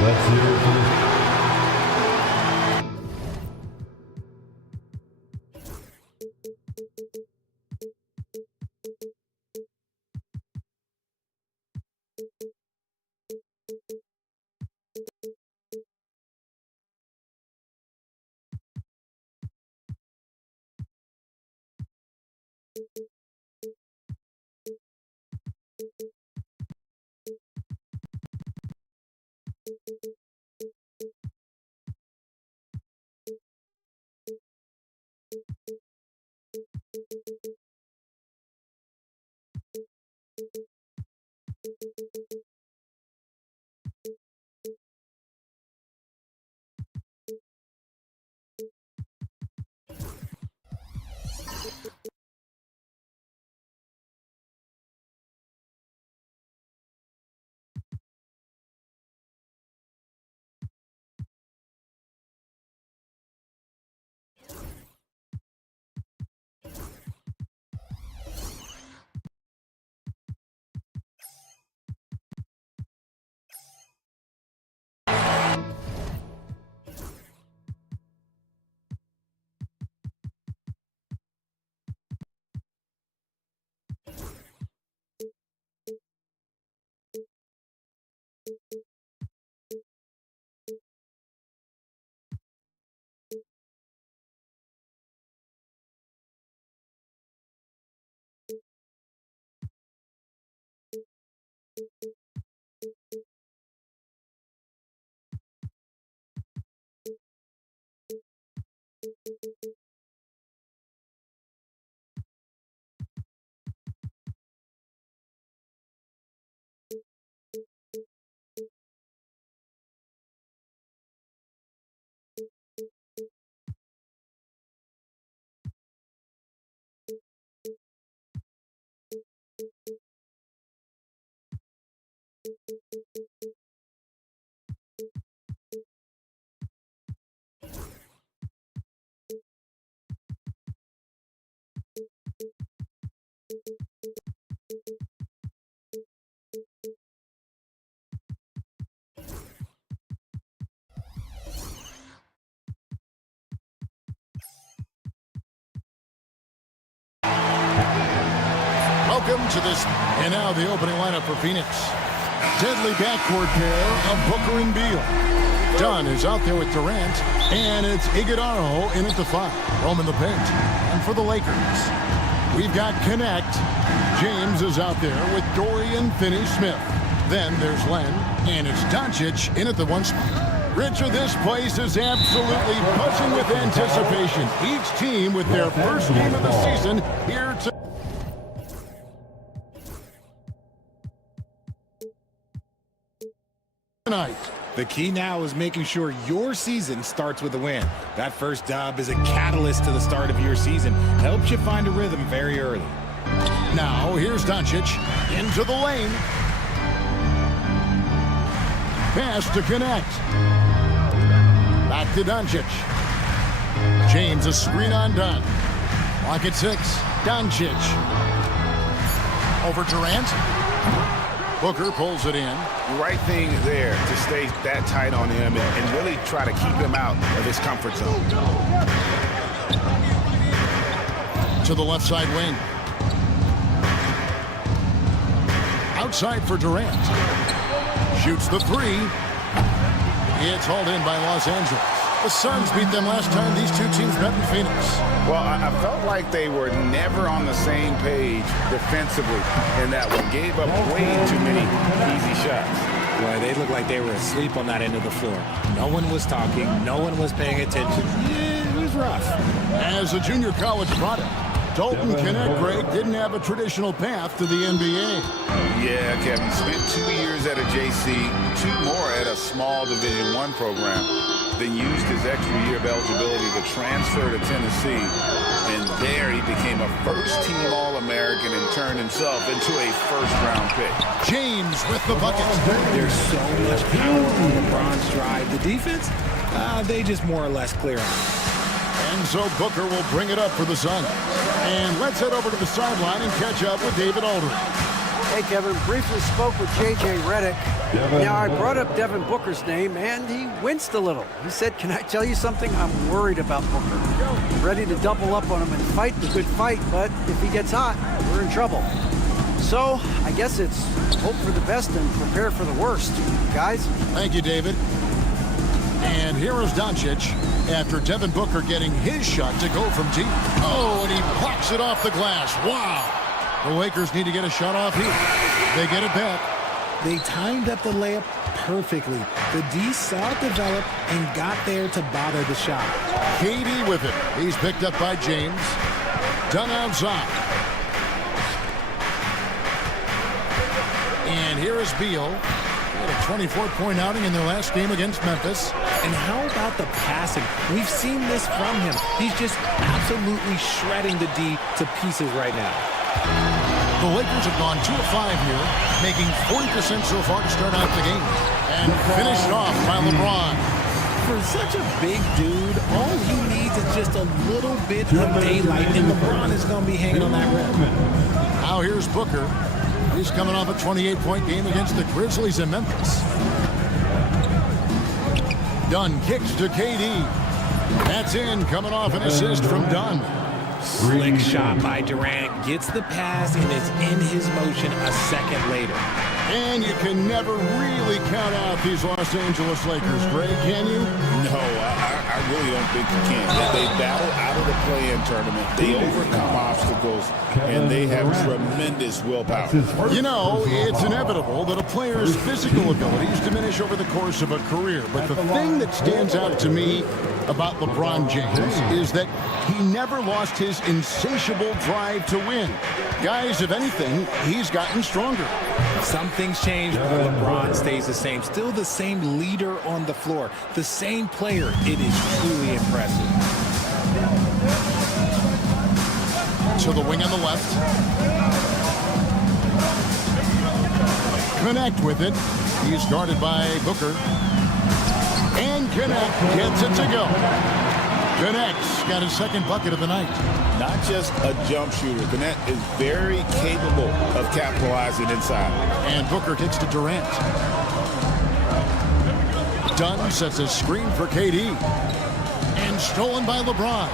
Let's hear it for the Welcome to this, and now the opening lineup for Phoenix. Deadly backcourt pair of Booker and Beal. Dunn is out there with Durant, and it's Iguodala in at the 5, roaming the paint. And for the Lakers, we've got Connect. James is out there with Dorian Finney-Smith. Then there's Len, and it's Doncic in at the 1 spot. Richard, this place is absolutely buzzing with anticipation. Each team with their first game of the season here tonight. The key now is making sure your season starts with a win. That first dub is a catalyst to the start of your season. Helps you find a rhythm very early. Now, here's Doncic into the lane. Pass to Connect. Back to Doncic. James, a screen on Dunn. Lock at 6. Doncic. Over Durant. Booker pulls it in. Right thing there to stay that tight on him and really try to keep him out of his comfort zone. To the left side wing. Outside for Durant. Shoots the 3. It's hauled in by Los Angeles. The Suns beat them last time these two teams met in Phoenix. Well, I felt like they were never on the same page defensively, and that one gave up way too many easy shots. Well, they looked like they were asleep on that end of the floor. No one was talking. No one was paying attention. Yeah, it was rough. As a junior college product, Dalton Connect didn't have a traditional path to the NBA. Yeah, Kevin spent 2 years at a JC, 2 more at a small Division I program, then used his extra year of eligibility to transfer to Tennessee. And there he became a first-team All-American and turned himself into a first-round pick. James with the bucket. There's so much power on LeBron's drive. The defense, they just more or less clear on it. And so Booker will bring it up for the Suns. And let's head over to the sideline and catch up with David Aldridge. Hey, Kevin, briefly spoke with J.J. Redick. Now, I brought up Devin Booker's name, and he winced a little. He said, can I tell you something? I'm worried about Booker. Ready to double up on him and fight the good fight, but if he gets hot, we're in trouble. So, I guess it's hope for the best and prepare for the worst. Guys? Thank you, David. And here is Doncic after Devin Booker getting his shot to go from deep. Oh, and he blocks it off the glass. Wow. The Lakers need to get a shot off here. They get it back. They timed up the layup perfectly. The D saw it develop and got there to bother the shot. KD with it. He's picked up by James. Done outside. And here is Beal. He had a 24-point outing in their last game against Memphis. And how about the passing? We've seen this from him. He's just absolutely shredding the D to pieces right now. The Lakers have gone 2 of 5 here, making 40% so far to start out the game. And finished off by LeBron. For such a big dude, all he needs is just a little bit of daylight, and LeBron is going to be hanging on that rim. Now here's Booker. He's coming off a 28-point game against the Grizzlies in Memphis. Dunn kicks to KD. That's in, coming off an assist from Dunn. Slick shot by Durant, gets the pass, and is in his motion a second later. And you can never really count out these Los Angeles Lakers, Greg, can you? No, I really don't think you can. They battle out of the play-in tournament. They overcome obstacles, and they have tremendous willpower. You know, it's inevitable that a player's physical abilities diminish over the course of a career. But the thing that stands out to me about LeBron James is that he never lost his insatiable drive to win. Guys, if anything, he's gotten stronger. Some things change, but LeBron stays the same. Still the same leader on the floor. The same player. It is truly impressive. To the wing on the left. Connect with it. He's guarded by Booker. And Connect gets it to go. Connect's got his second bucket of the night. Not just a jump shooter. Connect is very capable of capitalizing inside. And Booker kicks to Durant. Dunn sets a screen for KD. And stolen by LeBron.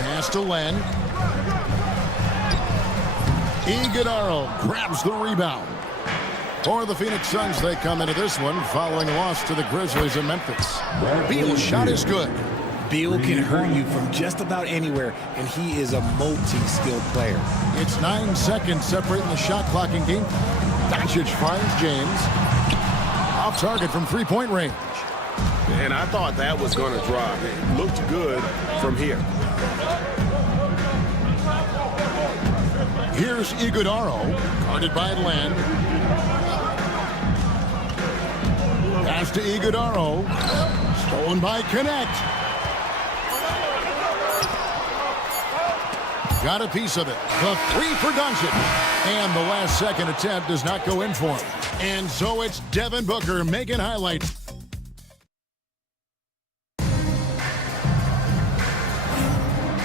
Pass to Len. Iguodala grabs the rebound. For the Phoenix Suns, they come into this one following a loss to the Grizzlies in Memphis. Beal's shot is good. Beal can hurt you from just about anywhere, and he is a multi-skilled player. It's 9 seconds separating the shot clock in game. Doncic finds James. Off target from three-point range. And I thought that was going to drop. It looked good from here. Here's Iguodala, guarded by Len. Pass to Iguodala. Stolen by Connect. Got a piece of it. The three for Doncic. And the last second attempt does not go in for him. And so it's Devin Booker making highlights.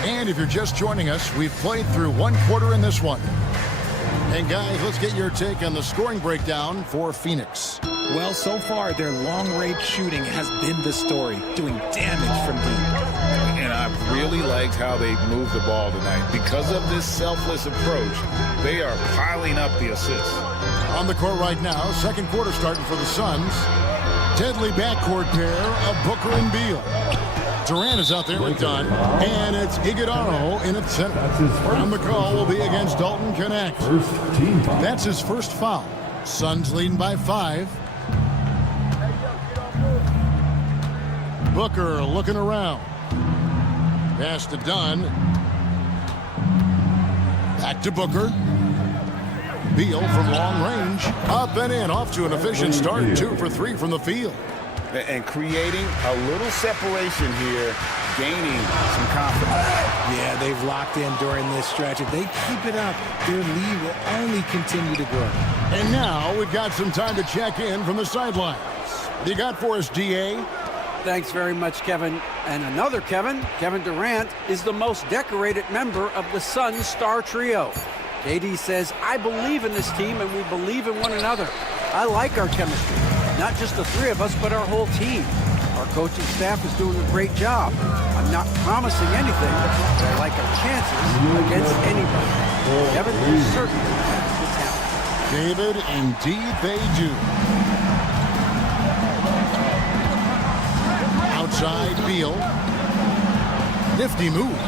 And if you're just joining us, we've played through one quarter in this one. And guys, let's get your take on the scoring breakdown for Phoenix. Well, so far, their long-range shooting has been the story, doing damage from deep. And I really liked how they moved the ball tonight. Because of this selfless approach, they are piling up the assists. On the court right now, second quarter starting for the Suns. Deadly backcourt pair of Booker and Beal. Durant is out there with Dunn, and it's Iguodala in at center. And the call will be against Dalton Connect. That's his first foul. Suns leading by 5. Booker looking around. Pass to Dunn. Back to Booker. Beal from long range. Up and in, off to an efficient start. 2 for 3 from the field. And creating a little separation here, gaining some confidence. Yeah, they've locked in during this stretch. If they keep it up, their lead will only continue to grow. And now we've got some time to check in from the sidelines. What do you got for us, DA? Thanks very much, Kevin. And another Kevin, Kevin Durant, is the most decorated member of the Suns star trio. KD says, I believe in this team and we believe in one another. I like our chemistry. Not just the three of us, but our whole team. Our coaching staff is doing a great job. I'm not promising anything, but I like our chances against anybody. Kevin is certainly the talent. David, indeed they do. Outside Beal. Nifty move.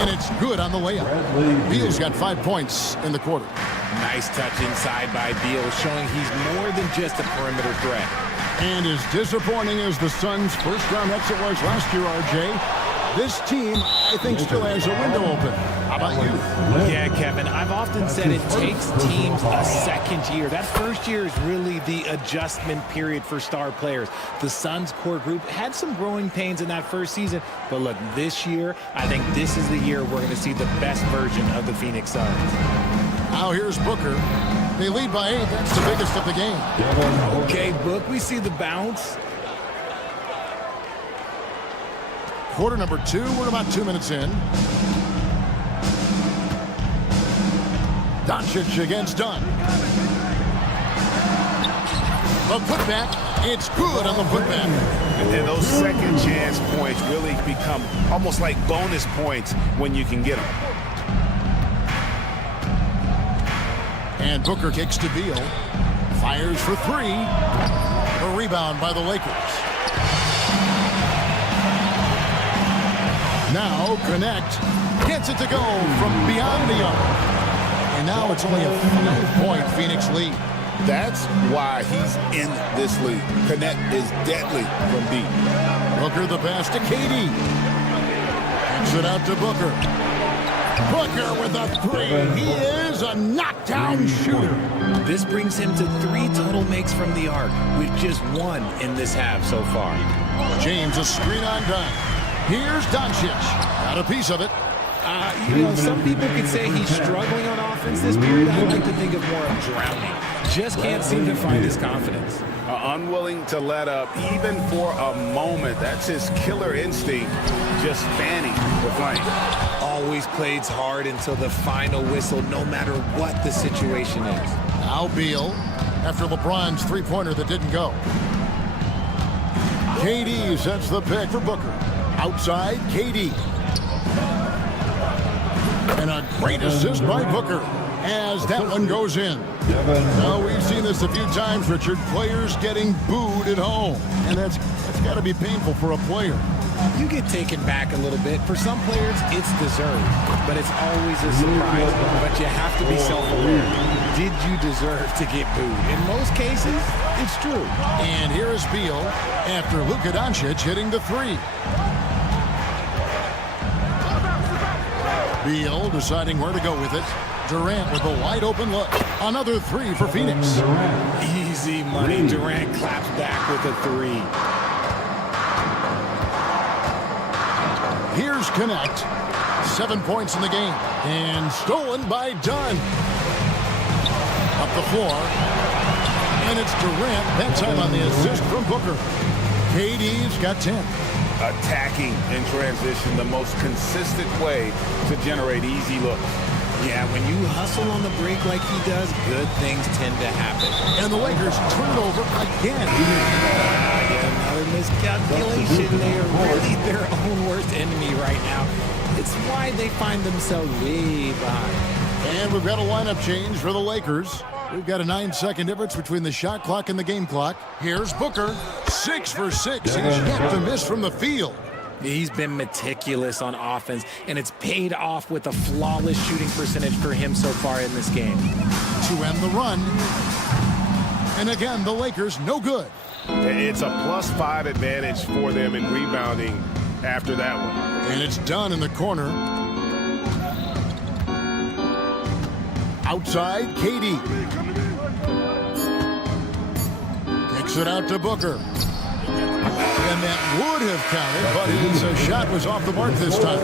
And it's good on the layup. Beal's got 5 points in the quarter. Nice touch inside by Beal, showing he's more than just a perimeter threat. And as disappointing as the Suns' first-round exit was last year, RJ, this team, I think, still has a window open. How about you? Yeah, Kevin, I've often said it takes teams a second year. That first year is really the adjustment period for star players. The Suns' core group had some growing pains in that first season, but look, this year, I think this is the year we're going to see the best version of the Phoenix Suns. Now here's Booker. They lead by 8. That's the biggest of the game. Okay, Book, we see the bounce. Quarter number 2. We're about 2 minutes in. Doncic against Dunn. The putback. It's good on the putback. And those second chance points really become almost like bonus points when you can get them. And Booker kicks to Beal. Fires for three. A rebound by the Lakers. Now connect. Gets it to go from beyond the arc. And now it's only a 5-point Phoenix lead. That's why he's in this league. Connect is deadly from deep. Booker the pass to KD. Kicks it out to Booker. Booker with a three. He is a knockdown shooter. This brings him to 3 total makes from the arc, with just 1 in this half so far. James a screen on done. Here's Doncic. Got a piece of it. Some people could say he's struggling on offense this period. I like to think of more of drowning. Just can't seem to find his confidence. Unwilling to let up even for a moment. That's his killer instinct, just fanning the flame. Always plays hard until the final whistle, no matter what the situation is. Now Beal after LeBron's three-pointer that didn't go. KD sets the pick for Booker. Outside, KD. And a great assist by Booker as that one goes in. Now, we've seen this a few times, Richard. Players getting booed at home. And that's got to be painful for a player. You get taken back a little bit. For some players, it's deserved. But it's always a surprise. But you have to be self-aware. Did you deserve to get booed? In most cases, it's true. And here is Beal after Luka Doncic hitting the three. Beal deciding where to go with it. Durant with a wide open look. Another three for Phoenix. Easy money. Durant claps back with a three. Here's Connect. 7 points in the game. And stolen by Dunn. Up the floor. And it's Durant. That time on the assist from Booker. KD's got 10. Attacking in transition, the most consistent way to generate easy looks. Yeah, when you hustle on the break like he does, good things tend to happen. And the Lakers turn it over again. Another miscalculation. They are really their own worst enemy right now. It's why they find themselves way behind. And we've got a lineup change for the Lakers. We've got a 9-second difference between the shot clock and the game clock. Here's Booker, 6 for 6. He's yet to miss from the field. He's been meticulous on offense, and it's paid off with a flawless shooting percentage for him so far in this game. To end the run. And again, the Lakers no good. It's a +5 advantage for them in rebounding after that one. And it's done in the corner. Outside, KD. Kicks it out to Booker. And that would have counted, but his shot was off the mark this time.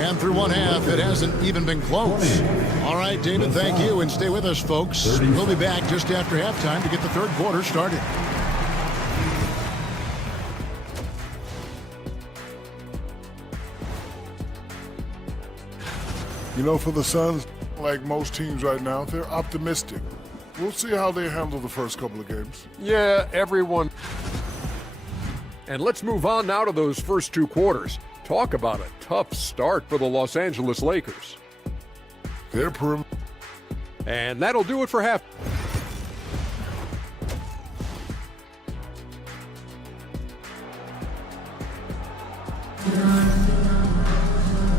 And through one half, it hasn't even been close. All right, David, thank you, and stay with us, folks. We'll be back just after halftime to get the third quarter started. You know, for the Suns, like most teams right now, they're optimistic. We'll see how they handle the first couple of games. Yeah, everyone. And let's move on now to those first 2 quarters. Talk about a tough start for the Los Angeles Lakers. They're prim. And that'll do it for half.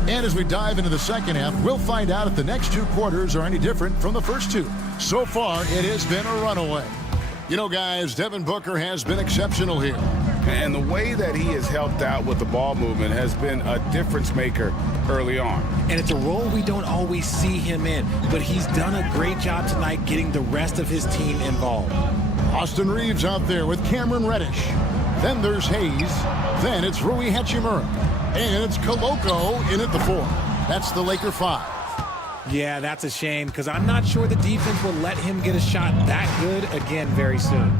And as we dive into the second half, we'll find out if the next 2 quarters are any different from the first 2. So far, it has been a runaway. You know, guys, Devin Booker has been exceptional here. And the way that he has helped out with the ball movement has been a difference maker early on. And it's a role we don't always see him in, but he's done a great job tonight getting the rest of his team involved. Austin Reeves out there with Cameron Reddish. Then there's Hayes. Then it's Rui Hachimura. And it's Koloko in at the 4. That's the Laker 5. Yeah, that's a shame, because I'm not sure the defense will let him get a shot that good again very soon.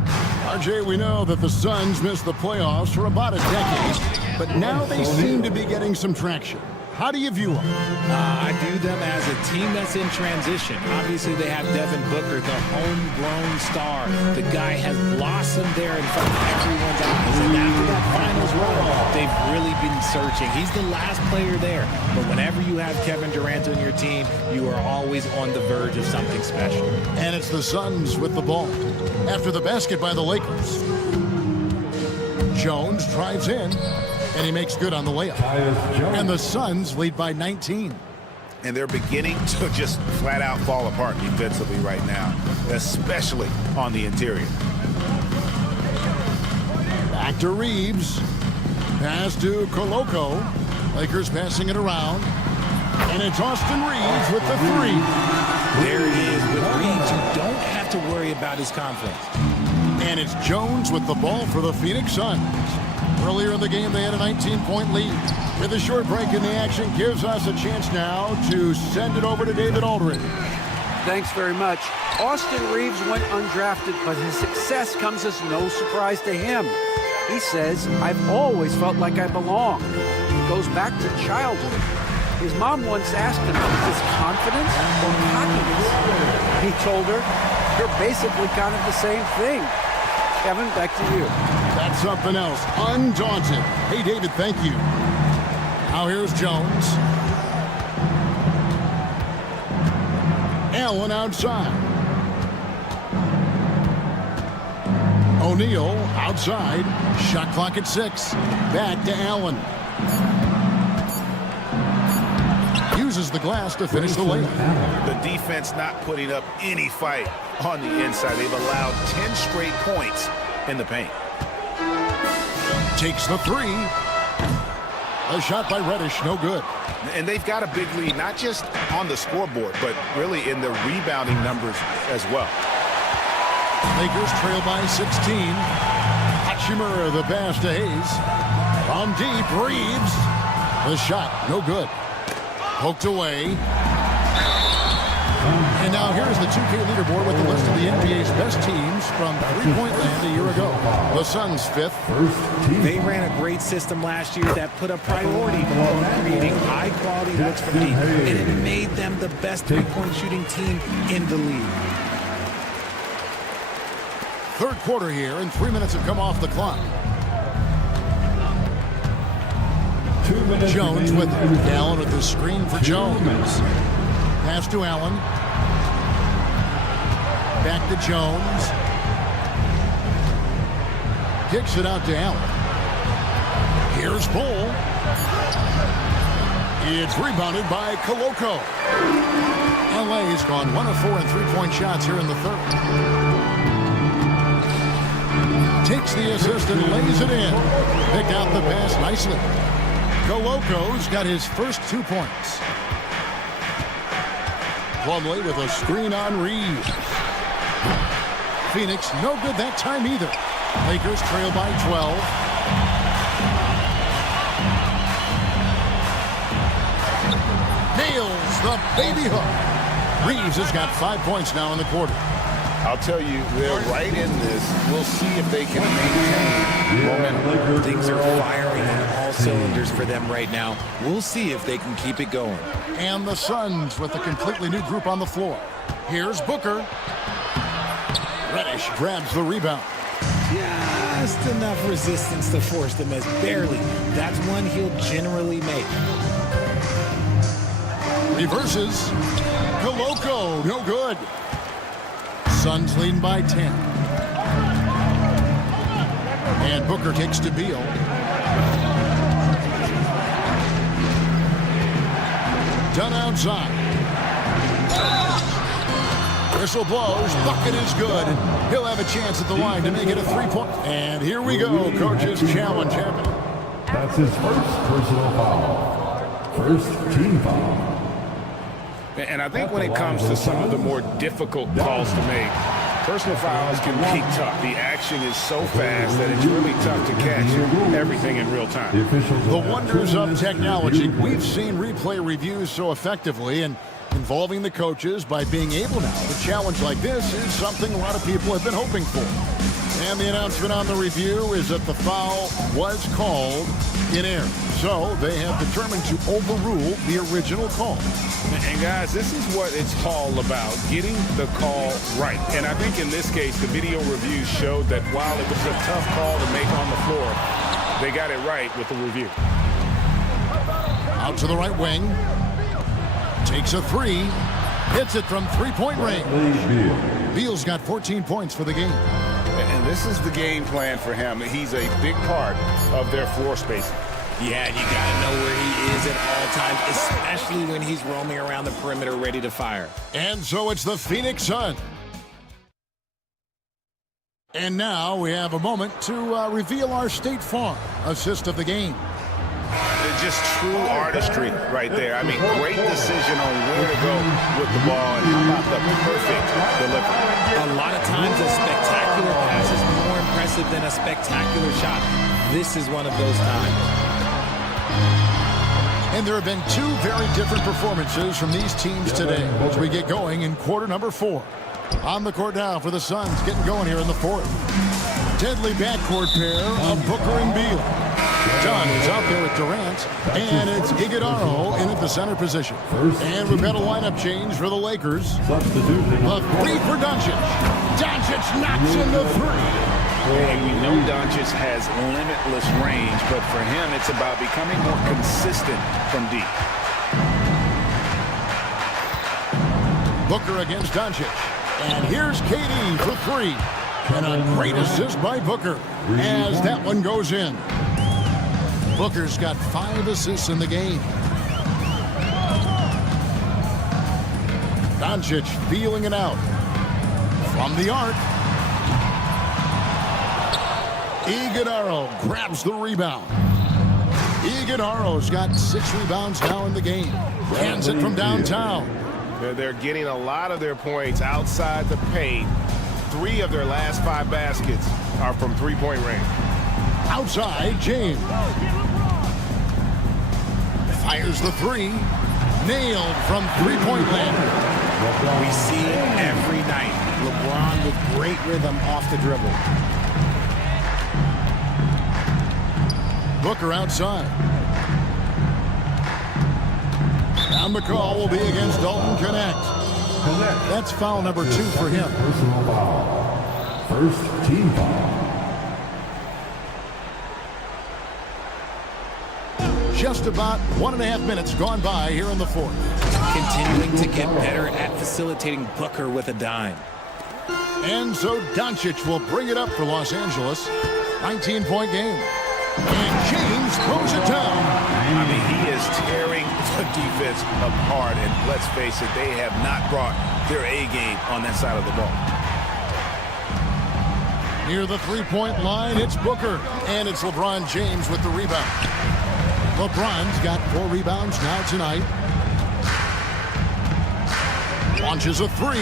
RJ, we know that the Suns missed the playoffs for about a decade, but now they seem to be getting some traction. How do you view them? I view them as a team that's in transition. Obviously, they have Devin Booker, the homegrown star. The guy has blossomed there in front of everyone's eyes. And after that finals run, they've really been searching. He's the last player there. But whenever you have Kevin Durant on your team, you are always on the verge of something special. And it's the Suns with the ball. After the basket by the Lakers. Jones drives in, and he makes good on the layup. And the Suns lead by 19. And they're beginning to just flat out fall apart defensively right now, especially on the interior. Back to Reeves. Pass to Koloko. Lakers passing it around. And it's Austin Reeves with the three. There it is with Reeves. You don't have to worry about his confidence. And it's Jones with the ball for the Phoenix Suns. Earlier in the game, they had a 19-point lead. With a short break in the action, gives us a chance now to send it over to David Aldridge. Thanks very much. Austin Reeves went undrafted, but his success comes as no surprise to him. He says, "I've always felt like I belong." It goes back to childhood. His mom once asked him, "Is this confidence or cockiness?" He told her, "You're basically kind of the same thing." Kevin, back to you. That's something else. Undaunted. Hey, David, thank you. Now here's Jones. Allen outside. O'Neal outside. Shot clock at 6. Back to Allen. Uses the glass to finish the layup. The defense not putting up any fight on the inside. They've allowed 10 straight points in the paint. Takes the three. A shot by Reddish, no good. And they've got a big lead, not just on the scoreboard, but really in the rebounding numbers as well. Lakers trail by 16. Hachimura the pass to Hayes. From deep, Reeves. The shot, no good. Poked away. And now here's the 2K leaderboard with the list of the NBA's best teams from three-point land a year ago. The Suns 5th. They ran a great system last year that put a priority on creating high-quality looks from deep, and it made them the best three-point shooting team in the league. Third quarter here, and 3 minutes have come off the clock. Jones with it. Allen with the screen for Jones. Pass to Allen. Back to Jones. Kicks it out to Allen. Here's Bull. It's rebounded by Koloko. LA's gone 1 of 4 in three-point shots here in the third. Takes the assist and lays it in. Picked out the pass nicely. Koloko's got his first 2 points. Plumlee with a screen on Reeves. Phoenix no good that time either. Lakers trail by 12. Nails the baby hook. Reeves has got 5 points now in the quarter. I'll tell you, they're right in this. We'll see if they can maintain momentum. Things are firing on all cylinders for them right now. We'll see if they can keep it going. And the Suns with a completely new group on the floor. Here's Booker. Reddish grabs the rebound. Just enough resistance to force the miss. Barely. That's one he'll generally make. Reverses. Koloko, no good. Suns leading by 10. And Booker takes to Beal. Done outside. Whistle blows. Bucket is good. He'll have a chance at the line to make it a 3-point. And here we go. Coach's challenge happening. That's his first personal foul. First team foul. And I think when it comes to some of the more difficult calls to make, personal fouls can be tough. The action is so fast that it's really tough to catch everything in real time. The wonders of technology. We've seen replay reviews so effectively, and involving the coaches by being able now to challenge like this is something a lot of people have been hoping for. And the announcement on the review is that the foul was called in error. So they have determined to overrule the original call. And guys, this is what it's all about, getting the call right. And I think in this case, the video review showed that while it was a tough call to make on the floor, they got it right with the review. Out to the right wing. Takes a three. Hits it from three-point range. Beal's got 14 points for the game. And this is the game plan for him. He's a big part of their floor spacing. Yeah, and you got to know where he is at all times, especially when he's roaming around the perimeter ready to fire. And so it's the Phoenix Suns. And now we have a moment to reveal our State Farm assist of the game. Just true artistry right there. I mean, great decision on where to go with the ball, and how about the perfect delivery. A lot of times a spectacular pass is more impressive than a spectacular shot. This is one of those times. And there have been two very different performances from these teams today as we get going in quarter number 4. On the court now for the Suns, getting going here in the 4th. Deadly backcourt pair of Booker and Beal. Dunn is out there with Durant, and it's Iguodala in at the center position. And we've got a lineup change for the Lakers. The three for Doncic. Doncic knocks in the three. And we know Doncic has limitless range, but for him, it's about becoming more consistent from deep. Booker against Doncic. And here's KD for three. And a great assist by Booker as that one goes in. Booker's got 5 assists in the game. Doncic feeling it out. From the arc. Iguodala grabs the rebound. Iguodala's got 6 rebounds now in the game. Hands it from downtown. They're getting a lot of their points outside the paint. 3 of their last 5 baskets are from three-point range. Outside, James. Fires the three. Nailed from three-point land. We see it every night. LeBron with great rhythm off the dribble. Booker outside. And the call will be against Dalton Connect. That's foul number 2 for him. Personal foul. First team foul. Just about 1.5 minutes gone by here in the 4th. Continuing to get better at facilitating Booker with a dime. And so Doncic will bring it up for Los Angeles. 19-point game. And James throws it down. I mean, he is tearing the defense apart. And let's face it, they have not brought their A game on that side of the ball. Near the three-point line, it's Booker. And it's LeBron James with the rebound. LeBron's got 4 rebounds now tonight. Launches a three.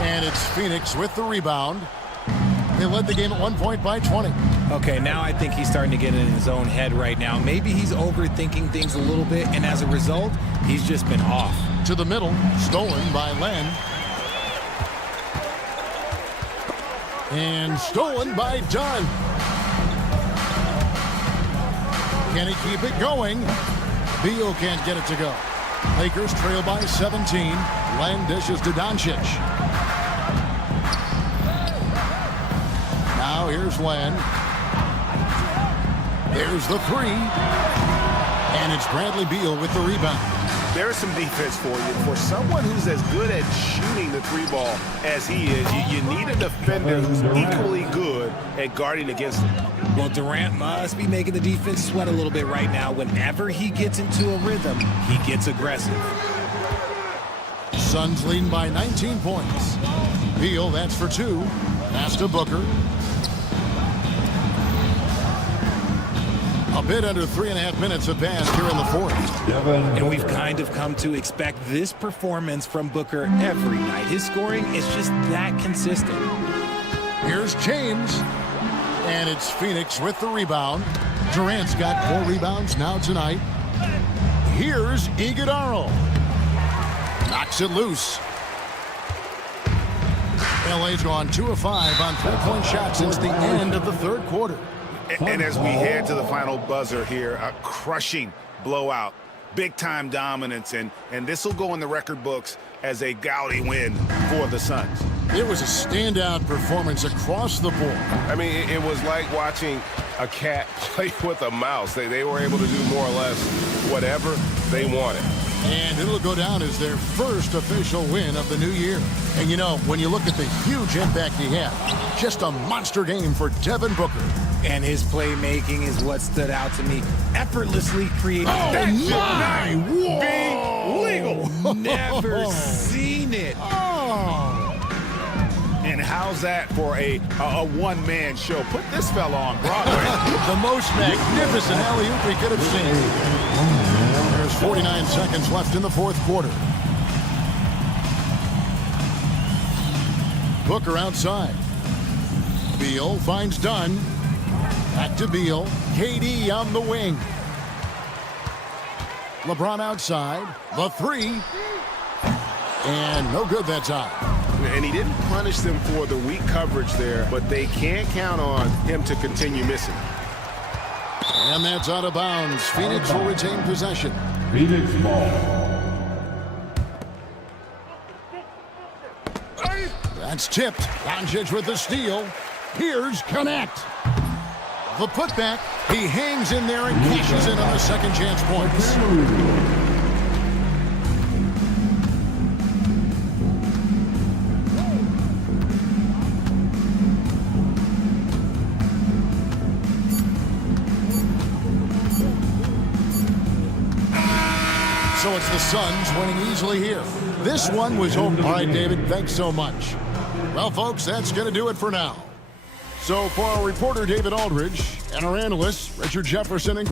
And it's Phoenix with the rebound. They led the game at 1 point by 20. Okay, now I think he's starting to get in his own head right now. Maybe he's overthinking things a little bit, and as a result, he's just been off. To the middle, stolen by Len. And stolen by Dunn. Can he keep it going? Beal can't get it to go. Lakers trail by 17. Len dishes to Doncic. Now here's Len. There's the three. And it's Bradley Beal with the rebound. There's some defense for you. For someone who's as good at shooting the three ball as he is, you need a defender who's equally good at guarding against him. Well, Durant must be making the defense sweat a little bit right now. Whenever he gets into a rhythm, he gets aggressive. Suns leading by 19 points. Beal, that's for 2. Pass to Booker. A bit under 3.5 minutes have passed here in the 4th. And we've kind of come to expect this performance from Booker every night. His scoring is just that consistent. Here's James. And it's Phoenix with the rebound. Durant's got 4 rebounds now tonight. Here's Iguodala. Knocks it loose. LA's gone 2 of 5 on 3-point shots since the end of the 3rd quarter. And as we head to the final buzzer here, a crushing blowout, big-time dominance, and this will go in the record books as a gaudy win for the Suns. It was a standout performance across the board. I mean, it was like watching a cat play with a mouse. They were able to do more or less whatever they wanted. And it'll go down as their first official win of the new year. And you know, when you look at the huge impact he had, just a monster game for Devin Booker. And his playmaking is what stood out to me. Effortlessly creating. Oh, my! Whoa! Legal. Never seen it. And how's that for a one-man show? Put this fella on Broadway. The most magnificent alley-oop we could have seen. There's 49 seconds left in the fourth quarter. Booker outside. Beal finds Dunn. Back to Beal. KD on the wing. LeBron outside. The three. And no good that time. And he didn't punish them for the weak coverage there, but they can't count on him to continue missing. And that's out of bounds. Phoenix will retain possession. Phoenix ball. That's tipped. Doncic with the steal. Here's connect. The putback. He hangs in there and cashes in on the second chance points. So it's the Suns winning easily here. This one was home. All right, David, thanks so much. Well, folks, that's going to do it for now. So for our reporter, David Aldridge, and our analysts, Richard Jefferson and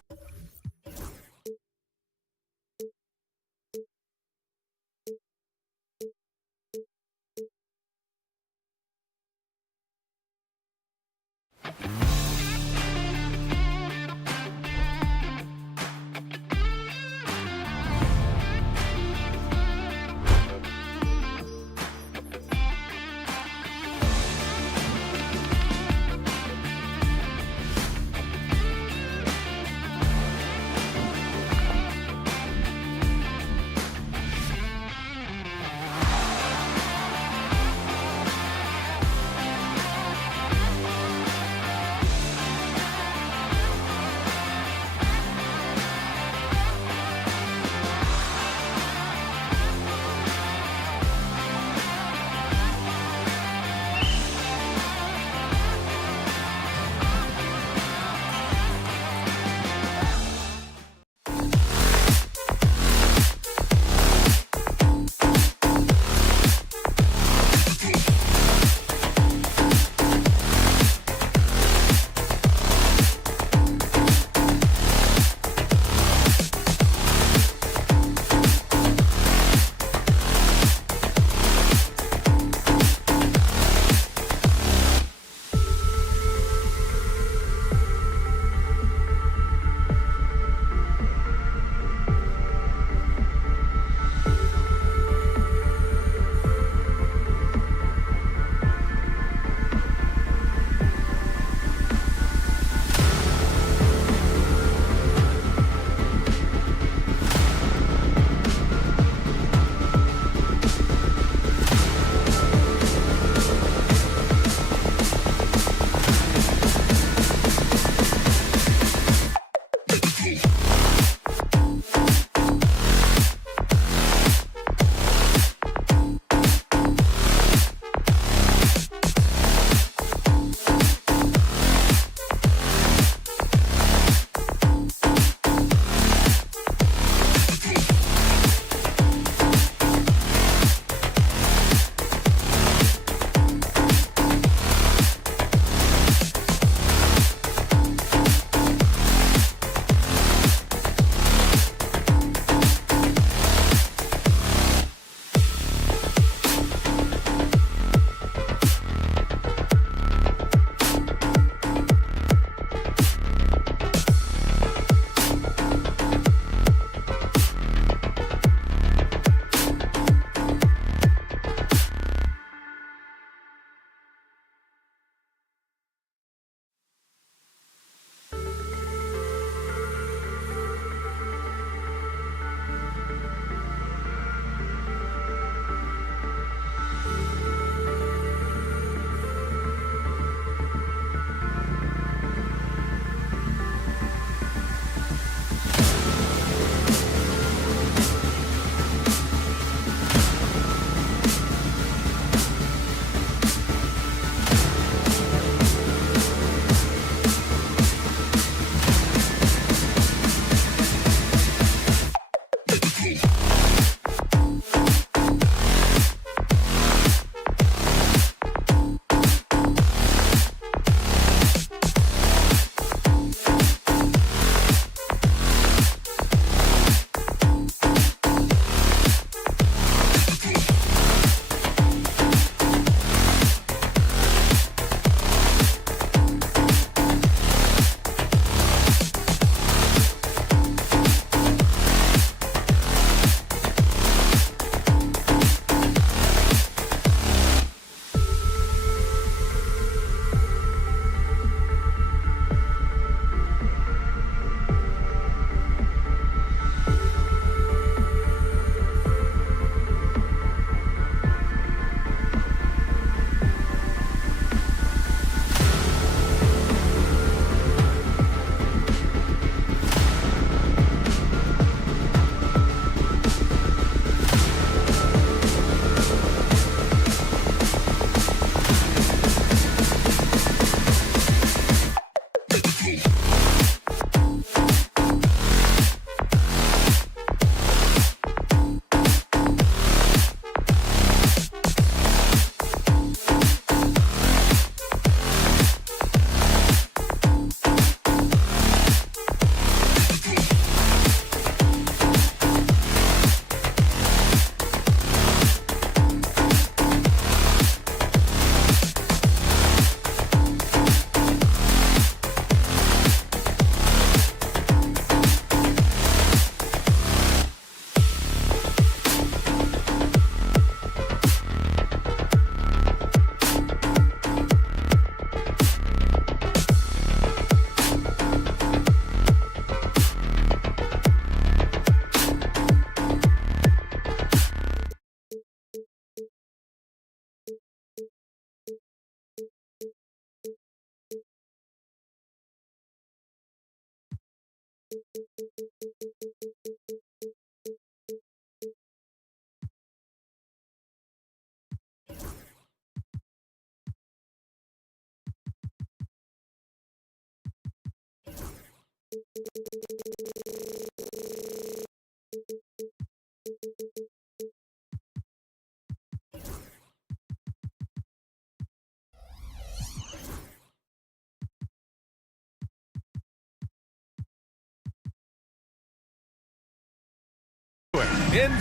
In.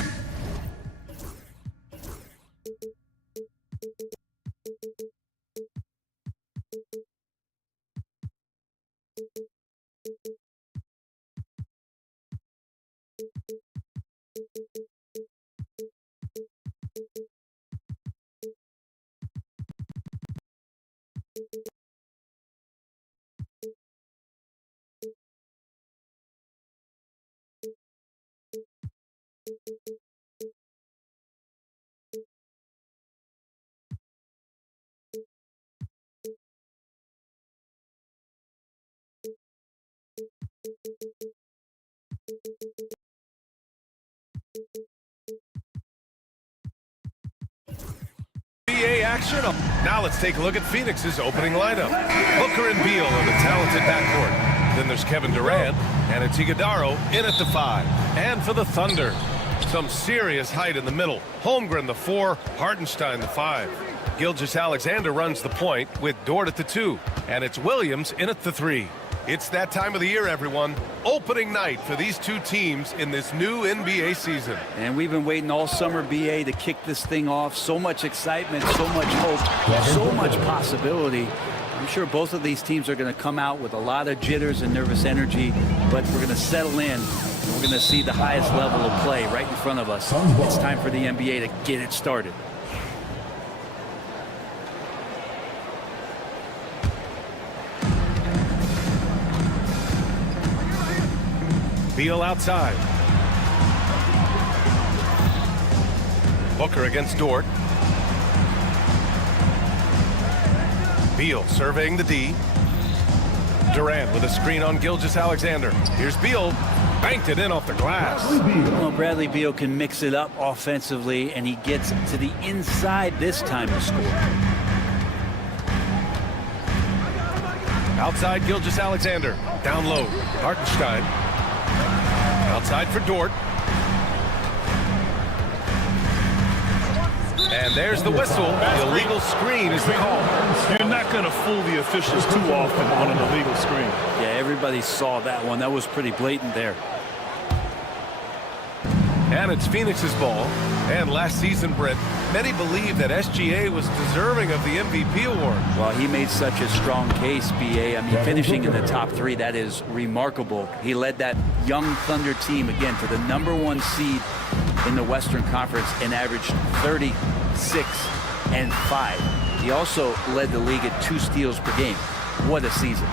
NBA action. Now let's take a look at Phoenix's opening lineup. Booker and Beal are the talented backcourt. Then there's Kevin Durant and it's Iguodaro in at the 5. And for the Thunder, some serious height in the middle. Holmgren the 4, Hartenstein the 5. Gilgeous-Alexander runs the point with Dort at the 2. And it's Williams in at the 3. It's that time of the year, everyone. Opening night for these two teams in this new NBA season. And we've been waiting all summer, BA, to kick this thing off. So much excitement, so much hope, so much possibility. I'm sure both of these teams are going to come out with a lot of jitters and nervous energy, but we're going to settle in. And we're going to see the highest level of play right in front of us. It's time for the NBA to get it started. Beal outside. Booker against Dort. Beal surveying the D. Durant with a screen on Gilgeous-Alexander. Here's Beal. Banked it in off the glass. Well, Bradley Beal can mix it up offensively, and he gets to the inside this time to score. Outside Gilgeous-Alexander. Down low. Hartenstein. Outside for Dort. And there's the whistle. The illegal screen is the call. You're not going to fool the officials too often on an illegal screen. Yeah, everybody saw that one. That was pretty blatant there. And it's Phoenix's ball. And last season, Brent, many believe that SGA was deserving of the MVP award. Well, he made such a strong case, BA. I mean, finishing in the top 3, that is remarkable. He led that young Thunder team, again, to the #1 seed in the Western Conference and averaged 36 and 5. He also led the league at 2 steals per game. What a season.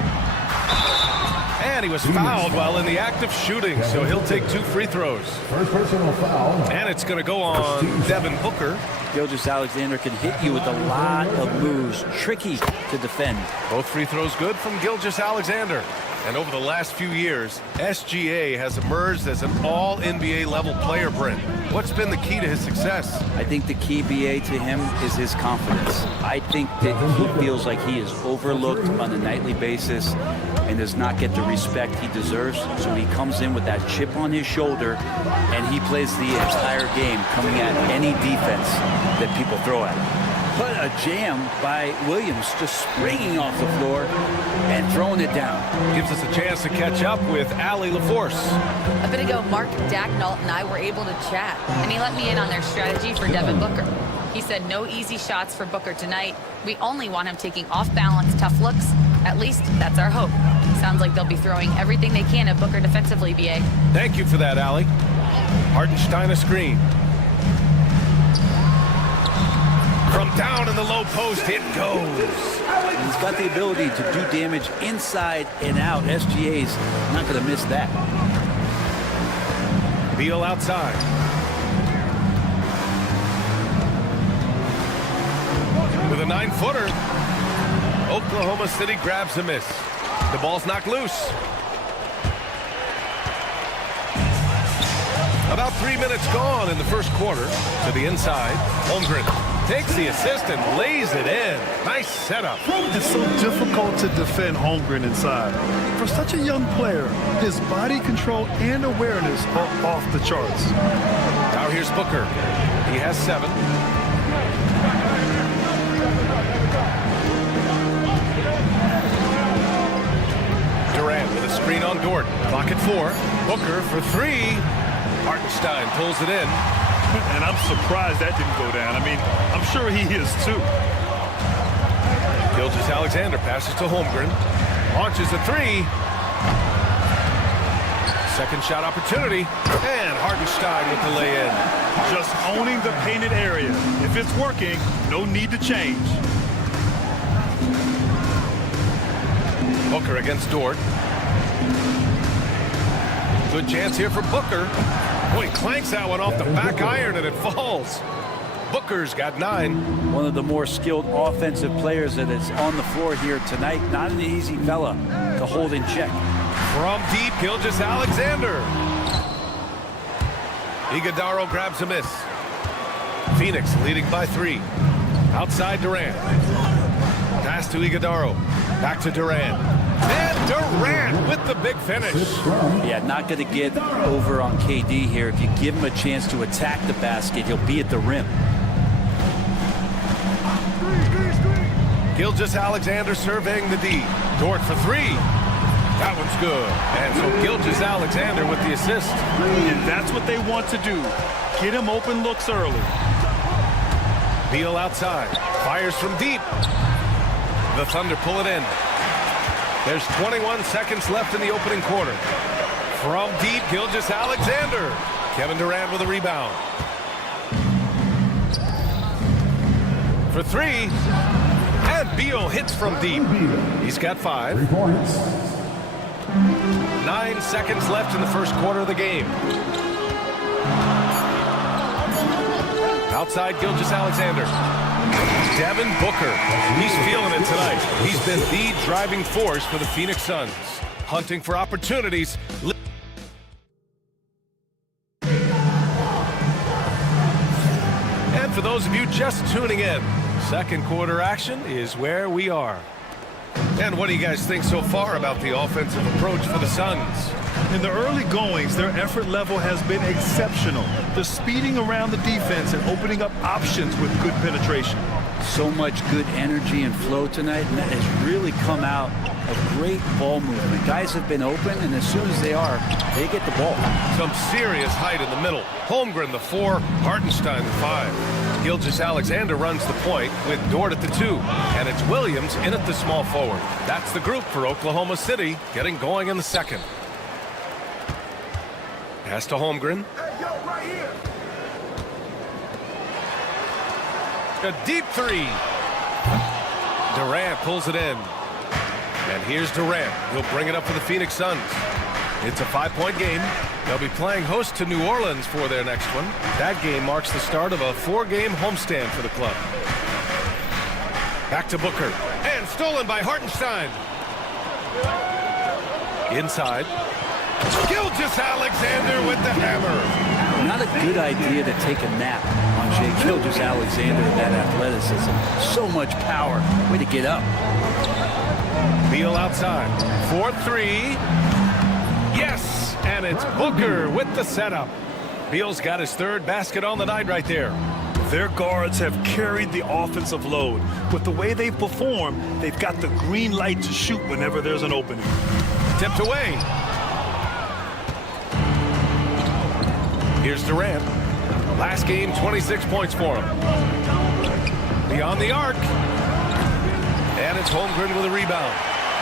And he was fouled while in the act of shooting, so he'll take 2 free throws. First personal foul. And it's going to go on Devin Booker. Gilgeous-Alexander can hit you with a lot of moves. Tricky to defend. Both free throws good from Gilgeous-Alexander. And over the last few years, SGA has emerged as an all-NBA level player, Brent. What's been the key to his success? I think the key, BA, to him is his confidence. I think that he feels like he is overlooked on a nightly basis and does not get the respect he deserves. So he comes in with that chip on his shoulder and he plays the entire game, coming at any defense that people throw at him. What a jam by Williams, just springing off the floor and throwing it down. Gives us a chance to catch up with Allie LaForce. A bit ago, Mark Dagnall and I were able to chat, and he let me in on their strategy for Devin Booker. He said no easy shots for Booker tonight. We only want him taking off-balance tough looks. At least that's our hope. Sounds like they'll be throwing everything they can at Booker defensively, BA. Thank you for that, Allie. Hartenstein a screen. From down in the low post, it goes. He's got the ability to do damage inside and out. SGA's not going to miss that. Beal outside. With a 9-footer, Oklahoma City grabs a miss. The ball's knocked loose. About 3 minutes gone in the first quarter. To the inside. Holmgren takes the assist and lays it in. Nice setup. It's so difficult to defend Holmgren inside. For such a young player, his body control and awareness are off the charts. Now here's Booker. He has 7. Durant with a screen on Dort. Clock at 4. Booker for 3. Hartenstein pulls it in. And I'm surprised that didn't go down. I mean, I'm sure he is too. Gilgeous-Alexander passes to Holmgren. Launches a 3. Second shot opportunity. And Hartenstein with the lay-in. Just owning the painted area. If it's working, no need to change. Booker against Dort. Good chance here for Booker. Boy, clanks that one off the back iron and it falls. Booker's got 9. One of the more skilled offensive players that is on the floor here tonight. Not an easy fella to hold in check. From deep, Gilgeous-Alexander. Iguodaro grabs a miss. Phoenix leading by 3. Outside Durant. Pass to Iguodaro. Back to Durant. And Durant with the big finish. Yeah, not going to get over on KD here. If you give him a chance to attack the basket, he'll be at the rim. Gilgeous-Alexander surveying the D. Dort for 3. That one's good. And so Gilgeous-Alexander with the assist. And that's what they want to do. Get him open looks early. Beal outside. Fires from deep. The Thunder pull it in. There's 21 seconds left in the opening quarter. From deep, Gilgeous-Alexander. Kevin Durant with a rebound. For 3. And Beal hits from deep. He's got 5. 3 points. 9 seconds left in the first quarter of the game. Outside Gilgeous-Alexander. Devin Booker. He's feeling it tonight. He's been the driving force for the Phoenix Suns. Hunting for opportunities. And for those of you just tuning in, second quarter action is where we are. And what do you guys think so far about the offensive approach for the Suns? In the early goings, their effort level has been exceptional. They're speeding around the defense and opening up options with good penetration. So much good energy and flow tonight, and that has really come out of great ball movement. Guys have been open, and as soon as they are, they get the ball. Some serious height in the middle. Holmgren the 4, Hartenstein the 5. Gilgeous-Alexander runs the point with Dort at the 2. And it's Williams in at the small forward. That's the group for Oklahoma City, getting going in the second. Pass to Holmgren. A deep 3. Durant pulls it in. And here's Durant. He'll bring it up for the Phoenix Suns. It's a 5-point game. They'll be playing host to New Orleans for their next one. That game marks the start of a 4-game homestand for the club. Back to Booker. And stolen by Hartenstein. Inside. Gilgeous-Alexander with the hammer. Not a good idea to take a nap on Shai Gilgeous-Alexander and that athleticism. So much power. Way to get up. Beal outside. 4-3. Yes! And it's Booker with the setup. Beal's got his 3rd basket on the night right there. Their guards have carried the offensive load. With the way they perform, they've got the green light to shoot whenever there's an opening. Tipped away. Here's Durant. Last game, 26 points for him. Beyond the arc. And it's Holmgren with a rebound.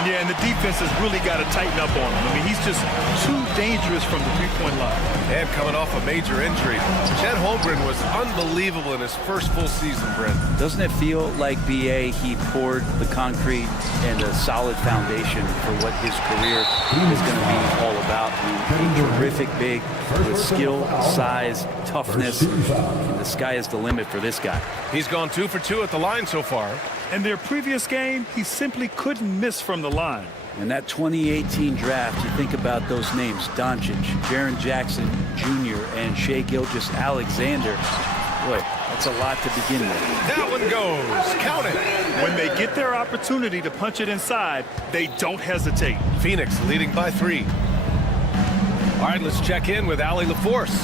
Yeah, and the defense has really got to tighten up on him. I mean, he's just too dangerous from the three-point line. And coming off a major injury, Chet Holmgren was unbelievable in his first full season, Brent. Doesn't it feel like, B.A., he poured the concrete and a solid foundation for what his career is going to be all about? I mean, a terrific big with skill, size, toughness. And the sky is the limit for this guy. He's gone 2 for 2 at the line so far. In their previous game, he simply couldn't miss from the line. In that 2018 draft, you think about those names, Doncic, Jaren Jackson Jr., and Shai Gilgeous-Alexander. Boy, that's a lot to begin with. That one goes. Count it. When they get their opportunity to punch it inside, they don't hesitate. Phoenix leading by 3. All right, let's check in with Allie LaForce.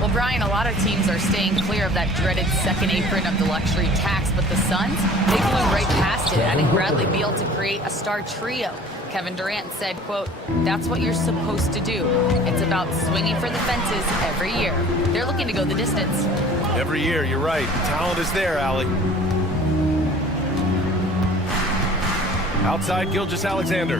Well, Brian, a lot of teams are staying clear of that dreaded second apron of the luxury tax, but the Suns, they flew right past it, adding Bradley Beal to create a star trio. Kevin Durant said, quote, "That's what you're supposed to do. It's about swinging for the fences every year." They're looking to go the distance. Every year, you're right. The talent is there, Allie. Outside, Gilgeous-Alexander.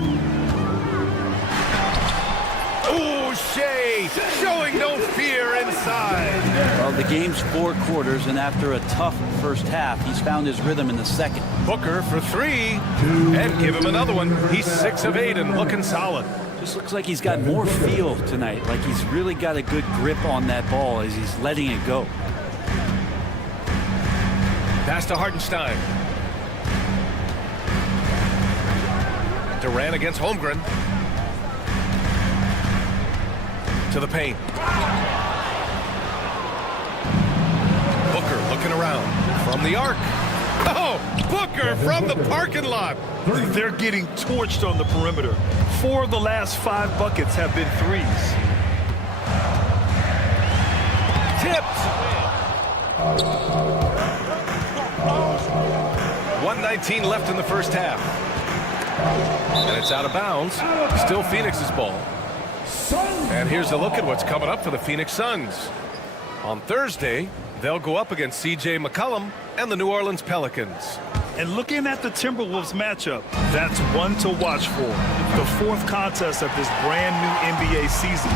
Oh, Shai showing no fear inside. Well, the game's 4 quarters, and after a tough first half, he's found his rhythm in the second. Booker for 3, and give him another one. He's 6 of 8 and looking solid. Just looks like he's got more feel tonight, like he's really got a good grip on that ball as he's letting it go. Pass to Hartenstein. Durant against Holmgren. To the paint. Booker looking around from the arc. Oh, Booker from the parking lot. They're getting torched on the perimeter. 4 of the last 5 buckets have been threes. Tipped. 1:19 left in the first half. And it's out of bounds. Still Phoenix's ball. And here's a look at what's coming up for the Phoenix Suns. On Thursday, they'll go up against C.J. McCollum and the New Orleans Pelicans. And looking at the Timberwolves matchup, that's one to watch for. The 4th contest of this brand new NBA season.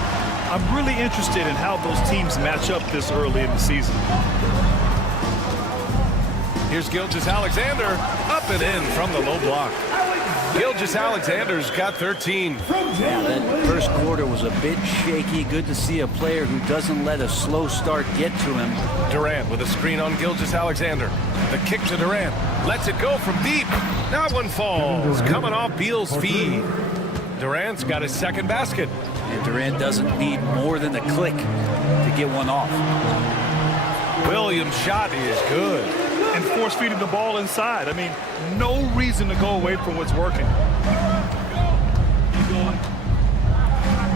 I'm really interested in how those teams match up this early in the season. Here's Gilgeous-Alexander, up and in from the low block. Gilgeous-Alexander's got 13. Yeah, that first quarter was a bit shaky. Good to see a player who doesn't let a slow start get to him. Durant with a screen on Gilgeous-Alexander. The kick to Durant. Lets it go from deep. That one falls. Coming off Beal's feed. Durant's got his 2nd basket. And Durant doesn't need more than a click to get one off. Williams' shot is good. And force feeding the ball inside. I mean, no reason to go away from what's working.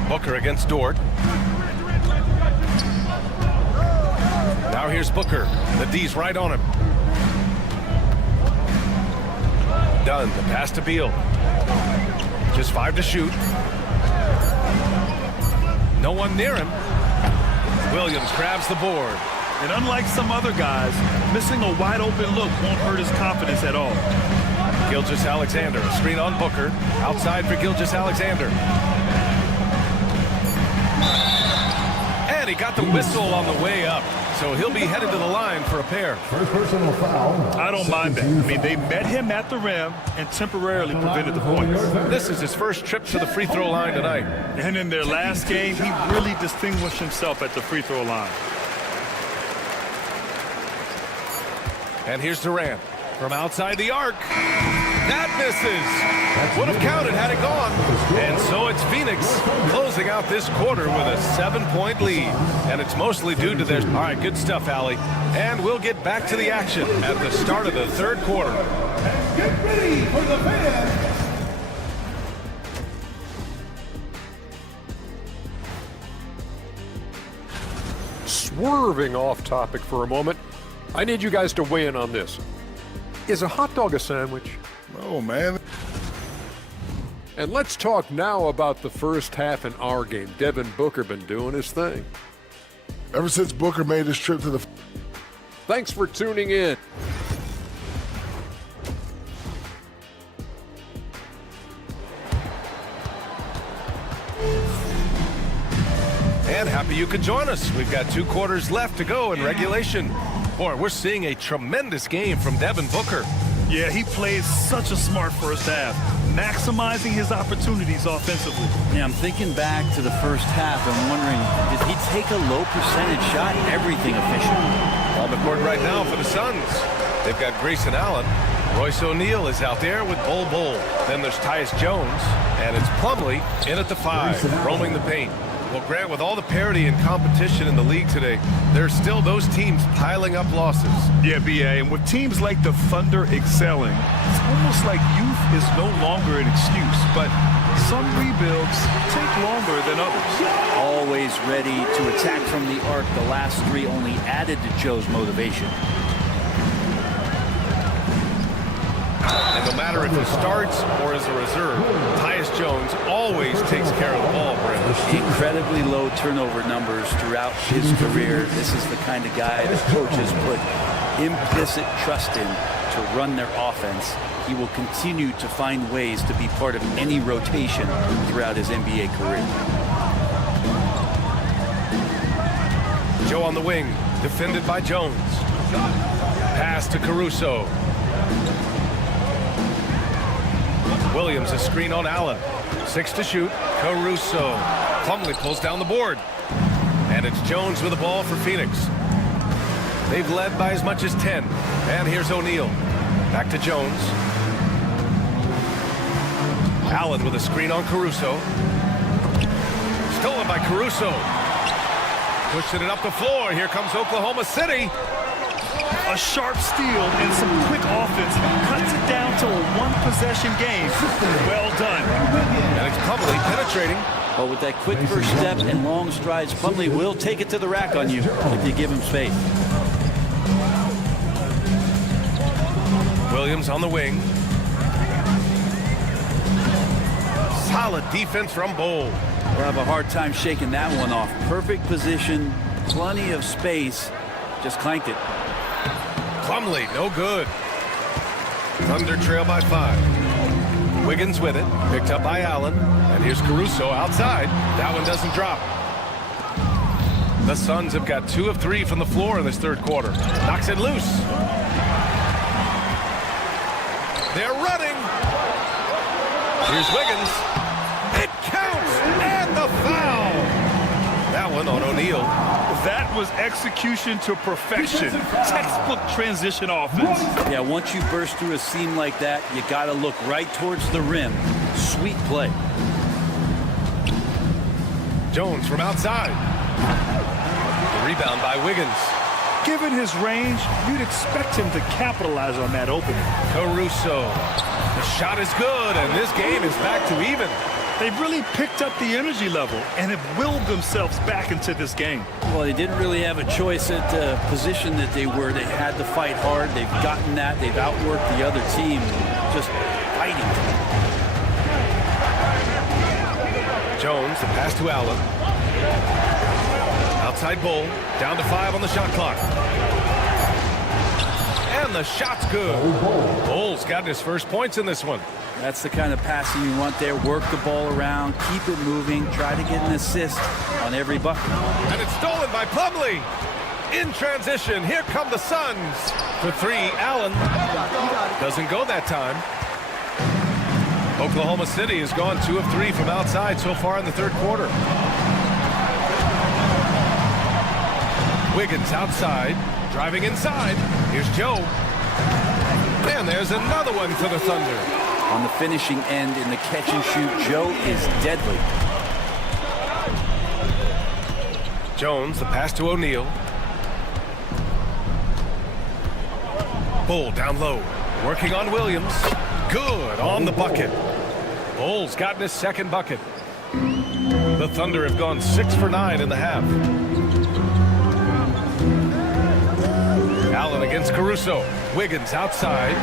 Booker against Dort. Now here's Booker. The D's right on him. Done. The pass to Beal. Just 5 to shoot. No one near him. Williams grabs the board. And unlike some other guys, missing a wide open look won't hurt his confidence at all. Gilgeous-Alexander, a screen on Booker. Outside for Gilgeous-Alexander. And he got the whistle on the way up. So he'll be headed to the line for a pair. First personal foul. I don't mind that. I mean, they met him at the rim and temporarily prevented the points. This is his first trip to the free throw line tonight. And in their last game, he really distinguished himself at the free throw line. And here's Durant from outside the arc. That misses. Would have counted had it gone. And so it's Phoenix closing out this quarter with a 7-point lead. And it's mostly due to their... All right, good stuff, Allie. And we'll get back to the action at the start of the 3rd quarter. Get ready for the fans. Swerving off topic for a moment, I need you guys to weigh in on this. Is a hot dog a sandwich? Oh, man. And let's talk now about the first half in our game. Devin Booker been doing his thing. Ever since Booker made his trip to the... Thanks for tuning in. And happy you could join us. We've got 2 quarters left to go in regulation. Boy, we're seeing a tremendous game from Devin Booker. Yeah, he played such a smart first half, maximizing his opportunities offensively. Yeah, I'm thinking back to the first half and wondering, did he take a low percentage shot? Everything efficient. On the court right now for the Suns. They've got Grayson Allen. Royce O'Neal is out there with Bol Bol. Then there's Tyus Jones, and it's Plumlee in at the 5, roaming the paint. Well, Grant, with all the parity and competition in the league today, there's still those teams piling up losses. Yeah, B.A., and with teams like the Thunder excelling, it's almost like youth is no longer an excuse, but some rebuilds take longer than others. Always ready to attack from the arc. The last 3 only added to Joe's motivation. And no matter if he starts or as a reserve, Tyus Jones always takes care of the ball, Brent. Incredibly low turnover numbers throughout his career. This is the kind of guy that coaches put implicit trust in to run their offense. He will continue to find ways to be part of any rotation throughout his NBA career. Joe on the wing, defended by Jones. Pass to Caruso. Williams, a screen on Allen. 6 to shoot. Caruso. Plumlee pulls down the board. And it's Jones with the ball for Phoenix. They've led by as much as 10. And here's O'Neal. Back to Jones. Allen with a screen on Caruso. Stolen by Caruso. Pushing it up the floor. Here comes Oklahoma City. A sharp steal and some quick offense cuts it down to a one-possession game. Well done. And it's Plumlee penetrating. But with that quick first step and long strides, Plumlee will take it to the rack on you if you give him space. Williams on the wing. Solid defense from Bol. We'll have a hard time shaking that one off. Perfect position, plenty of space. Just clanked it. Plumlee, no good. Thunder trail by 5. Wiggins with it. Picked up by Allen. And here's Caruso outside. That one doesn't drop. The Suns have got 2 of 3 from the floor in this third quarter. Knocks it loose. They're running. Here's Wiggins. It counts. And the foul. That one on O'Neal. That was execution to perfection. Textbook transition offense. Yeah, once you burst through a seam like that, you got to look right towards the rim. Sweet play. Jones from outside. The rebound by Wiggins. Given his range, you'd expect him to capitalize on that opening. Caruso. The shot is good, and this game is back to even. They've really picked up the energy level and have willed themselves back into this game. Well, they didn't really have a choice at the position that they were. They had to fight hard. They've gotten that. They've outworked the other team. Just fighting. Jones, the pass to Allen. Outside Bol. Down to 5 on the shot clock. And the shot's good. Bol's gotten his first points in this one. That's the kind of passing you want there. Work the ball around, keep it moving, try to get an assist on every bucket. And it's stolen by Plumlee. In transition, here come the Suns. For 3, Allen. Doesn't go that time. Oklahoma City has gone 2 of 3 from outside so far in the third quarter. Wiggins outside, driving inside. Here's Joe. And there's another one for the Thunder. On the finishing end in the catch and shoot, Joe is deadly. Jones, the pass to O'Neal. Bol down low, working on Williams. Good on the bucket. Bol's gotten his second bucket. The Thunder have gone 6 for 9 in the half. Allen against Caruso. Wiggins outside.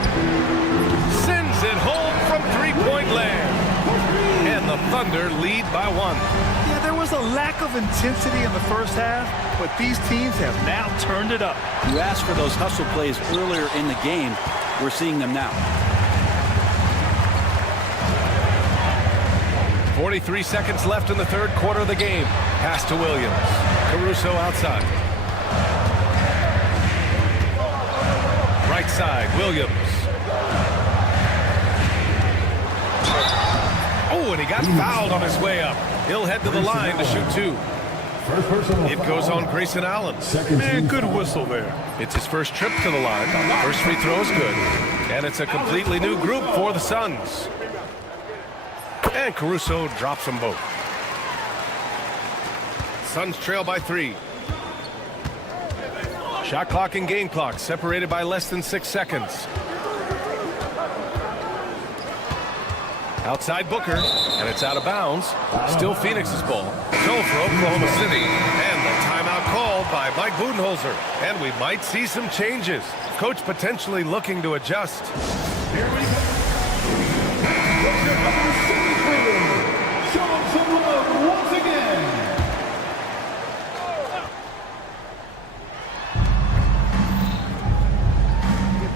Sends it home from three-point land. And the Thunder lead by 1. Yeah, there was a lack of intensity in the first half, but these teams have now turned it up. You asked for those hustle plays earlier in the game. We're seeing them now. 43 seconds left in the third quarter of the game. Pass to Williams. Caruso outside. Right side, Williams. Oh, and he got fouled on his way up. He'll head to the line to shoot 2. First personal It goes on Grayson Allen. Man, good whistle there. It's his first trip to the line. First free throw is good. And it's a completely new group for the Suns. And Caruso drops them both. Suns trail by 3. Shot clock and game clock separated by less than 6 seconds. Outside Booker, and it's out of bounds. Still Phoenix's ball. Goal for Oklahoma City. And the timeout called by Mike Budenholzer. And we might see some changes. Coach potentially looking to adjust. Here we go. Show them some love once again.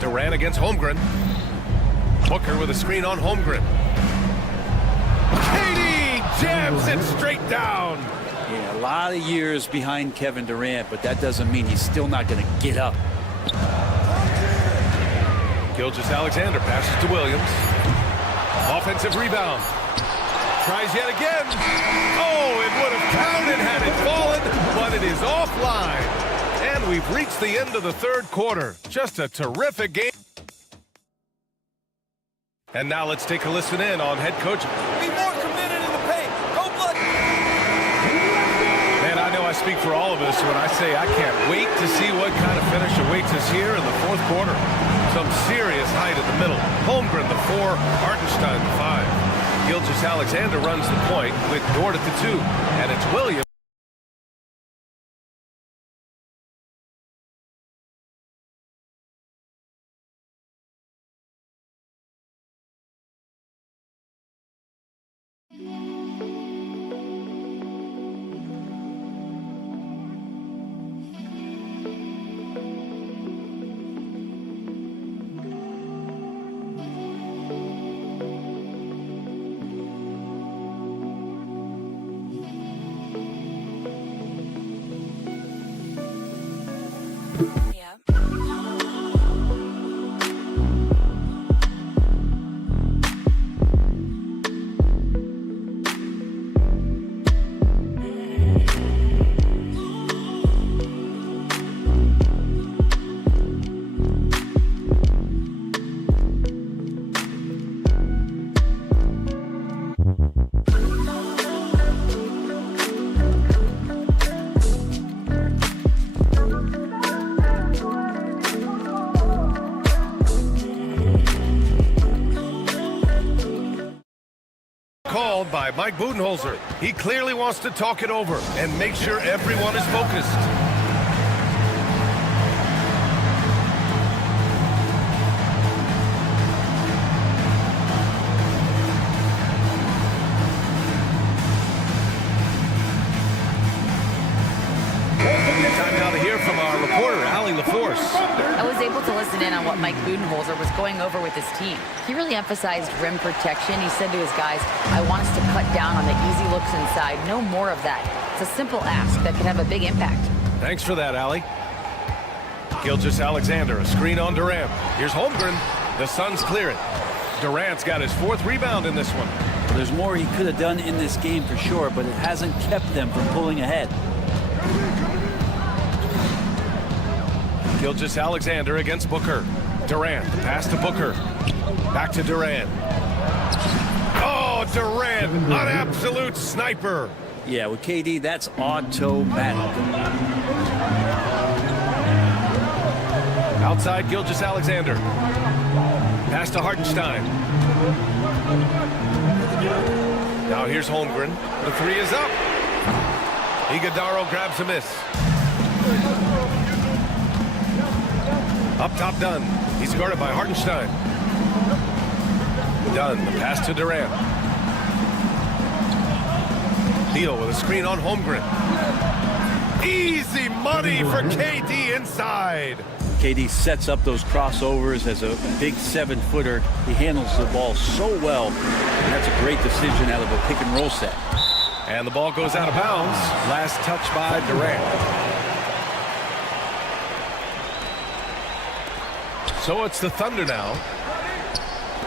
Durant against Holmgren. Booker with a screen on Holmgren. KD jams it straight down. Yeah, a lot of years behind Kevin Durant, but that doesn't mean he's still not going to get up. Gilgeous-Alexander passes to Williams. Offensive rebound. Tries yet again. Oh, it would have counted had it fallen, but it is offline. And we've reached the end of the third quarter. Just a terrific game. And now let's take a listen in on head coach. Be more committed in the paint. Go blood. Man, I know I speak for all of us when I say I can't wait to see what kind of finish awaits us here in the fourth quarter. Some serious height in the middle. Holmgren the 4, Hartenstein the 5. Gilgeous-Alexander runs the point with Dort at the 2. And it's Williams. Called by Mike Budenholzer. He clearly wants to talk it over and make sure everyone is focused. Time now to hear from our reporter, Allie LaForce. I was able to listen in on what Mike Budenholzer was going over with his team. He really emphasized rim protection. He said to his guys, I want us to cut down on the easy looks inside. No more of that. It's a simple ask that could have a big impact. Thanks for that, Allie. Gilgeous-Alexander, a screen on Durant. Here's Holmgren. The Suns clear it. Durant's got his 4th rebound in this one. There's more he could have done in this game for sure, but it hasn't kept them from pulling ahead. Gilgeous-Alexander against Booker. Durant, pass to Booker. Back to Durant. Oh, Durant, an absolute sniper. Yeah, with KD, that's automatic. Outside Gilgeous-Alexander. Pass to Hartenstein. Now here's Holmgren. The 3 is up. Iguodala grabs a miss. Up top, Dunn. He's guarded by Hartenstein. Dunn, the pass to Durant. Beal with a screen on Holmgren. Easy money for KD inside. KD sets up those crossovers as a big 7-footer. He handles the ball so well, and that's a great decision out of a pick-and-roll set. And the ball goes out of bounds. Last touch by Durant. So it's the Thunder now.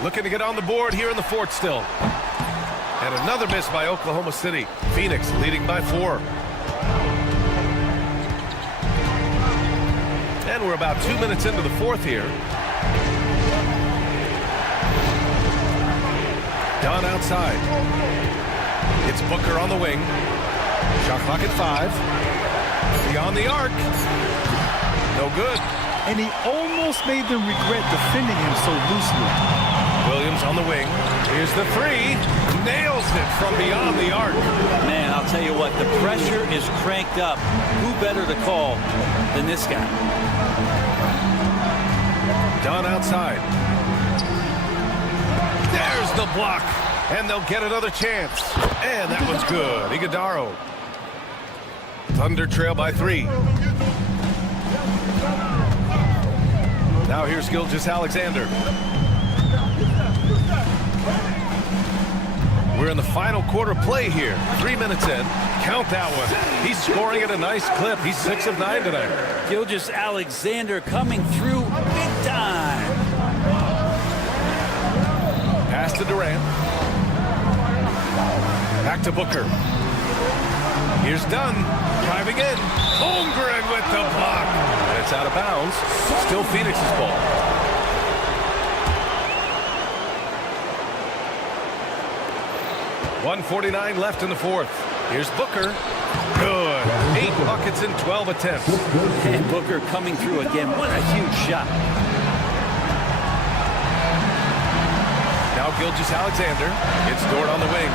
Looking to get on the board here in the fourth still. And another miss by Oklahoma City. Phoenix leading by 4. And we're about 2 minutes into the fourth here. Dunn outside. It's Booker on the wing. Shot clock at 5. Beyond the arc. No good. And he almost made them regret defending him so loosely. Williams on the wing. Here's the 3. Nails it from beyond the arc. Man, I'll tell you what, the pressure is cranked up. Who better to call than this guy? Dunn outside. There's the block. And they'll get another chance. And that was good. Iguodaro. Thunder trail by 3. Now here's Gilgeous-Alexander. We're in the final quarter play here. 3 minutes in. Count that one. He's scoring at a nice clip. He's 6 of 9 tonight. Gilgeous-Alexander coming through big time. Pass to Durant. Back to Booker. Here's Dunn. Driving in. Holmgren with the block. And it's out of bounds. Still Phoenix's ball. .149 left in the fourth. Here's Booker. Good. 8 buckets in 12 attempts. And Booker coming through again. What a huge shot. Now Gilgeous-Alexander. It's Dort on the wing.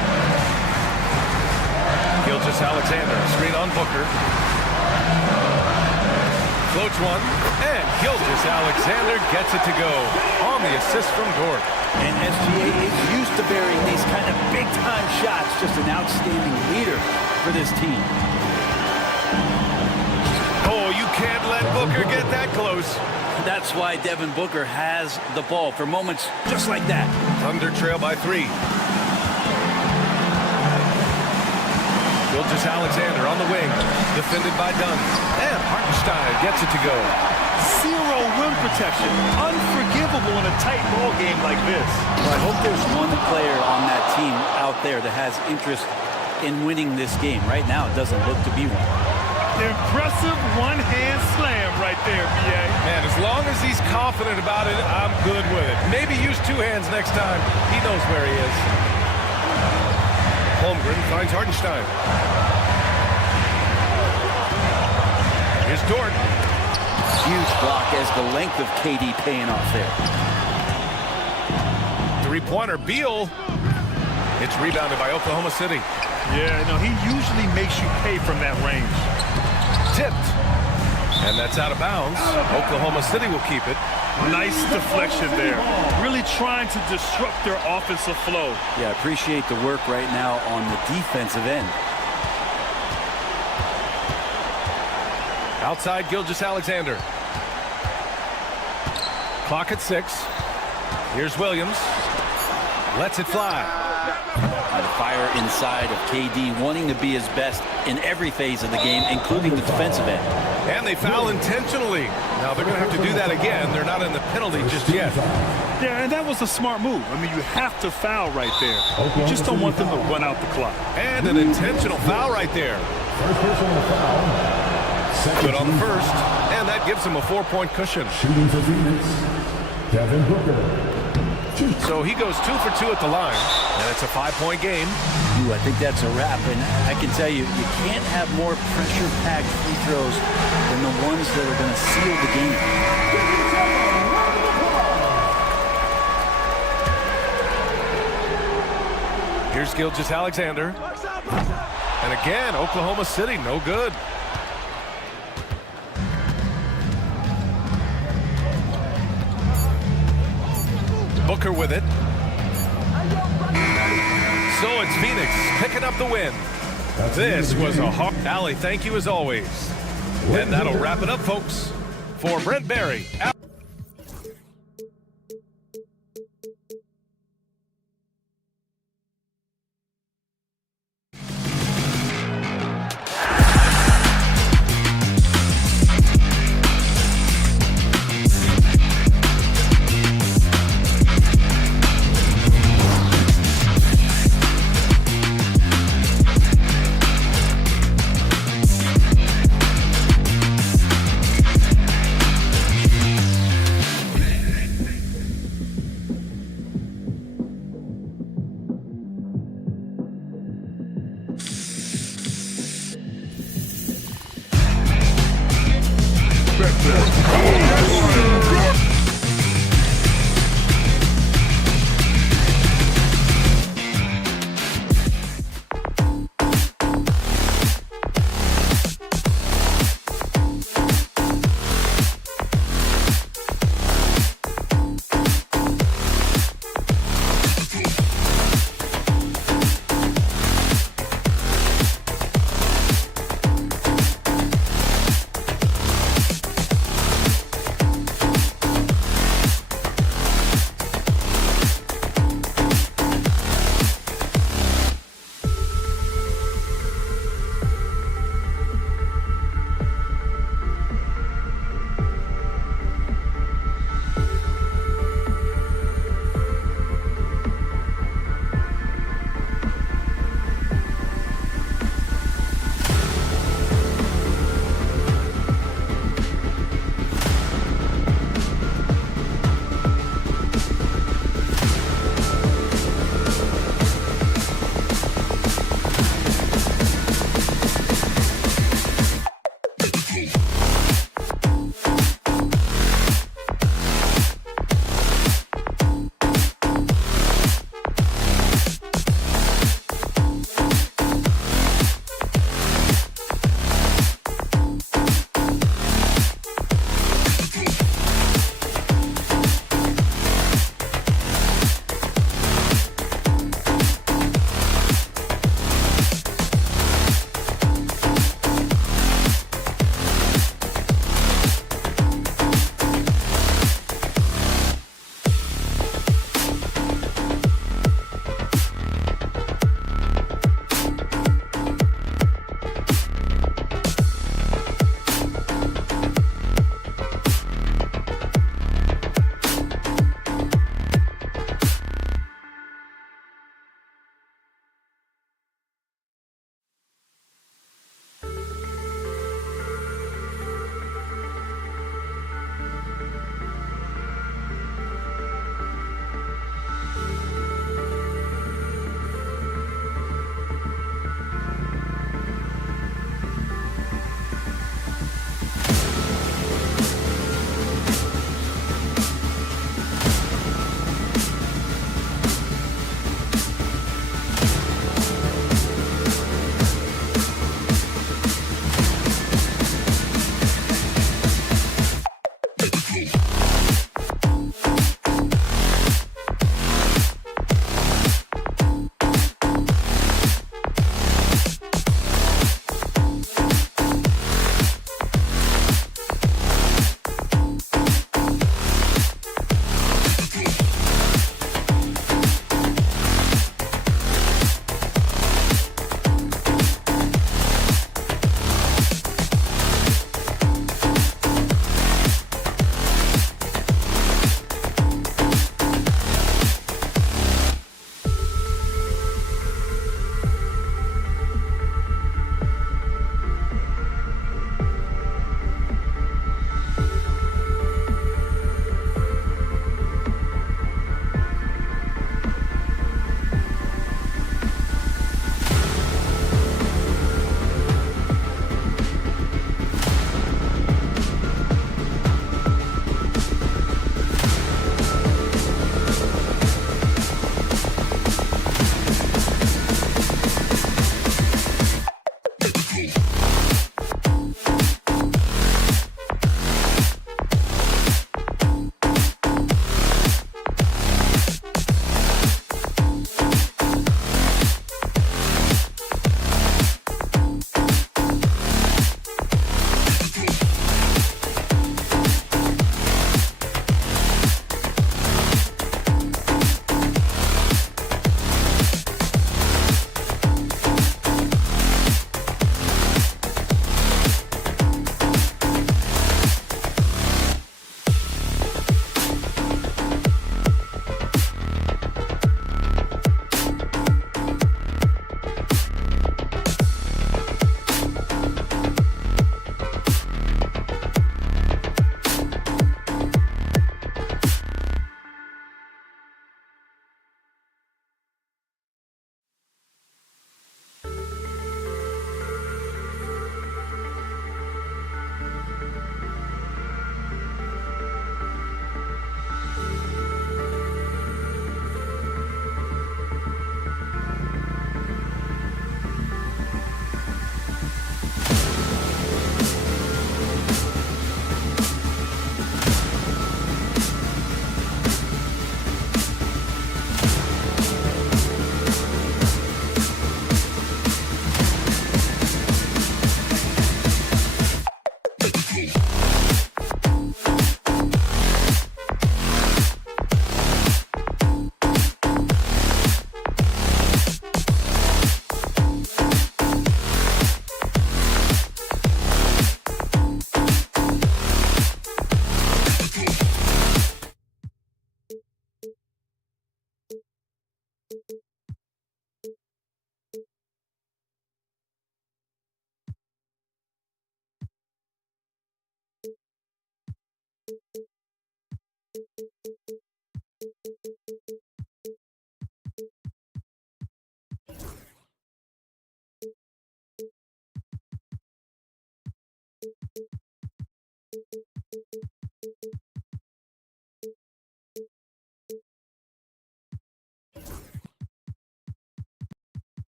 Gilgeous-Alexander. Screen on Booker. Floats one. And Gilgeous-Alexander gets it to go on the assist from Dort. And SGA is used to burying these kind of big-time shots. Just an outstanding leader for this team. Oh, you can't let Booker get that close. That's why Devin Booker has the ball for moments just like that. Thunder trail by 3. Gilgeous-Alexander on the wing. Defended by Dunn. And Hartenstein gets it to go. Zero rim protection. Unforgivable in a tight ball game like this. Well, I hope there's one player on that team out there that has interest in winning this game. Right now, it doesn't look to be one. Impressive one-hand slam right there, BA. Man, as long as he's confident about it, I'm good with it. Maybe use 2 hands next time. He knows where he is. Holmgren finds Hartenstein. Here's Dort. Huge block as the length of KD paying off there. 3-pointer, Beal. It's rebounded by Oklahoma City. Yeah, no, he usually makes you pay from that range. Tipped. And that's out of bounds. Oklahoma City will keep it. Nice deflection there. Really trying to disrupt their offensive flow. Yeah, appreciate the work right now on the defensive end. Outside Gilgeous-Alexander. Clock at 6. Here's Williams. Lets it fly. The fire inside of KD, wanting to be his best in every phase of the game, including the defensive end. And they foul intentionally. Now they're going to have to do that again. They're not in the penalty just yet. Yeah, and that was a smart move. I mean, you have to foul right there. You just don't want them to run out the clock. And an intentional foul right there. First personal foul. Good on the first. And that gives him a 4-point cushion. Shooting for Phoenix, Devin Booker. So he goes 2 for 2 at the line, and it's a 5-point game. Ooh, I think that's a wrap, and I can tell you, you can't have more pressure-packed free throws than the ones that are going to seal the game. Here's Gilgeous-Alexander. And again, Oklahoma City, no good. Booker with it. So it's Phoenix picking up the win. This was a hard... Allie, thank you as always. And that'll wrap it up, folks. For Brent Barry.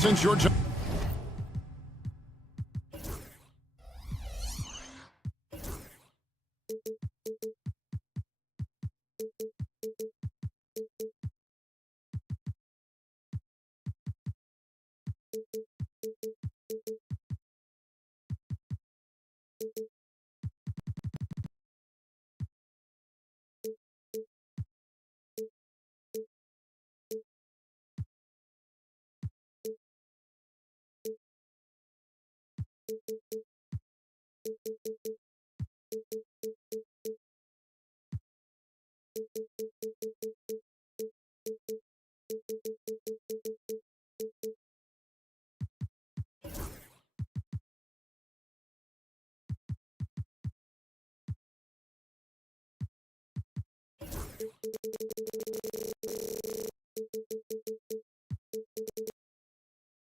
Since your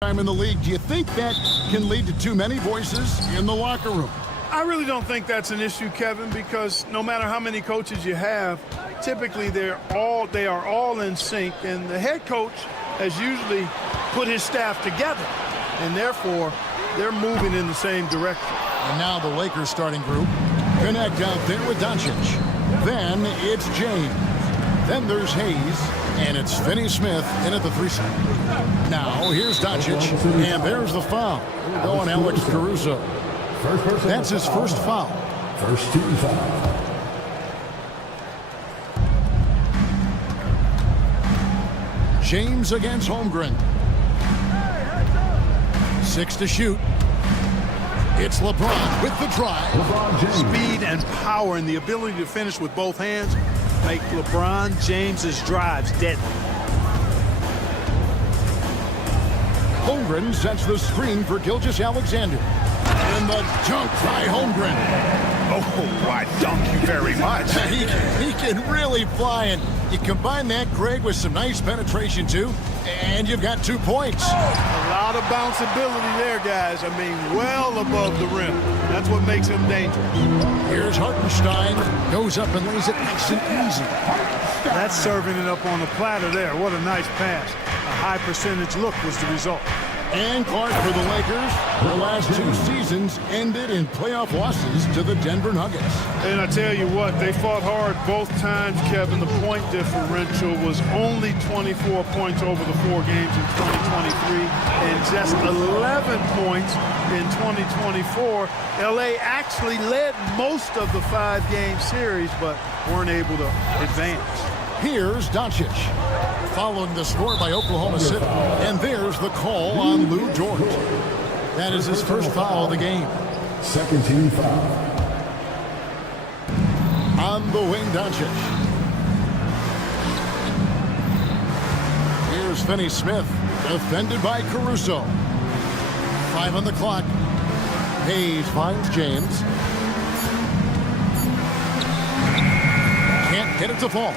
time in the league, do you think that can lead to too many voices in the locker room? I really don't think that's an issue, Kevin, because no matter how many coaches you have, typically they are all in sync, and the head coach has usually put his staff together, and therefore they're moving in the same direction. And now the Lakers starting group connect out there with Doncic. Then it's James. Then there's Hayes, and it's Finney Smith in at the 3 side. Now here's Doncic, and there's the foul. Go on Alex Caruso. That's his first foul. First team foul. James against Holmgren. 6 to shoot. It's LeBron with the drive. Speed and power and the ability to finish with both hands make LeBron James's drives deadly. Holmgren sets the screen for Gilgeous-Alexander. And the dunk by Holmgren. Oh, I dunk you very much. he can really fly, and you combine that, Greg, with some nice penetration, too, and you've got 2 points. A lot of bounceability there, guys. I mean, well above the rim. That's what makes him dangerous. Here's Hartenstein. Goes up and lays it nice and easy. That's serving it up on the platter there. What a nice pass. A high percentage look was the result. And Clark for the Lakers. The last 2 seasons ended in playoff losses to the Denver Nuggets. And I tell you what, they fought hard both times, Kevin. The point differential was only 24 points over the 4 games in 2023 and just 11 points in 2024. LA actually led most of the 5-game series, but weren't able to advance. Here's Doncic, following the score by Oklahoma City. And there's the call on Lou Dort. That is his first foul of the game. Second team foul. On the wing, Doncic. Here's Finney Smith, defended by Caruso. 5 on the clock. Hayes finds James. Can't get it to fall.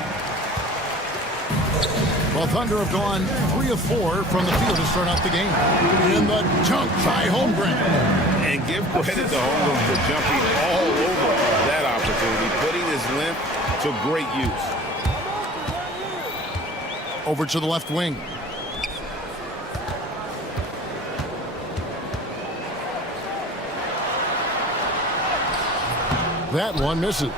Well, Thunder have gone 3 of 4 from the field to start out the game. And the dunk by Holmgren. And give credit to Holmgren for jumping all over that opportunity, putting his length to great use. Over to the left wing. That one misses.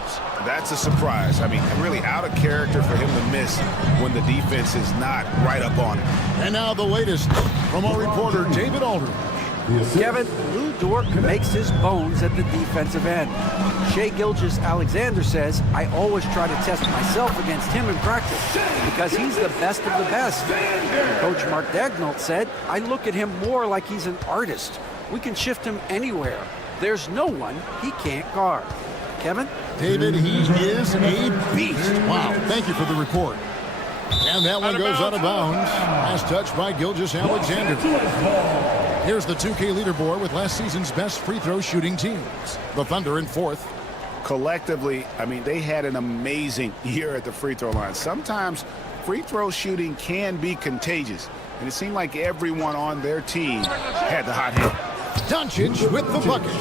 That's a surprise. I mean, really out of character for him to miss when the defense is not right up on him. And now the latest from our reporter, David Aldridge. Kevin, Lou Dort makes his bones at the defensive end. Shai Gilgeous-Alexander says, I always try to test myself against him in practice because he's the best of the best. Coach Mark Daigneault said, I look at him more like he's an artist. We can shift him anywhere. There's no one he can't guard. Kevin? David, he is a beast. Wow, thank you for the report. And that one goes out of bounds. Last touch by Gilgeous-Alexander. Here's the 2K leaderboard with last season's best free throw shooting teams. The Thunder in fourth. Collectively, I mean, they had an amazing year at the free throw line. Sometimes free throw shooting can be contagious, and it seemed like everyone on their team had the hot hand. Doncic with the bucket.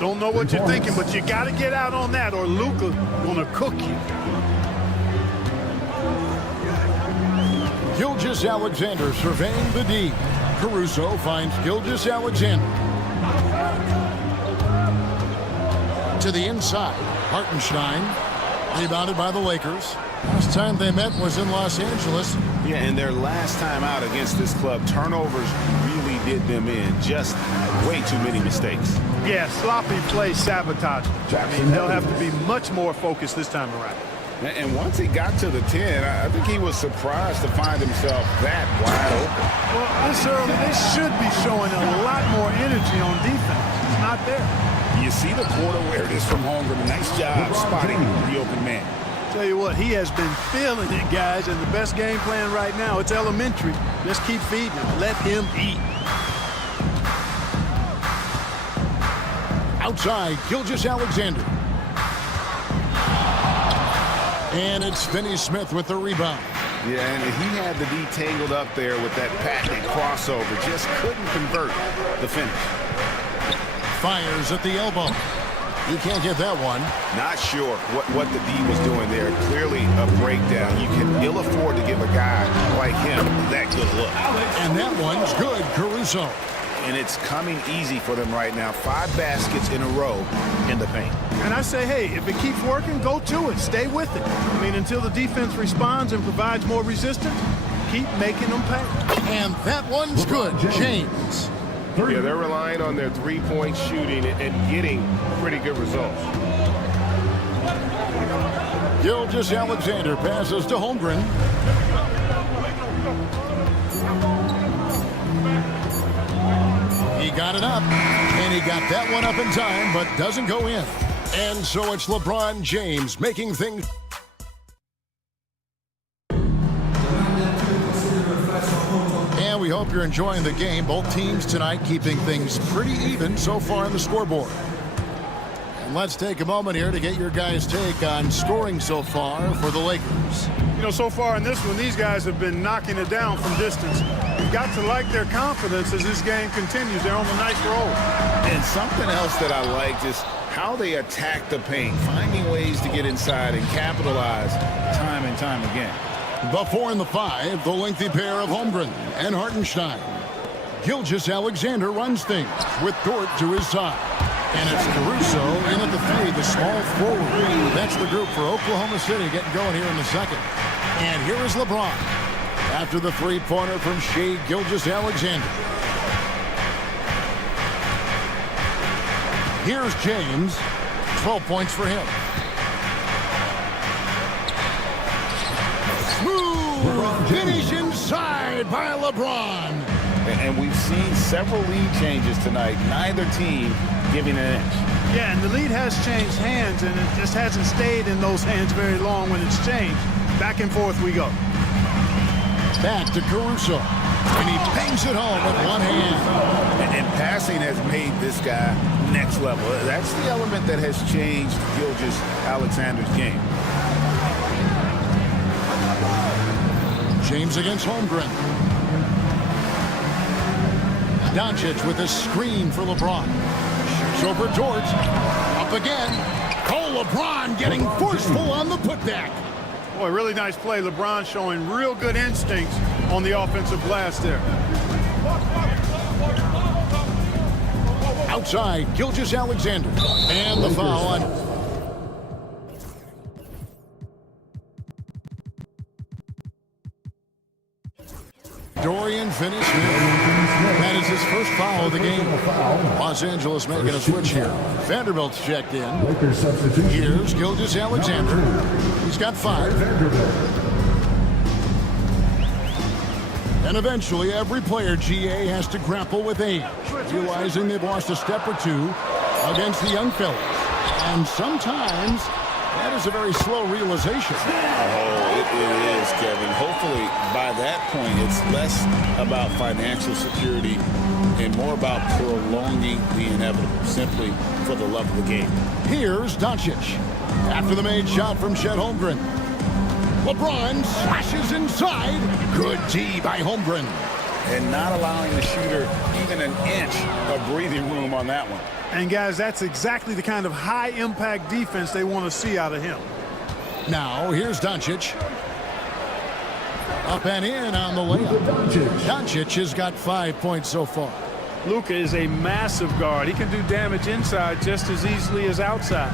Don't know what you're thinking, but you got to get out on that or Luka gonna cook you. Gilgeous-Alexander surveying the D. Caruso finds Gilgeous-Alexander. To the inside, Hartenstein, rebounded by the Lakers. Last time they met was in Los Angeles. Yeah, and their last time out against this club, turnovers really did them in. Just way too many mistakes. Yeah, sloppy play sabotage. I mean, they'll have to be much more focused this time around. And once he got to the 10, I think he was surprised to find himself that wide open. Well, this early, they should be showing a lot more energy on defense. It's not there. You see the court awareness from Holmgren. Nice job spotting the open man. Tell you what, he has been feeling it, guys, and the best game plan right now, it's elementary. Just keep feeding him. Let him eat. Outside, Gilgeous-Alexander. And it's Finney-Smith with the rebound. Yeah, and he had the D tangled up there with that patented crossover. Just couldn't convert the finish. Fires at the elbow. He can't get that one. Not sure what the D was doing there. Clearly a breakdown. You can ill afford to give a guy like him that good look. And that one's good, Caruso. And it's coming easy for them right now. 5 baskets in a row in the paint. And I say, hey, if it keeps working, go to it. Stay with it. I mean, until the defense responds and provides more resistance, keep making them pay. And that one's good, James. Yeah, they're relying on their three-point shooting and getting pretty good results. Gilgeous-Alexander passes to Holmgren. He got it up, and he got that one up in time, but doesn't go in. And so it's LeBron James making things. And we hope you're enjoying the game. Both teams tonight keeping things pretty even so far on the scoreboard. And let's take a moment here to get your guys' take on scoring so far for the Lakers. You know, so far in this one, these guys have been knocking it down from distance. You've got to like their confidence as this game continues. They're on a nice roll. And something else that I liked is how they attack the paint, finding ways to get inside and capitalize time and time again. The 4 and the 5, the lengthy pair of Holmgren and Hartenstein. Gilgeous-Alexander runs things with Dort to his side. And it's Caruso in at the 3, the small forward. That's the group for Oklahoma City getting going here in the second. And here is LeBron after the three-pointer from Shai Gilgeous-Alexander. Here's James. 12 points for him. Smooth finish inside by LeBron. And we've seen several lead changes tonight. Neither team giving an inch. Yeah, and the lead has changed hands, and it just hasn't stayed in those hands very long when it's changed. Back and forth we go. Back to Caruso. And he bangs it home with one hand. And passing has made this guy next level. That's the element that has changed Gilgeous-Alexander's game. James against Holmgren. Doncic with a screen for LeBron. Shoots over George. Up again. Oh, LeBron getting forceful on the putback. Boy, really nice play. LeBron showing real good instincts on the offensive glass there. Outside, Gilgeous-Alexander. And the foul on. Dorian Finney-Smith. That is his first foul of the game. Los Angeles making a switch here. Vanderbilt's checked in. Here's Gilgeous-Alexander. He's got 5. And eventually, every player, GA, has to grapple with age, realizing they've lost a step or two against the young fellas. And sometimes that is a very slow realization. Oh, it is, Kevin. Hopefully, by that point, it's less about financial security and more about prolonging the inevitable, simply for the love of the game. Here's Doncic. After the made shot from Chet Holmgren. LeBron slashes inside. Good D by Holmgren. And not allowing the shooter even an inch of breathing room on that one. And, guys, that's exactly the kind of high-impact defense they want to see out of him. Now, here's Doncic. Up and in on the layup. Doncic has got 5 points so far. Luka is a massive guard. He can do damage inside just as easily as outside.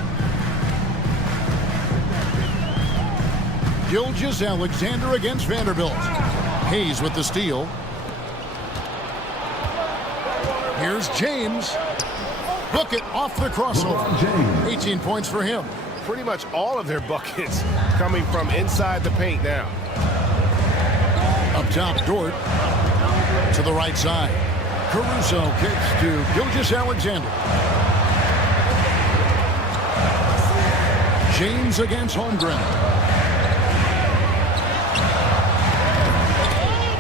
Gilgeous-Alexander against Vanderbilt. Hayes with the steal. Here's James. Book it off the crossover. 18 points for him. Pretty much all of their buckets coming from inside the paint now. Up top, Dort. To the right side. Caruso kicks to Gilgeous-Alexander. James against Holmgren.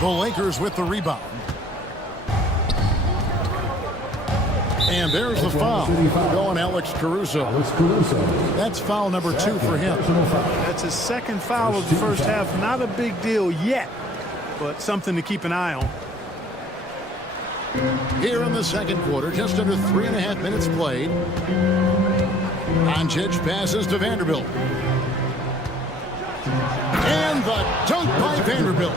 The Lakers with the rebound. And there's the foul. Going Alex Caruso. That's foul number 2 for him. That's his second foul of the first half. Not a big deal yet, but something to keep an eye on. Here in the second quarter, just under 3.5 minutes played. Doncic passes to Vanderbilt. And the dunk by Vanderbilt.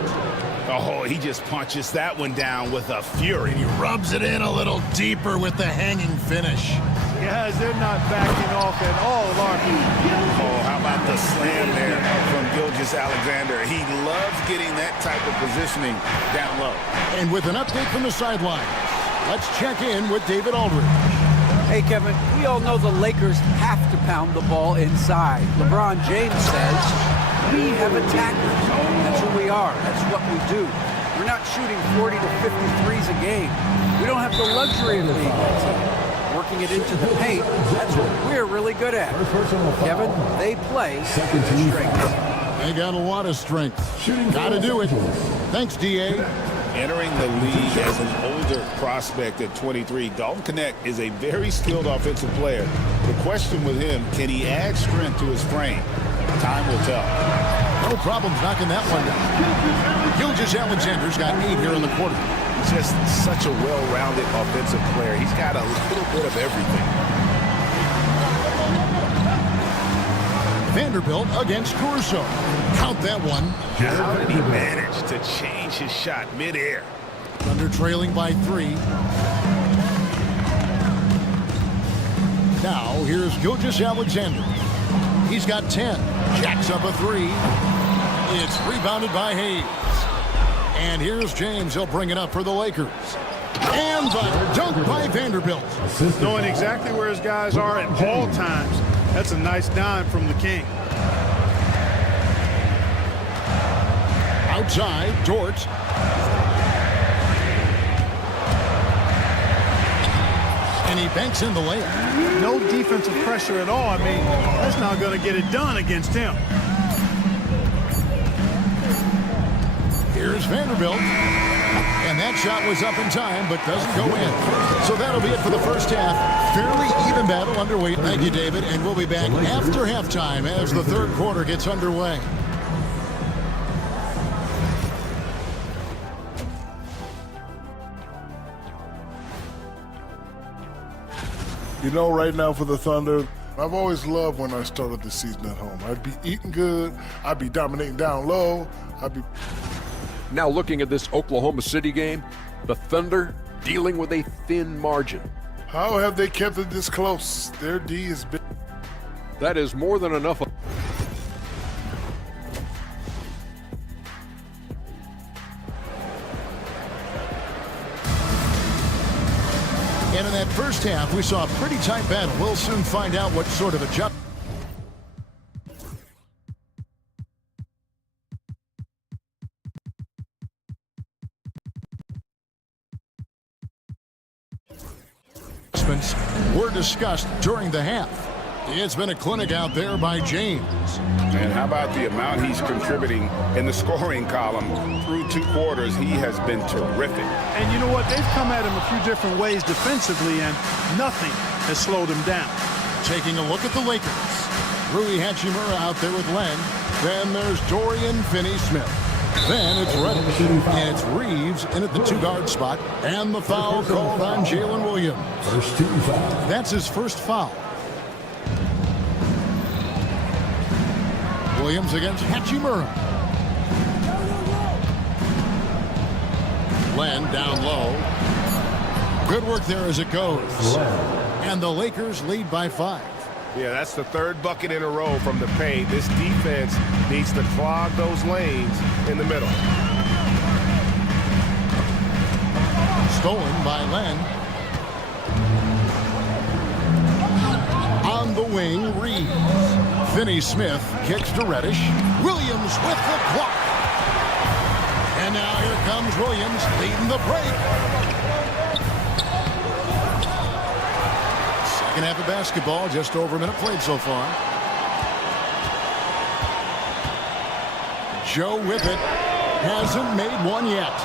Oh, he just punches that one down with a fury. He rubs it in a little deeper with the hanging finish. Guys, they're not backing off at all, are they? Oh, how about the slam there from Gilgeous-Alexander? He loves getting that type of positioning down low. And with an update from the sideline, let's check in with David Aldridge. Hey, Kevin, we all know the Lakers have to pound the ball inside. LeBron James says, we have attackers. That's who we are. That's what we do. We're not shooting 40 to 53s a game. We don't have the luxury of being that team. Working it into the paint, that's what we're really good at. Kevin, they play to strength. They got a lot of strength. Got to do it. Thanks, D.A. Entering the league as an older prospect at 23, Dalton Knecht is a very skilled offensive player. The question with him, can he add strength to his frame? Time will tell. No problems knocking that one down. Gilgeous-Alexander's got 8 here in the quarter. He's just such a well-rounded offensive player. He's got a little bit of everything. Vanderbilt against Caruso. Count that one. How did he manage to change his shot midair? Thunder trailing by 3. Now here's Gilgeous-Alexander. He's got 10. Jacks up a 3. It's rebounded by Hayes. And here's James. He'll bring it up for the Lakers. And the dunk by Vanderbilt. Knowing exactly where his guys are at all times. That's a nice dime from the King. Outside, Dort. And he banks in the layup. No defensive pressure at all. I mean, that's not going to get it done against him. Here's Vanderbilt. And that shot was up in time, but doesn't go in. So that'll be it for the first half. Fairly even battle underway. Thank you, David. And we'll be back after halftime as the third quarter gets underway. You know, right now for the Thunder, I've always loved when I started the season at home. I'd be eating good. I'd be dominating down low. Now looking at this Oklahoma City game, the Thunder dealing with a thin margin. How have they kept it this close? Their D has been... That is more than enough. And in that first half, we saw a pretty tight battle. We'll soon find out what sort of adjustment. Were discussed during the half. It's been a clinic out there by James. And how about the amount he's contributing in the scoring column through 2 quarters? He has been terrific. And you know what? They've come at him a few different ways defensively, and nothing has slowed him down. Taking a look at the Lakers. Rui Hachimura out there with Len. Then there's Dorian Finney-Smith. Then it's Reddish. And it's Reeves in at the 2-guard spot. And the foul called on Jalen Williams. First team foul. That's his first foul. Williams against Hachimura. Len down low. Good work there as it goes. And the Lakers lead by 5. Yeah, that's the 3rd bucket in a row from the paint. This defense needs to clog those lanes in the middle. Stolen by Len. On the wing, Reeves. Finney-Smith kicks to Reddish. Williams with the block. And now here comes Williams leading the break. Second half of basketball, just over a minute played so far. Joe with it. Hasn't made one yet.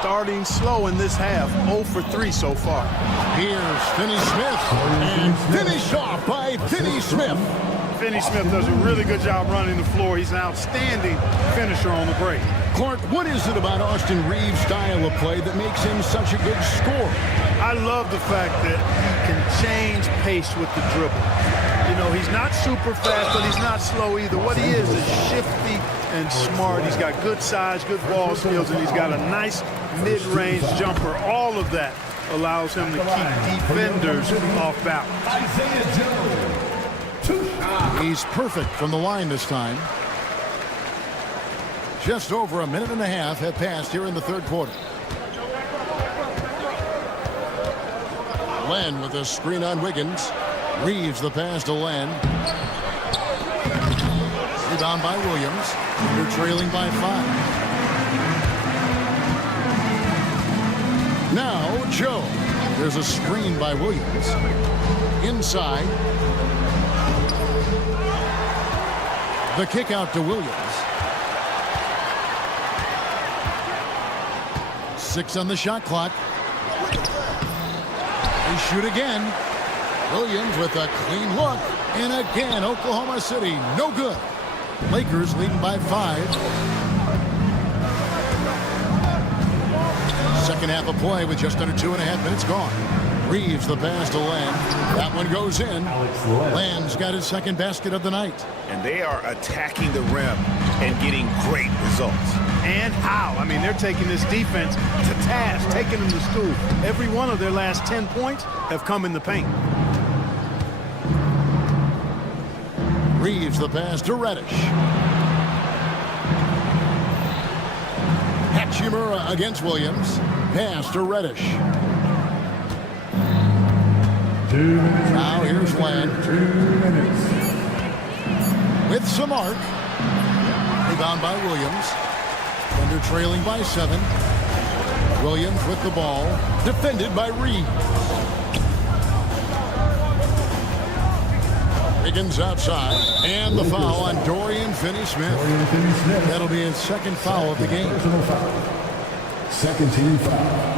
Starting slow in this half, 0 for 3 so far. Here's Finney-Smith. And finished off by Finney-Smith. Finney-Smith does a really good job running the floor. He's an outstanding finisher on the break. Clark, what is it about Austin Reeves' style of play that makes him such a good scorer? I love the fact that he can change pace with the dribble. You know, he's not super fast, but he's not slow either. What he is shifty and smart. He's got good size, good ball skills, and he's got a nice mid-range jumper. All of that allows him to keep defenders off balance. He's perfect from the line this time. Just over a minute and a half have passed here in the 3rd quarter. Len with a screen on Wiggins. Reeves the pass to Len. Rebound by Williams. They're trailing by 5. Now Joe. There's a screen by Williams. Inside. The kick out to Williams. 6 on the shot clock. They shoot again. Williams with a clean look. And again, Oklahoma City, no good. Lakers leading by 5. Second half of play with just under 2.5 minutes gone. Reeves the pass to Len. That one goes in. Len's got his 2nd basket of the night. And they are attacking the rim and getting great results. And how? I mean, they're taking this defense to task, taking them to school. Every one of their last 10 points have come in the paint. Reeves the pass to Reddish. Hachimura against Williams. Pass to Reddish. Now here's Len. 2 minutes. With some arc. Rebound by Williams. Thunder trailing by 7. Williams with the ball. Defended by Reeves. Wiggins outside. And the foul on Dorian Finney-Smith. That'll be his 2nd foul of the game. Second team foul.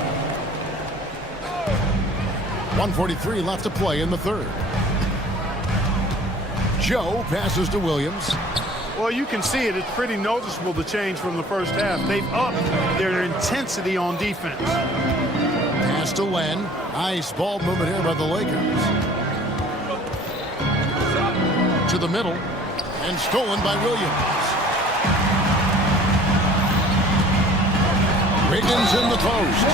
1:43 left to play in the 3rd. Joe passes to Williams. Well, you can see it. It's pretty noticeable, the change from the first half. They've upped their intensity on defense. Pass to Len. Nice ball movement here by the Lakers. To the middle. And stolen by Williams. Wiggins in the post.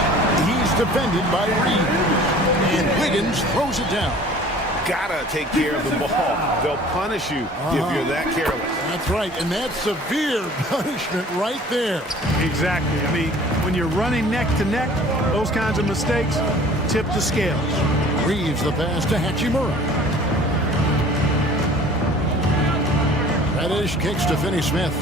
He's defended by Reeves. And Wiggins throws it down. Gotta take care of the ball. They'll punish you if you're that careless. That's right, and that's severe punishment right there. Exactly. I mean, when you're running neck to neck, those kinds of mistakes tip the scales. Reeves the pass to Hachimura. Reddish kicks to Finney-Smith.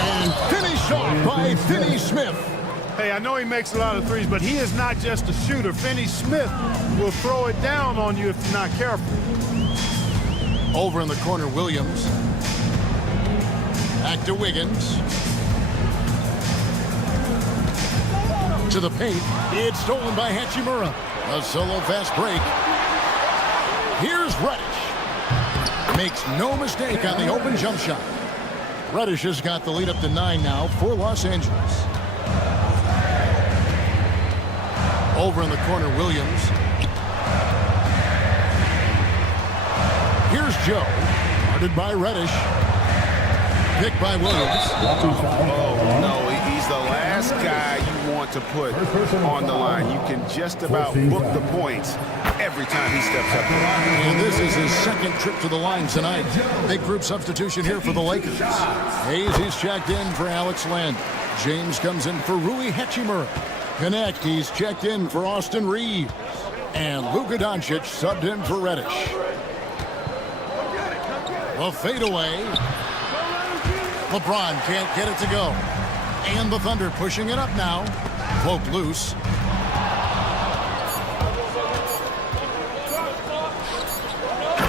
And finished off by Finney-Smith. Hey, I know he makes a lot of threes, but he is not just a shooter. Finney Smith will throw it down on you if you're not careful. Over in the corner, Williams. Back to Wiggins. To the paint. It's stolen by Hachimura. A solo fast break. Here's Reddish. Makes no mistake on the open jump shot. Reddish has got the lead up to 9 now for Los Angeles. Over in the corner, Williams. Here's Joe. Guarded by Reddish. Picked by Williams. Oh, no, he's the last guy you want to put on the line. You can just about book the points every time he steps up. And this is his second trip to the line tonight. Big group substitution here for the Lakers. Hayes is checked in for Alex Land. James comes in for Rui Hachimura. Connect, he's checked in for Austin Reeves. And Luka Doncic subbed in for Reddish. A fadeaway. LeBron can't get it to go. And the Thunder pushing it up now. Poke loose.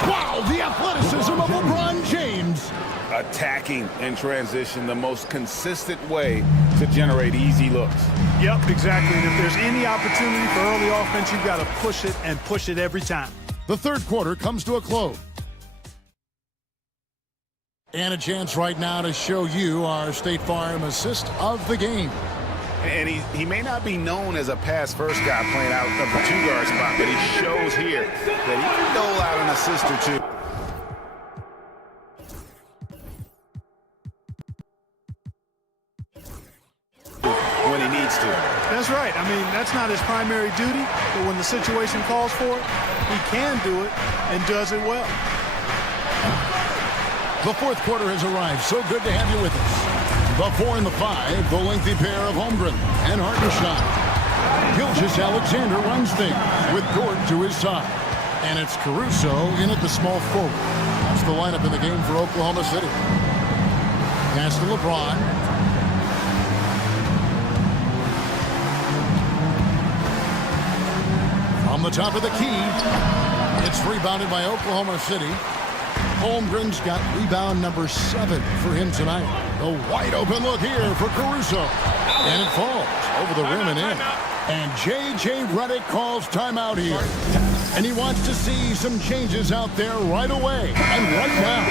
Wow, the athleticism of LeBron James. Attacking in transition, the most consistent way to generate easy looks. Yep, exactly. And if there's any opportunity for early offense, you've got to push it and push it every time. The third quarter comes to a close. And a chance right now to show you our State Farm assist of the game. And he may not be known as a pass-first guy playing out of the two-guard spot, but he shows here that he can dole out an assist or two. When he needs to. That's right. I mean, that's not his primary duty, but when the situation calls for it, he can do it and does it well. The fourth quarter has arrived. So good to have you with us. The 4 and the 5, the lengthy pair of Holmgren and Hartenstein. Gilgeous-Alexander runs things with Dort to his side. And it's Caruso in at the small forward. That's the lineup in the game for Oklahoma City. Pass to LeBron. From the top of the key, it's rebounded by Oklahoma City. Holmgren's got rebound number 7 for him tonight. The wide open look here for Caruso. And it falls over the rim and in. And J.J. Redick calls timeout here. And he wants to see some changes out there right away. And right now,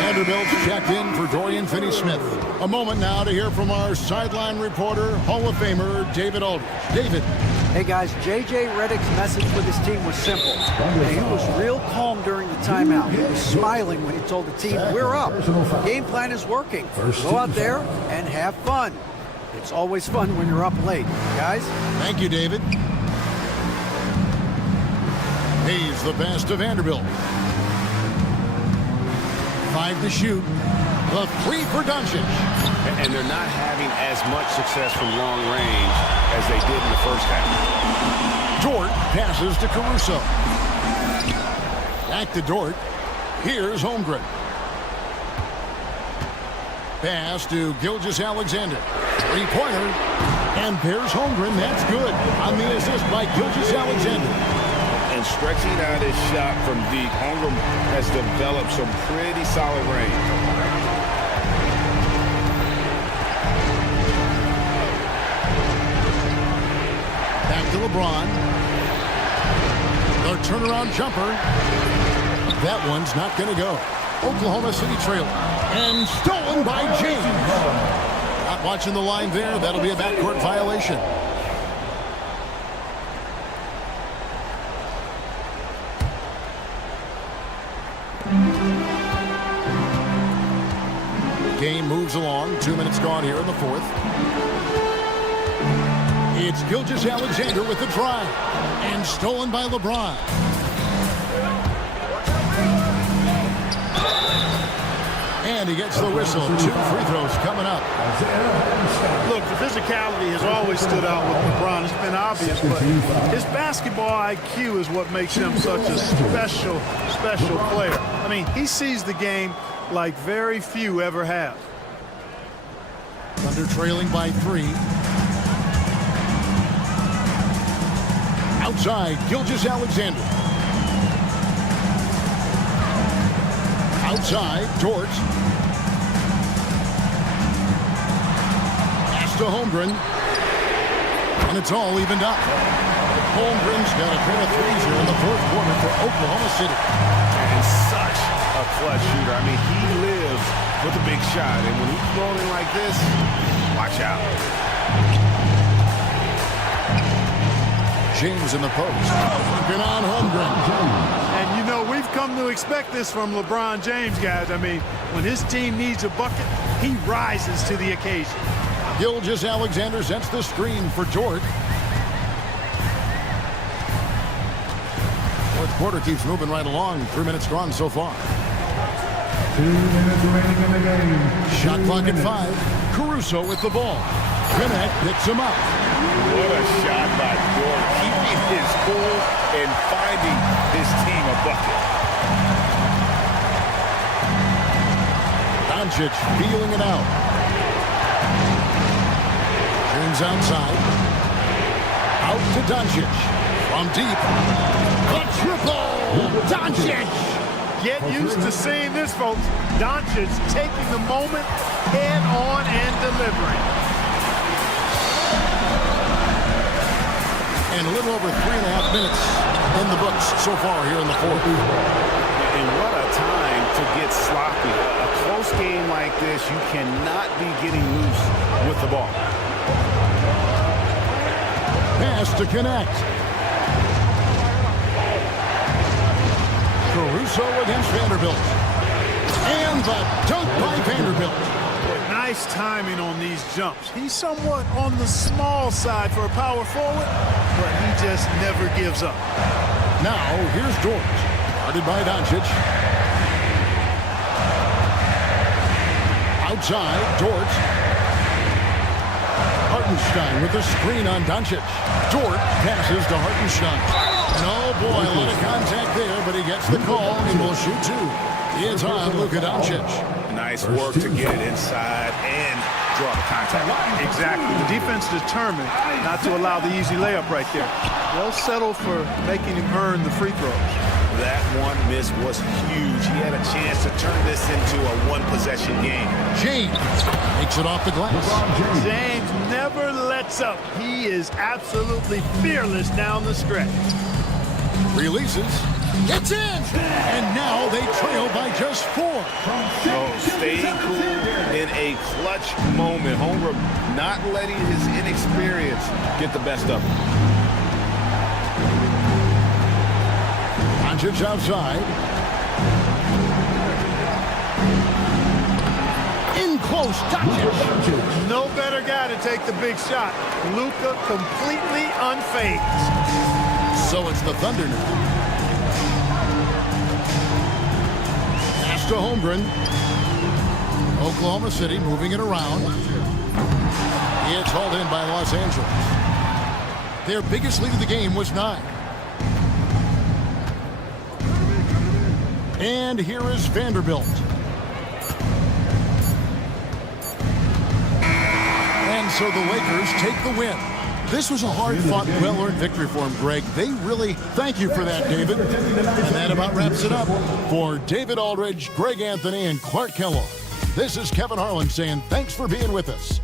Vanderbilt's checked in for Dorian Finney-Smith. A moment now to hear from our sideline reporter, Hall of Famer David Aldridge. David. Hey guys, J.J. Redick's message with his team was simple. He was real calm during the timeout. He was smiling when he told the team, we're up. The game plan is working. Go out there and have fun. It's always fun when you're up late, guys. Thank you, David. Hayes the pass to Vanderbilt. 5 to shoot. The 3 for Doncic. And they're not having as much success from long range as they did in the first half. Dort passes to Caruso. Back to Dort. Here's Holmgren. Pass to Gilgeous-Alexander. 3-pointer. And there's Holmgren. That's good on the assist by Gilgeous-Alexander. And stretching out his shot from deep, Holmgren has developed some pretty solid range. Back to LeBron. The turnaround jumper. That one's not going to go. Oklahoma City trailing. And stolen by James. Not watching the line there. That'll be a backcourt violation. Game moves along. 2 minutes gone here in the fourth. It's Gilgeous-Alexander with the drive. And stolen by LeBron. And he gets the whistle. 2 free throws coming up. Look, the physicality has always stood out with LeBron. It's been obvious, but his basketball IQ is what makes him such a special player. I mean, he sees the game like very few ever have. Thunder trailing by 3. Outside, Gilgeous-Alexander. Outside, Dort. Pass to Holmgren. And it's all evened up. Holmgren's got a pair of threes here in the fourth quarter for Oklahoma City. And such a clutch shooter. I mean, he lives with a big shot. And when he's rolling like this, watch out. James in the post. Working on Holmgren. And, you know, we've come to expect this from LeBron James, guys. I mean, when his team needs a bucket, he rises to the occasion. Gilgeous-Alexander sets the screen for Dort. Fourth quarter keeps moving right along. 3 minutes gone so far. 2 minutes remaining in the game. Shot clock at 5. Caruso with the ball. Kenneth picks him up. What a shot by Dort. Keeping his cool and finding his team a bucket. Doncic feeling it out. James outside. Out to Doncic. From deep. The triple! Doncic! Get used to seeing this, folks. Doncic taking the moment head on and delivering. And a little over 3.5 minutes in the books so far here in the fourth. And what a time to get sloppy. A close game like this, you cannot be getting loose with the ball. Pass to connect. Caruso against Vanderbilt. And the dunk by Vanderbilt. Nice timing on these jumps. He's somewhat on the small side for a power forward, but he just never gives up. Now, here's Dort. Guarded by Doncic. Outside, Dort. Hartenstein with the screen on Doncic. Dort passes to Hartenstein. And oh boy, a lot of contact there, but he gets the call and will shoot two. It's on Luka Doncic. Nice work to get it inside and draw the contact. Exactly. The defense determined not to allow the easy layup right there. They'll settle for making him earn the free throws. That one miss was huge. He had a chance to turn this into a one-possession game. James makes it off the glass. James never lets up. He is absolutely fearless down the stretch. Releases. It's in! And now they trail by just 4. So staying cool in a clutch moment. Holmgren not letting his inexperience get the best of him. Doncic outside. In close. Doncic. No better guy to take the big shot. Luka completely unfazed. So it's the Thunder now. To Holmgren. Oklahoma City moving it around. It's hauled in by Los Angeles. Their biggest lead of the game was 9. And here is Vanderbilt. And so the Lakers take the win. This was a hard-fought, well-earned victory for him, Greg. They really thank you for that, David. And that about wraps it up. For David Aldridge, Greg Anthony, and Clark Kellogg, this is Kevin Harlan saying thanks for being with us.